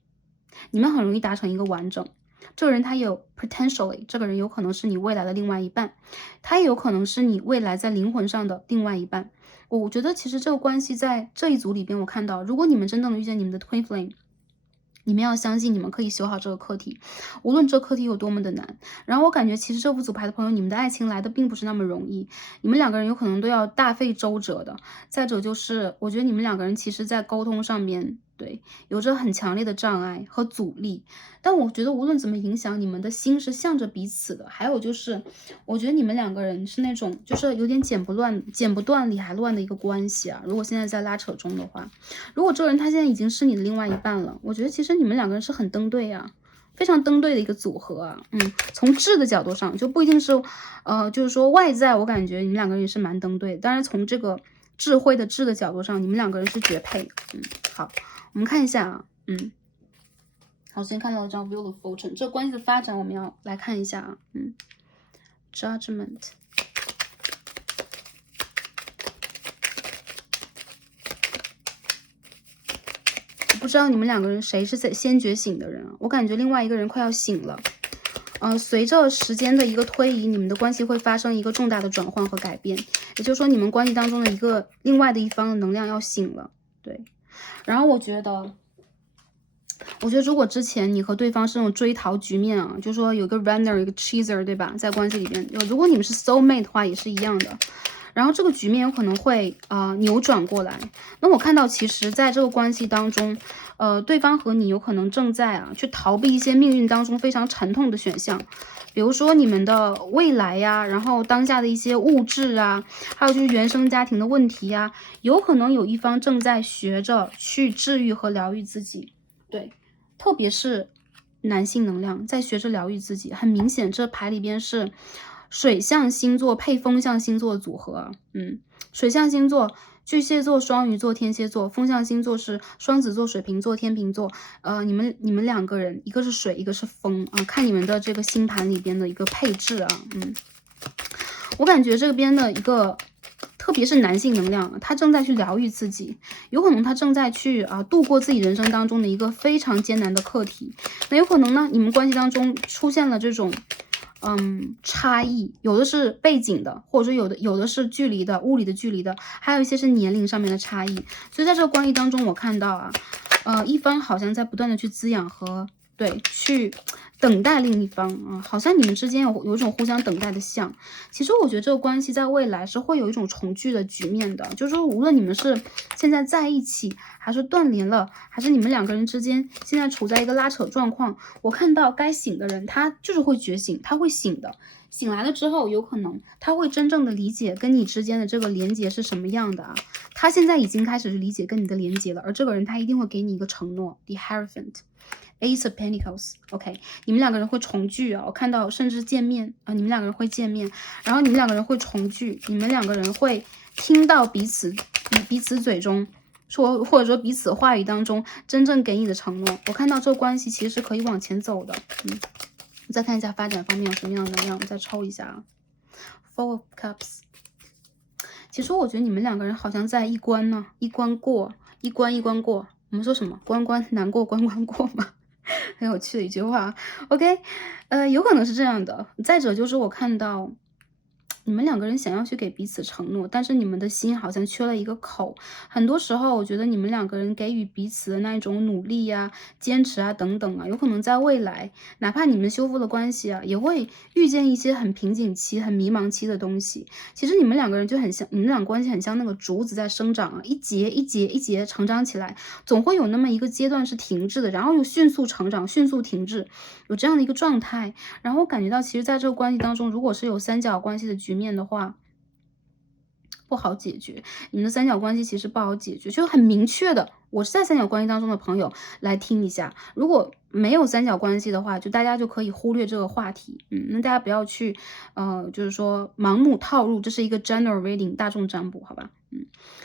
你们很容易达成一个完整。这个人他有 potentially， 这个人有可能是你未来的另外一半，他也有可能是你未来在灵魂上的另外一半。我觉得其实这个关系在这一组里边，我看到如果你们真正的遇见你们的 twin flame，你们要相信你们可以修好这个课题，无论这课题有多么的难。然后我感觉其实这副组牌的朋友，你们的爱情来的并不是那么容易，你们两个人有可能都要大费周折的。再者就是我觉得你们两个人其实在沟通上面，对，有着很强烈的障碍和阻力。但我觉得无论怎么影响，你们的心是向着彼此的。还有就是我觉得你们两个人是那种就是有点剪不断理还乱的一个关系啊。如果现在在拉扯中的话，如果这个人他现在已经是你的另外一半了，我觉得其实你们两个人是很登对啊，非常登对的一个组合啊。从质的角度上就不一定是就是说外在，我感觉你们两个人也是蛮登对的。当然从这个智慧的智的角度上，你们两个人是绝配。好，我们看一下啊。好，先看到了这张 Wheel of Fortune， 这关系的发展我们要来看一下啊。Judgment。不知道你们两个人谁是在先觉醒的人啊？我感觉另外一个人快要醒了。随着时间的一个推移，你们的关系会发生一个重大的转换和改变，也就是说你们关系当中的另外的一方的能量要醒了。对，然后我觉得如果之前你和对方是那种追逃局面啊，就是说有个 runner 一个 chaser， 对吧？在关系里边，如果你们是 soul mate 的话，也是一样的。然后这个局面有可能会扭转过来。那我看到其实在这个关系当中，对方和你有可能正在去逃避一些命运当中非常沉痛的选项，比如说你们的未来呀，然后当下的一些物质啊，还有就是原生家庭的问题呀，有可能有一方正在学着去治愈和疗愈自己。对，特别是男性能量在学着疗愈自己。很明显这牌里边是水象星座配风象星座的组合。水象星座巨蟹座、双鱼座、天蝎座，风象星座是双子座、水瓶座、天秤座。你们两个人，一个是水，一个是风啊。看你们的这个星盘里边的一个配置啊。我感觉这边的一个，特别是男性能量，他正在去疗愈自己，有可能他正在去度过自己人生当中的一个非常艰难的课题。那有可能呢，你们关系当中出现了这种差异，有的是背景的，或者说有的是距离的，物理的距离的，还有一些是年龄上面的差异。所以在这个关系当中，我看到一方好像在不断的去滋养和去等待另一方好像你们之间有一种互相等待的像。其实我觉得这个关系在未来是会有一种重聚的局面的，就是说无论你们是现在在一起，还是断联了，还是你们两个人之间现在处在一个拉扯状况，我看到该醒的人他就是会觉醒，他会醒的。醒来了之后，有可能他会真正的理解跟你之间的这个连接是什么样的他现在已经开始理解跟你的连接了，而这个人他一定会给你一个承诺。The Hierophant。Ace of Pentacles，OK，你们两个人会重聚我看到甚至见面你们两个人会见面，然后你们两个人会重聚，你们两个人会听到彼此嘴中说，或者说彼此话语当中真正给你的承诺。我看到这个关系其实是可以往前走的。再看一下发展方面有什么样的能量，我们再抽一下Four of Cups。其实我觉得你们两个人好像在一关过。我们说什么关难过关过吗？很有趣的一句话。OK，有可能是这样的。再者就是我看到你们两个人想要去给彼此承诺，但是你们的心好像缺了一个口。很多时候，我觉得你们两个人给予彼此的那一种努力呀、坚持啊等等啊，有可能在未来，哪怕你们修复了关系啊，也会遇见一些很瓶颈期、很迷茫期的东西。其实你们两个人就很像，你们俩关系很像那个竹子在生长啊，一节一节一节成长起来，总会有那么一个阶段是停滞的，然后又迅速成长、迅速停滞，有这样的一个状态。然后我感觉到，其实在这个关系当中，如果是有三角关系的局面的话，不好解决。你们的三角关系其实不好解决，就很明确的，我是在三角关系当中的朋友来听一下。如果没有三角关系的话，就大家就可以忽略这个话题。那大家不要去，就是说盲目套入，这是一个 general reading 大众占卜，好吧？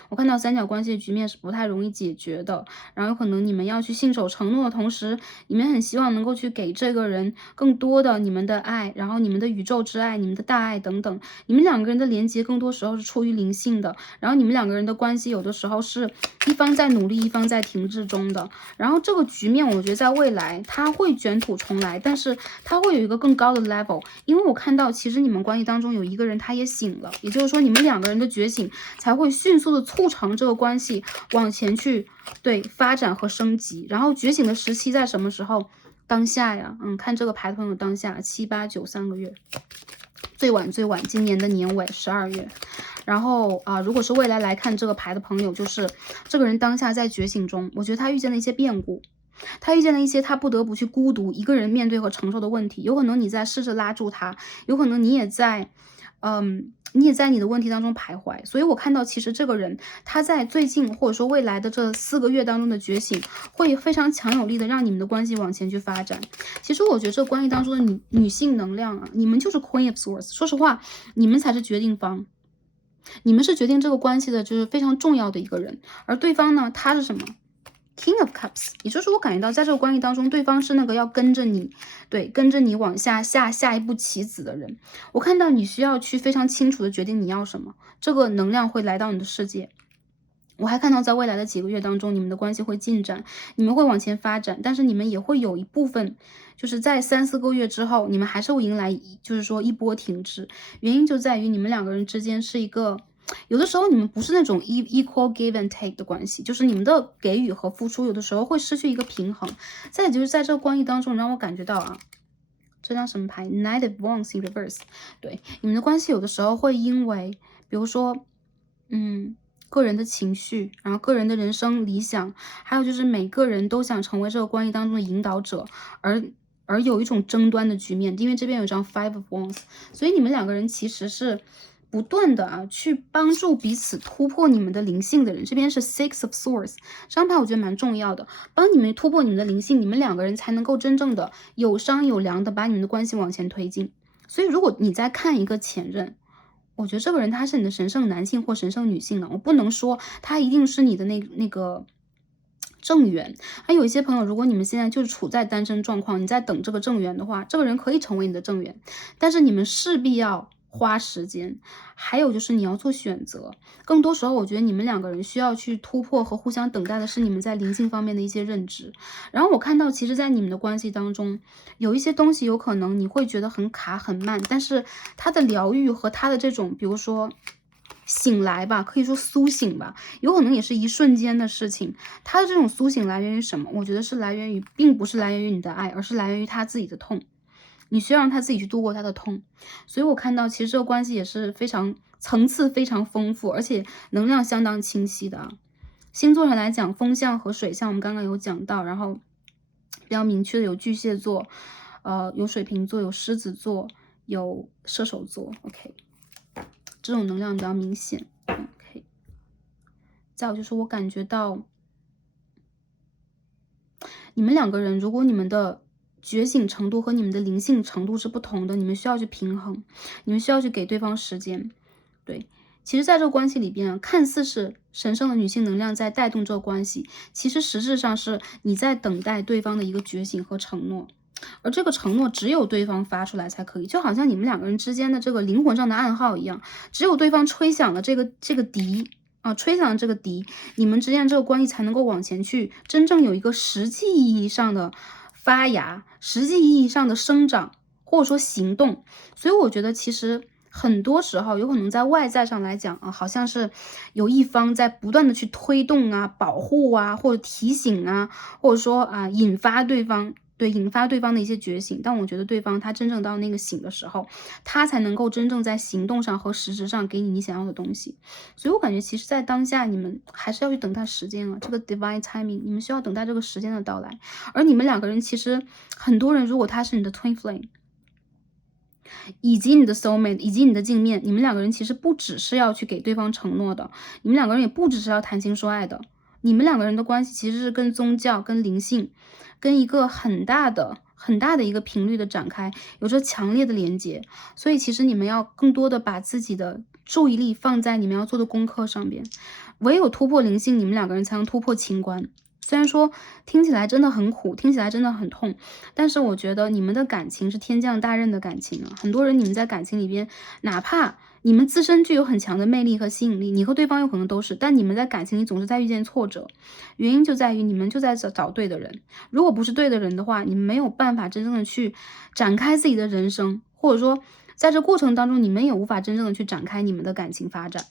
我看到三角关系的局面是不太容易解决的，然后有可能你们要去信守承诺的同时，你们很希望能够去给这个人更多的你们的爱，然后你们的宇宙之爱、你们的大爱等等。你们两个人的连接更多时候是出于灵性的，然后你们两个人的关系有的时候是一方在努力，一方在停滞中的。然后这个局面，我觉得在未来它会卷土重来，但是它会有一个更高的 level，因为我看到其实你们关系当中有一个人他也醒了，也就是说你们两个人的觉醒才会迅速的促成这个关系往前去发展和升级。然后觉醒的时期在什么时候？当下呀，看这个牌的朋友当下7、8、9 3个月，最晚今年的年尾12月。然后如果是未来来看这个牌的朋友，就是这个人当下在觉醒中，我觉得他遇见了一些变故，他遇见了一些他不得不去孤独一个人面对和承受的问题。有可能你在试着拉住他，有可能你也在你的问题当中徘徊。所以我看到其实这个人他在最近或者说未来的这4个月当中的觉醒，会非常强有力的让你们的关系往前去发展。其实我觉得这个关系当中的女性能量啊，你们就是 Queen of Swords， 说实话，你们才是决定方。你们是决定这个关系的，就是非常重要的一个人，而对方呢，他是什么？King of Cups， 也就是我感觉到在这个关系当中，对方是那个要跟着你，跟着你往下一步棋子的人。我看到你需要去非常清楚的决定你要什么，这个能量会来到你的世界。我还看到在未来的几个月当中，你们的关系会进展，你们会往前发展，但是你们也会有一部分，就是在3、4个月之后，你们还是会迎来，就是说一波停滞。原因就在于你们两个人之间是一个，有的时候你们不是那种equal give and take 的关系，就是你们的给予和付出有的时候会失去一个平衡。再就是在这个关系当中，让我感觉到啊，这张什么牌 ？Knight of Wands in reverse。你们的关系有的时候会因为，比如说，个人的情绪，然后个人的人生理想，还有就是每个人都想成为这个关系当中的引导者，而有一种争端的局面。因为这边有张 Five of Wands， 所以你们两个人其实是不断的去帮助彼此突破你们的灵性的人。这边是 Six of Swords， 这张牌我觉得蛮重要的，帮你们突破你们的灵性，你们两个人才能够真正的有商有量的把你们的关系往前推进。所以如果你在看一个前任，我觉得这个人他是你的神圣男性或神圣女性的，我不能说他一定是你的那个正缘。还有一些朋友，如果你们现在就是处在单身状况，你在等这个正缘的话，这个人可以成为你的正缘，但是你们势必要花时间。还有就是你要做选择，更多时候我觉得你们两个人需要去突破和互相等待的是你们在灵性方面的一些认知。然后我看到其实在你们的关系当中，有一些东西有可能你会觉得很卡很慢，但是它的疗愈和它的这种比如说醒来吧，可以说苏醒吧，有可能也是一瞬间的事情。它的这种苏醒来源于什么？我觉得是来源于，并不是来源于你的爱，而是来源于他自己的痛。你需要让他自己去度过他的痛。所以我看到其实这个关系也是非常层次非常丰富，而且能量相当清晰的啊。星座上来讲，风象和水象我们刚刚有讲到，然后比较明确的有巨蟹座，有水瓶座，有狮子座，有射手座。OK， 这种能量比较明显。OK， 再有就是我感觉到你们两个人，如果你们的觉醒程度和你们的灵性程度是不同的，你们需要去平衡，你们需要去给对方时间。其实在这个关系里边，看似是神圣的女性能量在带动这个关系，其实实质上是你在等待对方的一个觉醒和承诺，而这个承诺只有对方发出来才可以，就好像你们两个人之间的这个灵魂上的暗号一样，只有对方吹响了这个笛吹响了这个笛，你们之间这个关系才能够往前去，真正有一个实际意义上的发芽，实际意义上的生长，或者说行动。所以我觉得其实很多时候有可能在外在上来讲啊，好像是有一方在不断的去推动啊、保护啊，或者提醒啊，或者说啊引发对方的一些觉醒。但我觉得对方他真正到那个醒的时候，他才能够真正在行动上和实质上给你想要的东西。所以我感觉其实在当下你们还是要去等待时间啊，这个 divine timing， 你们需要等待这个时间的到来。而你们两个人其实很多人如果他是你的 twin flame，以及你的 soul mate， 以及你的镜面，你们两个人其实不只是要去给对方承诺的，你们两个人也不只是要谈情说爱的，你们两个人的关系其实是跟宗教、跟灵性、跟一个很大的一个频率的展开，有着强烈的连接。所以其实你们要更多的把自己的注意力放在你们要做的功课上边，唯有突破灵性，你们两个人才能突破情关。虽然说听起来真的很苦，听起来真的很痛，但是我觉得你们的感情是天降大任的感情啊。很多人你们在感情里边，哪怕你们自身具有很强的魅力和吸引力，你和对方有可能都是，但你们在感情里总是在遇见挫折，原因就在于你们就在找对的人。如果不是对的人的话，你们没有办法真正的去展开自己的人生，或者说在这过程当中，你们也无法真正的去展开你们的感情发展。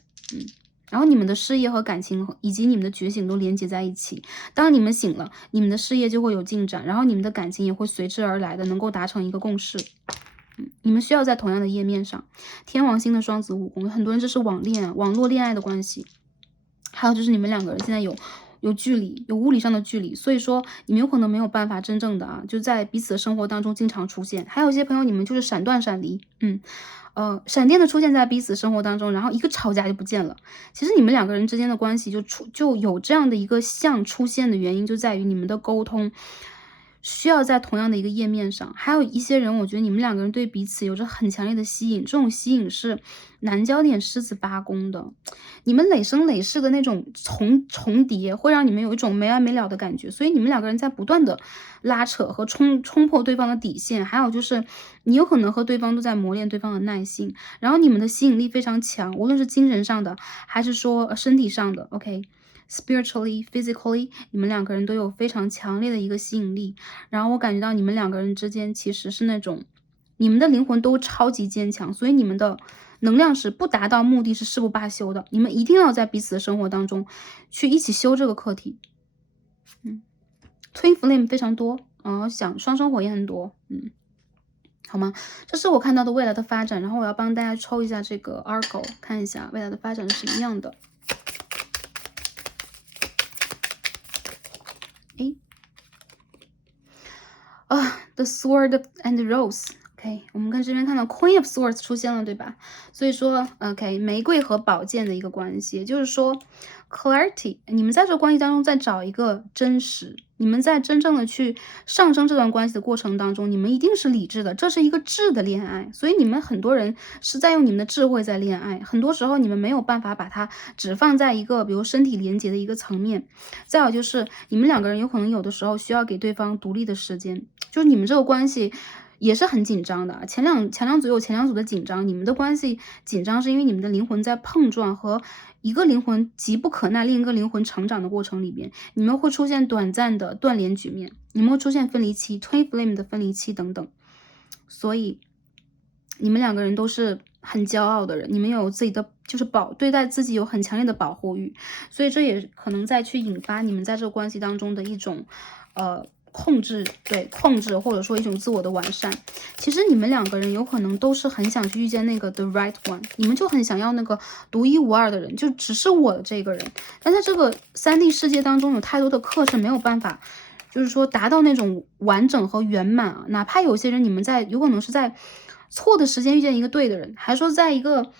然后你们的事业和感情以及你们的觉醒都连接在一起。当你们醒了，你们的事业就会有进展，然后你们的感情也会随之而来的能够达成一个共识。你们需要在同样的页面上。天王星的双子5宫，很多人这是网络恋爱的关系。还有就是你们两个人现在有距离，有物理上的距离，所以说你们有可能没有办法真正的就在彼此的生活当中经常出现。还有一些朋友你们就是闪断闪离，闪电的出现在彼此生活当中，然后一个吵架就不见了。其实你们两个人之间的关系就有这样的一个像出现的原因，就在于你们的沟通需要在同样的一个页面上。还有一些人，我觉得你们两个人对彼此有着很强烈的吸引，这种吸引是南焦点狮子8宫的，你们累生累世的那种重叠，会让你们有一种没完没了的感觉。所以你们两个人在不断的拉扯和冲破对方的底线，还有就是你有可能和对方都在磨练对方的耐性，然后你们的吸引力非常强，无论是精神上的还是说身体上的 OK。spiritually, physically， 你们两个人都有非常强烈的一个吸引力，然后我感觉到你们两个人之间其实是那种，你们的灵魂都超级坚强，所以你们的能量是不达到目的是誓不罢休的，你们一定要在彼此的生活当中去一起修这个课题。Twin flame 非常多，想双生火也很多，好吗？这是我看到的未来的发展，然后我要帮大家抽一下这个 Argo， 看一下未来的发展是什么样的。The Sword and the Rose。OK， 我们看这边看到 Queen of Swords 出现了，对吧？所以说 OK， 玫瑰和宝剑的一个关系，也就是说 clarity， 你们在这个关系当中在找一个真实，你们在真正的去上升这段关系的过程当中，你们一定是理智的，这是一个智的恋爱，所以你们很多人是在用你们的智慧在恋爱，很多时候你们没有办法把它只放在一个比如身体连接的一个层面。再有就是你们两个人有可能有的时候需要给对方独立的时间，就是你们这个关系也是很紧张的，前两组有前两组的紧张，你们的关系紧张是因为你们的灵魂在碰撞，和一个灵魂急不可耐另一个灵魂成长的过程里边，你们会出现短暂的断联局面，你们会出现分离期 Twin flame 的分离期等等。所以你们两个人都是很骄傲的人，你们有自己的就是对待自己有很强烈的保护欲，所以这也可能再去引发你们在这个关系当中的一种控制或者说一种自我的完善。其实你们两个人有可能都是很想去遇见那个 the right one， 你们就很想要那个独一无二的人，就只是我的这个人。但在这个3D 世界当中有太多的课是没有办法就是说达到那种完整和圆满啊。哪怕有些人你们有可能是在错的时间遇见一个对的人，还说在一个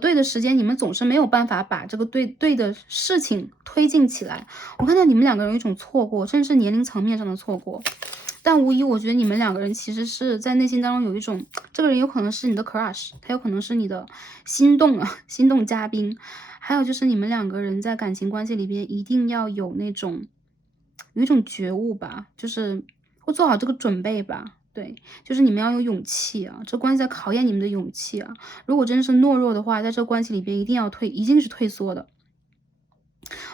对的时间，你们总是没有办法把这个对的事情推进起来。我看到你们两个人有一种错过，甚至是年龄层面上的错过。但无疑我觉得你们两个人其实是在内心当中有一种，这个人有可能是你的 crush， 他有可能是你的心动嘉宾。还有就是你们两个人在感情关系里边一定要有一种觉悟吧，就是会做好这个准备吧。对，就是你们要有勇气啊，这关系在考验你们的勇气啊。如果真的是懦弱的话，在这关系里边一定是退缩的。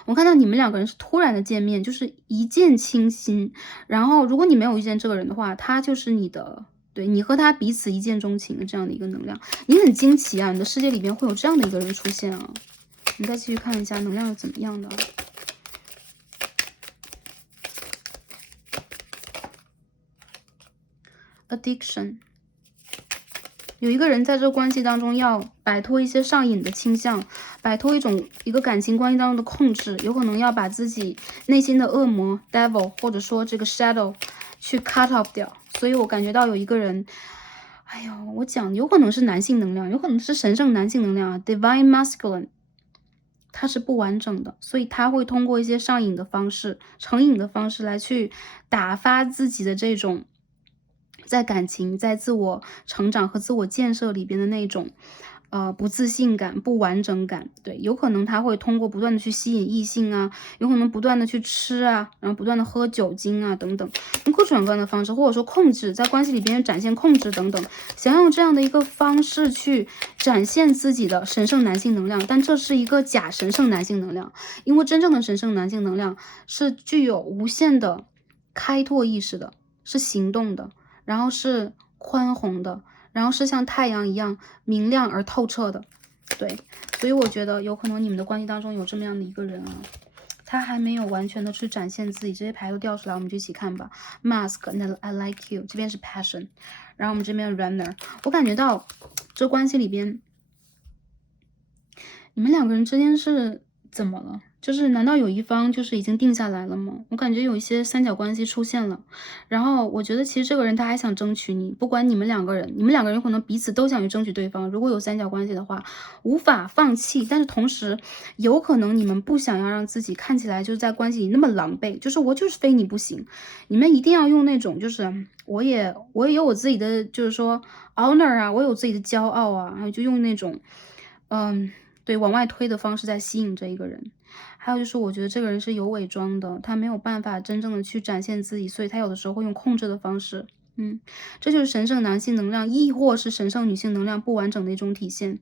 我看到你们两个人是突然的见面，就是一见倾心。然后如果你没有遇见这个人的话，他就是你的对，你和他彼此一见钟情的这样的一个能量，你很惊奇啊，你的世界里边会有这样的一个人出现啊。你再继续看一下能量是怎么样的。Addiction， 有一个人在这个关系当中要摆脱一些上瘾的倾向，摆脱一个感情关系当中的控制，有可能要把自己内心的恶魔 devil 或者说这个 shadow 去 cut off 掉。所以我感觉到有一个人，哎呦，我讲有可能是男性能量，有可能是神圣男性能量啊 ，divine masculine。它是不完整的，所以他会通过一些上瘾的方式、成瘾的方式来去打发自己的这种在感情、在自我成长和自我建设里边的那种不自信感、不完整感。对，有可能他会通过不断的去吸引异性啊，有可能不断的去吃啊，然后不断的喝酒精啊等等，用各种各样的方式，或者说控制，在关系里边展现控制等等，想用这样的一个方式去展现自己的神圣男性能量，但这是一个假神圣男性能量，因为真正的神圣男性能量是具有无限的开拓意识的，是行动的，然后是宽宏的，然后是像太阳一样明亮而透彻的。对，所以我觉得有可能你们的关系当中有这么样的一个人啊，他还没有完全的去展现自己。这些牌都掉出来，我们就一起看吧。Mask， I like you， 这边是 Passion， 然后我们这边 Runner。我感觉到这关系里边，你们两个人之间是怎么了？就是难道有一方就是已经定下来了吗？我感觉有一些三角关系出现了，然后我觉得其实这个人他还想争取你，不管你们两个人有可能彼此都想去争取对方。如果有三角关系的话，无法放弃，但是同时有可能你们不想要让自己看起来就是在关系里那么狼狈，就是我就是非你不行，你们一定要用那种就是我也有我自己的就是说 honor 啊，我有自己的骄傲啊，然后就用那种对，往外推的方式在吸引这一个人。还有就是我觉得这个人是有伪装的，他没有办法真正的去展现自己，所以他有的时候会用控制的方式。这就是神圣男性能量，亦或是神圣女性能量不完整的一种体现。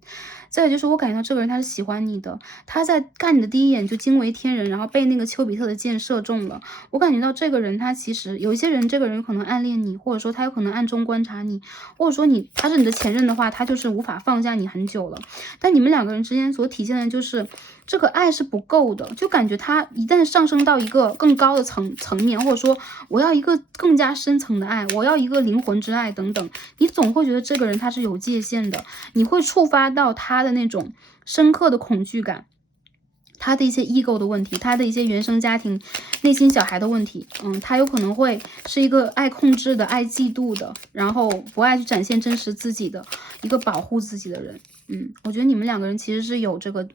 再有就是我感觉到这个人他是喜欢你的，他在看你的第一眼就惊为天人，然后被那个丘比特的箭射中了。我感觉到这个人他其实有一些人，这个人可能暗恋你，或者说他有可能暗中观察你，或者说他是你的前任的话，他就是无法放下你很久了。但你们两个人之间所体现的就是这个爱是不够的，就感觉他一旦上升到一个更高的层面，或者说我要一个更加深层的爱，我要一个灵魂之爱等等，你总会觉得这个人他是有界限的，你会触发到他的那种深刻的恐惧感，他的一些 ego 的问题，他的一些原生家庭内心小孩的问题。他有可能会是一个爱控制的、爱嫉妒的，然后不爱去展现真实自己的一个保护自己的人。我觉得你们两个人其实是有这个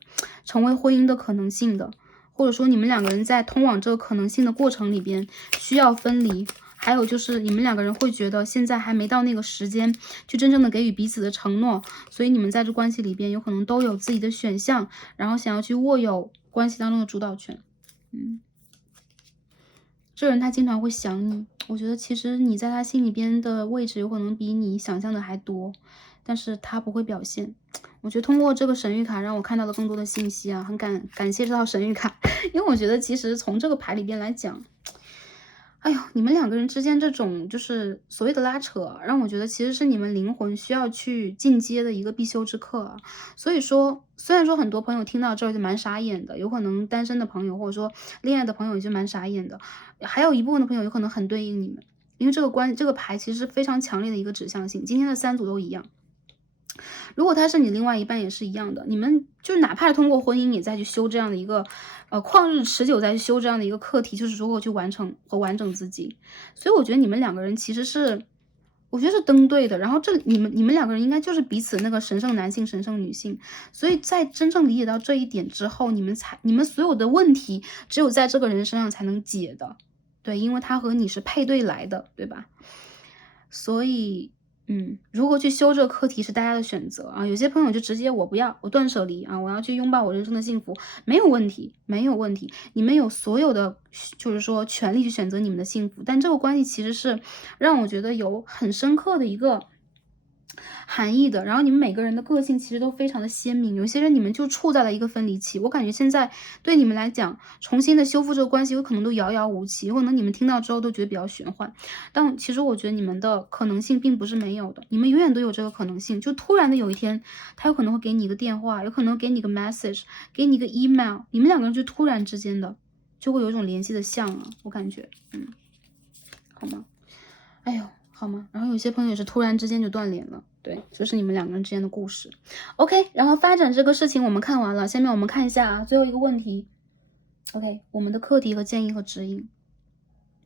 成为婚姻的可能性的，或者说你们两个人在通往这个可能性的过程里边需要分离。还有就是你们两个人会觉得现在还没到那个时间去真正的给予彼此的承诺，所以你们在这关系里边有可能都有自己的选项，然后想要去握有关系当中的主导权。这人他经常会想你，我觉得其实你在他心里边的位置有可能比你想象的还多，但是他不会表现。我觉得通过这个神谕卡让我看到了更多的信息啊，很感谢这套神谕卡，因为我觉得其实从这个牌里边来讲，哎呦，你们两个人之间这种就是所谓的拉扯，让我觉得其实是你们灵魂需要去进阶的一个必修之课啊。所以说，虽然说很多朋友听到这儿就蛮傻眼的，有可能单身的朋友或者说恋爱的朋友也就蛮傻眼的，还有一部分的朋友有可能很对应你们，因为这个牌其实是非常强烈的一个指向性，今天的三组都一样。如果他是你另外一半也是一样的，你们就是哪怕是通过婚姻也再去修这样的一个旷日持久再去修这样的一个课题，就是如何去完成和完整自己。所以我觉得你们两个人其实是我觉得是登对的，然后你们两个人应该就是彼此那个神圣男性神圣女性，所以在真正理解到这一点之后，你们所有的问题只有在这个人身上才能解的。对，因为他和你是配对来的，对吧？所以如何去修这个课题是大家的选择啊。有些朋友就直接我不要，我断舍离啊，我要去拥抱我人生的幸福，没有问题，没有问题。你们有所有的就是说权利去选择你们的幸福，但这个关系其实是让我觉得有很深刻的一个含义的。然后你们每个人的个性其实都非常的鲜明，有些人你们就处在了一个分离期，我感觉现在对你们来讲，重新的修复这个关系有可能都遥遥无期，有可能你们听到之后都觉得比较玄幻，但其实我觉得你们的可能性并不是没有的，你们永远都有这个可能性，就突然的有一天，他有可能会给你一个电话，有可能给你一个 message， 给你一个 email， 你们两个人就突然之间的就会有一种联系的像啊，我感觉，好吗？哎呦，好吗？然后有些朋友也是突然之间就断联了，对，这是你们两个人之间的故事。OK，然后发展这个事情我们看完了，下面我们看一下啊，最后一个问题。OK，我们的课题和建议和指引。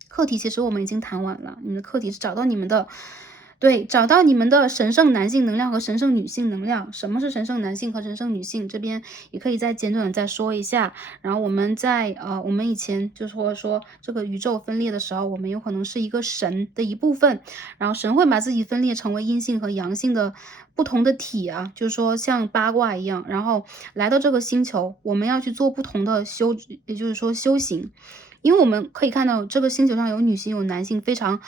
课题其实我们已经谈完了，你们的课题是找到你们的，对，找到你们的神圣男性能量和神圣女性能量。什么是神圣男性和神圣女性？这边也可以再简短的再说一下。然后我们在我们以前就是说这个宇宙分裂的时候，我们有可能是一个神的一部分，然后神会把自己分裂成为阴性和阳性的不同的体啊，就是说像八卦一样，然后来到这个星球，我们要去做不同的也就是说修行。因为我们可以看到这个星球上有女性有男性非常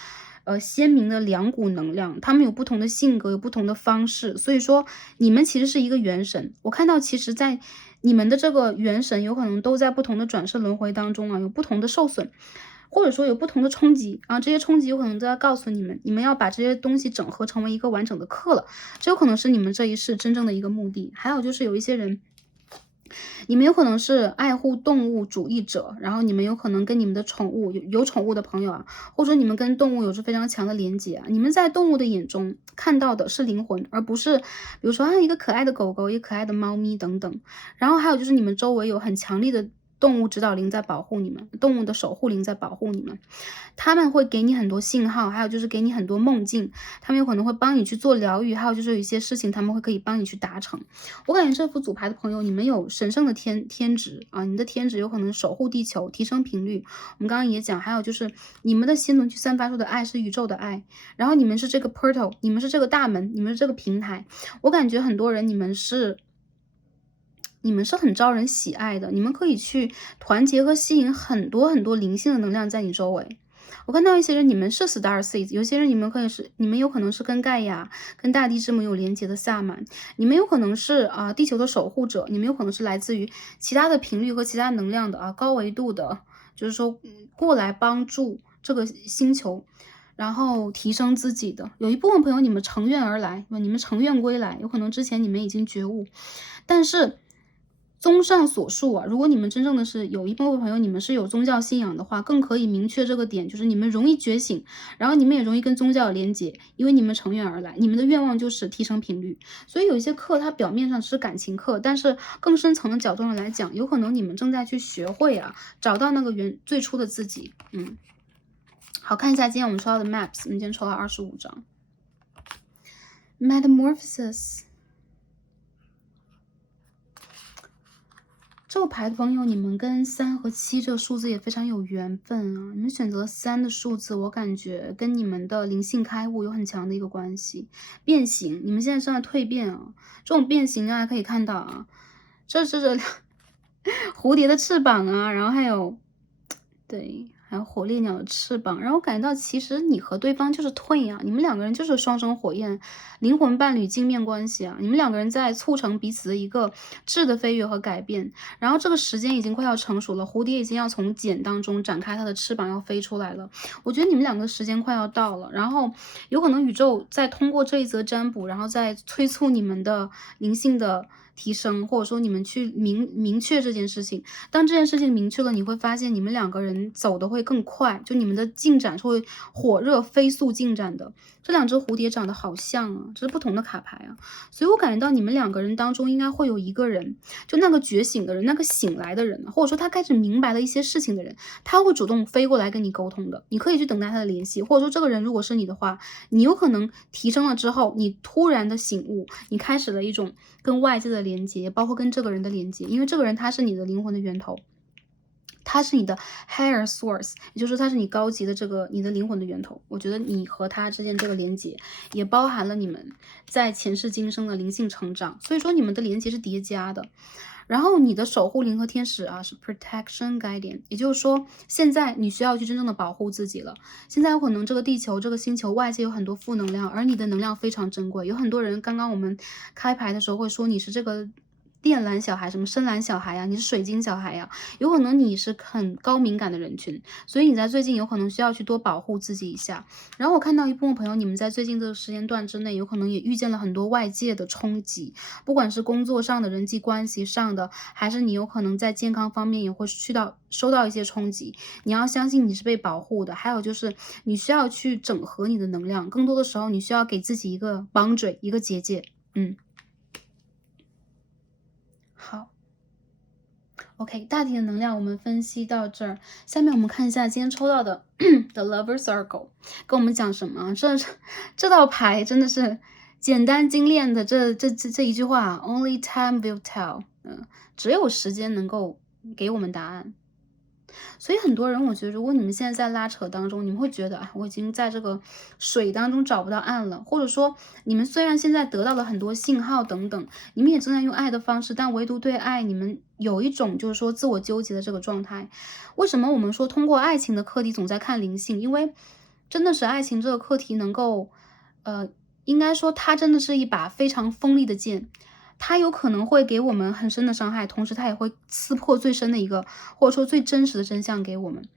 鲜明的两股能量，他们有不同的性格，有不同的方式，所以说你们其实是一个元神。我看到其实在你们的这个元神有可能都在不同的转世轮回当中啊，有不同的受损，或者说有不同的冲击啊，这些冲击有可能都要告诉你们，你们要把这些东西整合成为一个完整的课了，这有可能是你们这一世真正的一个目的。还有就是有一些人，你们有可能是爱护动物主义者，然后你们有可能跟你们的宠物有宠物的朋友啊，或者说你们跟动物有着非常强的连接啊，你们在动物的眼中看到的是灵魂，而不是比如说一个可爱的狗狗，一个可爱的猫咪等等。然后还有就是你们周围有很强力的动物指导灵在保护你们，动物的守护灵在保护你们，他们会给你很多信号，还有就是给你很多梦境，他们有可能会帮你去做疗愈，还有就是有一些事情他们会可以帮你去达成。我感觉这副组牌的朋友，你们有神圣的天职啊，你的天职有可能守护地球，提升频率。我们刚刚也讲，还有就是你们的心轮去散发出的爱是宇宙的爱，然后你们是这个 portal， 你们是这个大门，你们是这个平台。我感觉很多人你们是很招人喜爱的，你们可以去团结和吸引很多很多灵性的能量在你周围。我看到一些人，你们是 Star Seeds， 有些人你们有可能是跟盖亚、跟大地之母有连接的萨满，你们有可能是地球的守护者，你们有可能是来自于其他的频率和其他能量的高维度的，就是说过来帮助这个星球。然后提升自己的，有一部分朋友你们乘愿而来，你们乘愿归来，有可能之前你们已经觉悟，但是综上所述啊，如果你们真正的是有一部分朋友，你们是有宗教信仰的话，更可以明确这个点，就是你们容易觉醒，然后你们也容易跟宗教有连接，因为你们乘愿而来，你们的愿望就是提升频率。所以有一些课，它表面上是感情课，但是更深层的角度上来讲，有可能你们正在去学会找到那个最初的自己。好，看一下今天我们抽到的 maps， 我们今天抽到25张 Metamorphosis。这个牌的朋友，你们跟3和7这个数字也非常有缘分啊！你们选择了3的数字，我感觉跟你们的灵性开悟有很强的一个关系。变形，你们现在正在蜕变啊！这种变形大家可以看到啊，这蝴蝶的翅膀啊，然后还有火烈鸟的翅膀，然后感觉到其实你和对方就是twin啊，你们两个人就是双生火焰，灵魂伴侣镜面关系啊，你们两个人在促成彼此的一个质的飞跃和改变，然后这个时间已经快要成熟了，蝴蝶已经要从茧当中展开它的翅膀要飞出来了，我觉得你们两个的时间快要到了，然后有可能宇宙在通过这一则占卜，然后再催促你们的灵性的提升，或者说你们去明确这件事情。当这件事情明确了，你会发现你们两个人走的会更快，就你们的进展是会火热飞速进展的。这两只蝴蝶长得好像啊，这是不同的卡牌啊，所以我感觉到你们两个人当中应该会有一个人，就那个觉醒的人，那个醒来的人，或者说他开始明白了一些事情的人，他会主动飞过来跟你沟通的。你可以去等待他的联系，或者说这个人如果是你的话，你有可能提升了之后，你突然的醒悟，你开始了一种跟外界的连接，包括跟这个人的连接，因为这个人他是你的灵魂的源头。它是你的 higher source， 也就是说它是你高级的你的灵魂的源头。我觉得你和他之间这个连接也包含了你们在前世今生的灵性成长，所以说你们的连接是叠加的。然后你的守护灵和天使啊是 protection guardian，也就是说现在你需要去真正的保护自己了。现在有可能这个地球这个星球外界有很多负能量，而你的能量非常珍贵。有很多人刚刚我们开牌的时候会说你是这个靛蓝小孩，什么深蓝小孩呀，你是水晶小孩呀，有可能你是很高敏感的人群，所以你在最近有可能需要去多保护自己一下。然后我看到一部分朋友，你们在最近这个时间段之内，有可能也遇见了很多外界的冲击，不管是工作上的、人际关系上的，还是你有可能在健康方面也会收到一些冲击。你要相信你是被保护的，还有就是你需要去整合你的能量，更多的时候你需要给自己一个 boundary，一个结界。好。OK，大体的能量我们分析到这儿，下面我们看一下今天抽到的 The Lover Circle 跟我们讲什么？这道牌真的是简单精炼的这一句话 ，Only time will tell，只有时间能够给我们答案。所以很多人，我觉得如果你们现在在拉扯当中，你们会觉得，我已经在这个水当中找不到岸了，或者说你们虽然现在得到了很多信号等等，你们也正在用爱的方式，但唯独对爱，你们有一种就是说自我纠结的这个状态。为什么我们说通过爱情的课题总在看灵性？因为真的是爱情这个课题能够，应该说它真的是一把非常锋利的剑。它有可能会给我们很深的伤害，同时它也会刺破最深的一个，或者说最真实的真相给我们。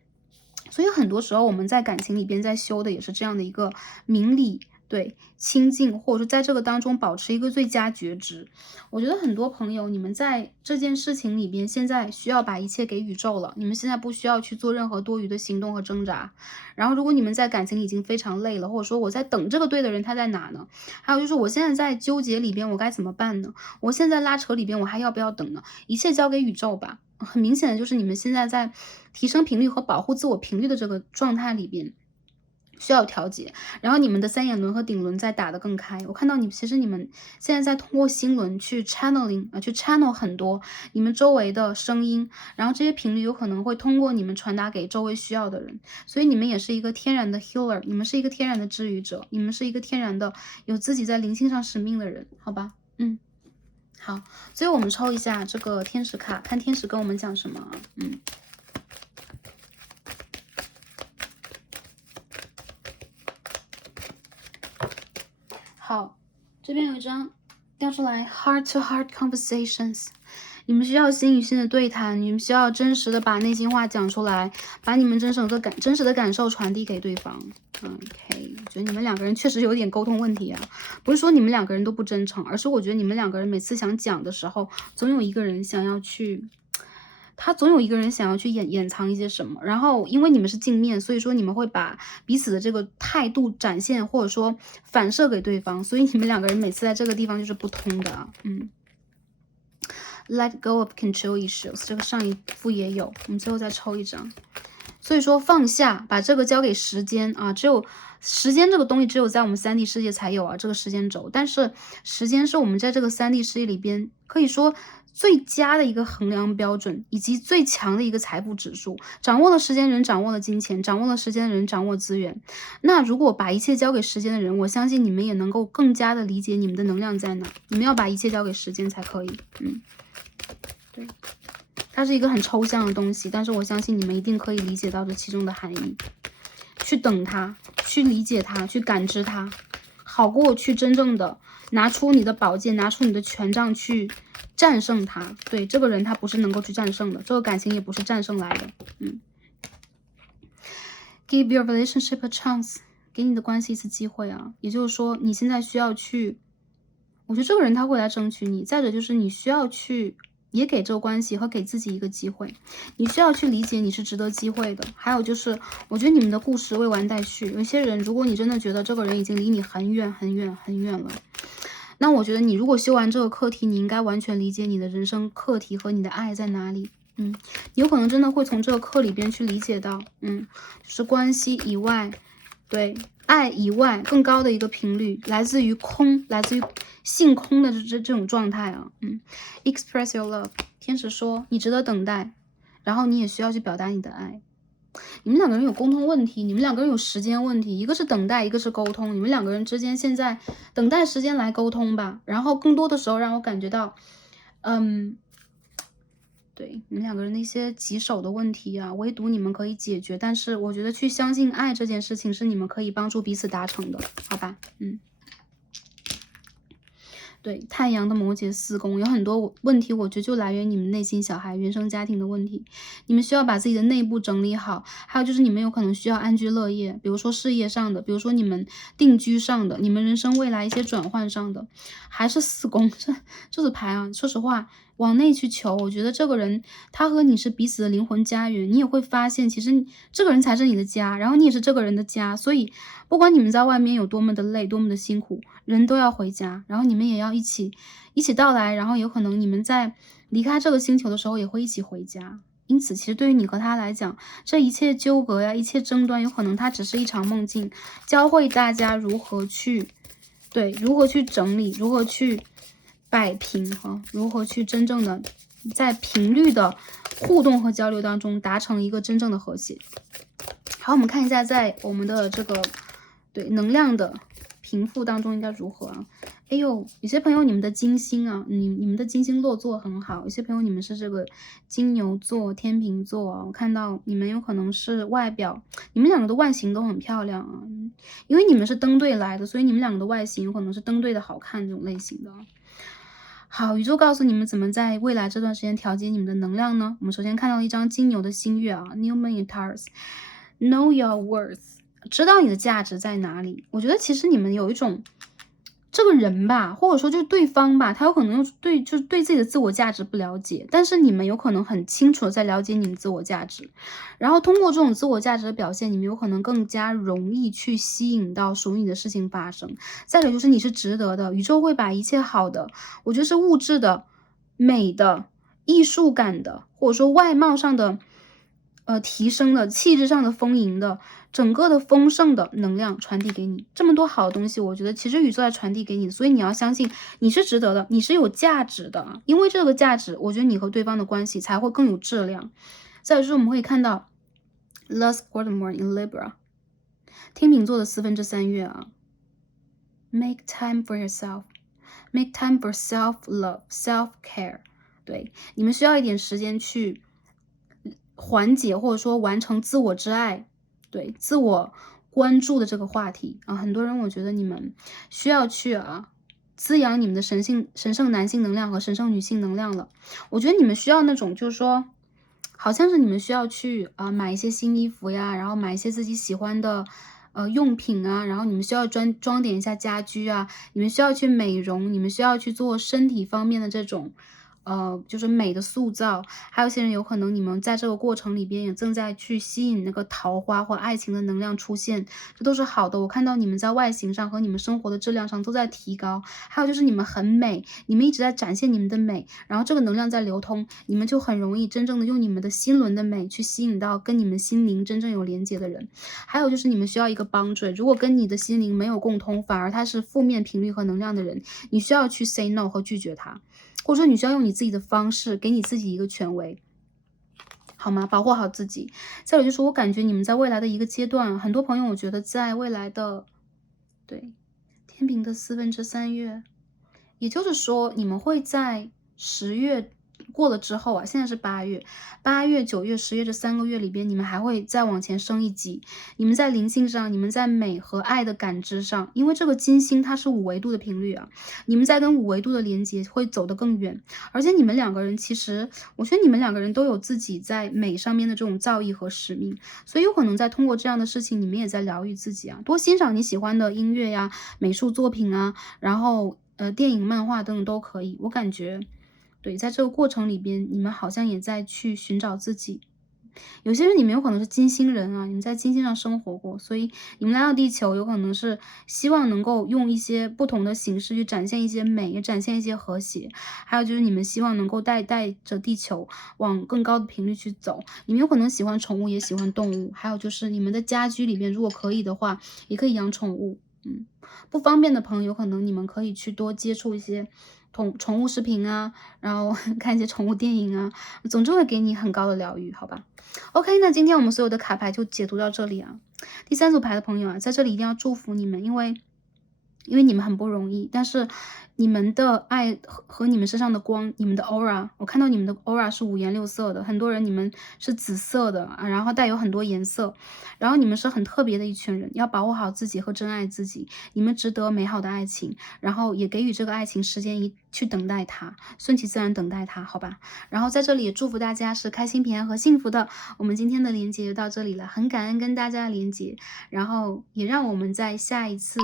所以很多时候我们在感情里边在修的也是这样的一个明理，对，清净，或者说在这个当中保持一个最佳觉知。我觉得很多朋友，你们在这件事情里边现在需要把一切给宇宙了，你们现在不需要去做任何多余的行动和挣扎。然后如果你们在感情已经非常累了，或者说我在等这个对的人他在哪呢？还有就是我现在在纠结里边我该怎么办呢？我现在拉扯里边我还要不要等呢？一切交给宇宙吧。很明显的就是你们现在在提升频率和保护自我频率的这个状态里边需要调节，然后你们的三眼轮和顶轮在打得更开。我看到其实你们现在在通过心轮去 channeling 去 channel 很多你们周围的声音，然后这些频率有可能会通过你们传达给周围需要的人，所以你们也是一个天然的 healer， 你们是一个天然的治愈者，你们是一个天然的有自己在灵性上使命的人，好吧？好，所以我们抽一下这个天使卡，看天使跟我们讲什么啊？好，这边有一张掉出来 ，Heart to Heart Conversations。你们需要心与心的对谈，你们需要真实的把内心话讲出来，把你们真实的感受传递给对方。OK， 我觉得你们两个人确实有点沟通问题啊，不是说你们两个人都不真诚，而是我觉得你们两个人每次想讲的时候，总有一个人想要去掩藏一些什么，然后因为你们是镜面，所以说你们会把彼此的这个态度展现或者说反射给对方，所以你们两个人每次在这个地方就是不通的啊。Let go of control issues， 这个上一副也有，我们最后再抽一张。所以说放下，把这个交给时间啊，只有时间这个东西只有在我们3D 世界才有啊，这个时间轴。但是时间是我们在这个3D 世界里边可以说最佳的一个衡量标准，以及最强的一个财富指数。掌握了时间人掌握了金钱，掌握了时间的人掌握资源。那如果把一切交给时间的人，我相信你们也能够更加的理解你们的能量在哪。你们要把一切交给时间才可以。对，它是一个很抽象的东西，但是我相信你们一定可以理解到这其中的含义。去等它，去理解它，去感知它，好过去真正的拿出你的宝剑，拿出你的权杖去战胜它。对，这个人他不是能够去战胜的，这个感情也不是战胜来的。Give your relationship a chance， 给你的关系一次机会啊。也就是说，你现在需要去，我觉得这个人他会来争取你。再者就是你需要去。也给这个关系和给自己一个机会，你需要去理解你是值得机会的。还有就是，我觉得你们的故事未完待续。有些人，如果你真的觉得这个人已经离你很远很远很远了，那我觉得你如果修完这个课题，你应该完全理解你的人生课题和你的爱在哪里。你有可能真的会从这个课里边去理解到，就是关系以外，对，爱以外更高的一个频率，来自于空，来自于性空的这种状态啊。Express your love， 天使说你值得等待，然后你也需要去表达你的爱。你们两个人有沟通问题，你们两个人有时间问题，一个是等待，一个是沟通。你们两个人之间现在等待时间来沟通吧。然后更多的时候让我感觉到，对，你们两个人的一些棘手的问题啊，唯独你们可以解决，但是我觉得去相信爱这件事情是你们可以帮助彼此达成的，好吧？对，太阳的摩羯四宫有很多问题，我觉得就来源于你们内心小孩原生家庭的问题，你们需要把自己的内部整理好，还有就是你们有可能需要安居乐业，比如说事业上的，比如说你们定居上的，你们人生未来一些转换上的，还是四宫，这个牌啊，说实话，往内去求，我觉得这个人他和你是彼此的灵魂家园，你也会发现，其实这个人才是你的家，然后你也是这个人的家，所以不管你们在外面有多么的累，多么的辛苦，人都要回家，然后你们也要一起到来，然后有可能你们在离开这个星球的时候也会一起回家。因此，其实对于你和他来讲，这一切纠葛呀，一切争端，有可能它只是一场梦境，教会大家如何去整理，如何去摆平如何去真正的在频率的互动和交流当中达成一个真正的和谐。好，我们看一下在我们的这个能量的平复当中应该如何啊？哎呦，有些朋友你们的金星啊，你们的金星落座很好，有些朋友你们是这个金牛座、天秤座啊，我看到你们有可能是外表，你们两个的外形都很漂亮啊，因为你们是登对来的，所以你们两个的外形有可能是登对的好看这种类型的。好，宇宙告诉你们怎么在未来这段时间调节你们的能量呢？我们首先看到一张金牛的星月啊 ，New Moon in Taurus，Know your worth， 知道你的价值在哪里。我觉得其实你们有一种这个人吧，或者说就是对方吧，他有可能就是对自己的自我价值不了解，但是你们有可能很清楚的在了解你们自我价值，然后通过这种自我价值的表现，你们有可能更加容易去吸引到属于你的事情发生。再者就是你是值得的，宇宙会把一切好的，我觉得是物质的、美的、艺术感的，或者说外貌上的提升的、气质上的丰盈的、整个的丰盛的能量传递给你。这么多好的东西，我觉得其实宇宙在传递给你，所以你要相信你是值得的，你是有价值的，因为这个价值，我觉得你和对方的关系才会更有质量。再就是我们会看到 Last quarter more in Libra， 天秤座的3/4月啊 ，Make time for yourself， make time for self love, self care。对，你们需要一点时间去缓解或者说完成自我之爱，对自我关注的这个话题啊，很多人我觉得你们需要去滋养你们的神圣男性能量和神圣女性能量了。我觉得你们需要那种就是说，好像是你们需要去买一些新衣服呀，然后买一些自己喜欢的用品啊，然后你们需要装点一下家居啊，你们需要去美容，你们需要去做身体方面的这种就是美的塑造，还有些人有可能你们在这个过程里边也正在去吸引那个桃花或爱情的能量出现，这都是好的。我看到你们在外形上和你们生活的质量上都在提高，还有就是你们很美，你们一直在展现你们的美，然后这个能量在流通，你们就很容易真正的用你们的心轮的美去吸引到跟你们心灵真正有连接的人。还有就是你们需要一个帮助，如果跟你的心灵没有共通，反而他是负面频率和能量的人，你需要去 say no 和拒绝他。或者说你需要用你自己的方式给你自己一个权威，好吗？保护好自己。再有就是我感觉你们在未来的一个阶段，很多朋友我觉得在未来的天平的3/4月，也就是说你们会在10月过了之后现在是8月，8月、9月、10月这3个月里边，你们还会再往前升一级。你们在灵性上，你们在美和爱的感知上，因为这个金星它是5维度的频率你们在跟5维度的连接会走得更远。而且你们两个人其实，我觉得你们两个人都有自己在美上面的这种造诣和使命，所以有可能在通过这样的事情，你们也在疗愈自己多欣赏你喜欢的音乐呀、美术作品然后电影、漫画等等都可以。我感觉在这个过程里边，你们好像也在去寻找自己。有些人你们有可能是金星人你们在金星上生活过，所以你们来到地球有可能是希望能够用一些不同的形式去展现一些美，也展现一些和谐。还有就是你们希望能够带着地球往更高的频率去走。你们有可能喜欢宠物，也喜欢动物。还有就是你们的家居里边，如果可以的话，也可以养宠物。不方便的朋友，有可能你们可以去多接触一些宠物视频然后看一些宠物电影总之会给你很高的疗愈，好吧 ？OK， 那今天我们所有的卡牌就解读到这里第3组牌的朋友在这里一定要祝福你们，因为你们很不容易，但是你们的爱和你们身上的光，你们的 aura， 我看到你们的 aura 是五颜六色的，很多人你们是紫色的啊，然后带有很多颜色，然后你们是很特别的一群人，要保护好自己和珍爱自己，你们值得美好的爱情，然后也给予这个爱情时间去等待它，顺其自然等待它，好吧？然后在这里也祝福大家是开心、平安和幸福的。我们今天的连接就到这里了，很感恩跟大家的连接，然后也让我们在下一次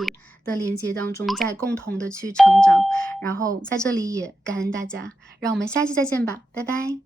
的连接当中再共同的去成长。然后在这里也感恩大家，让我们下期再见吧，拜拜。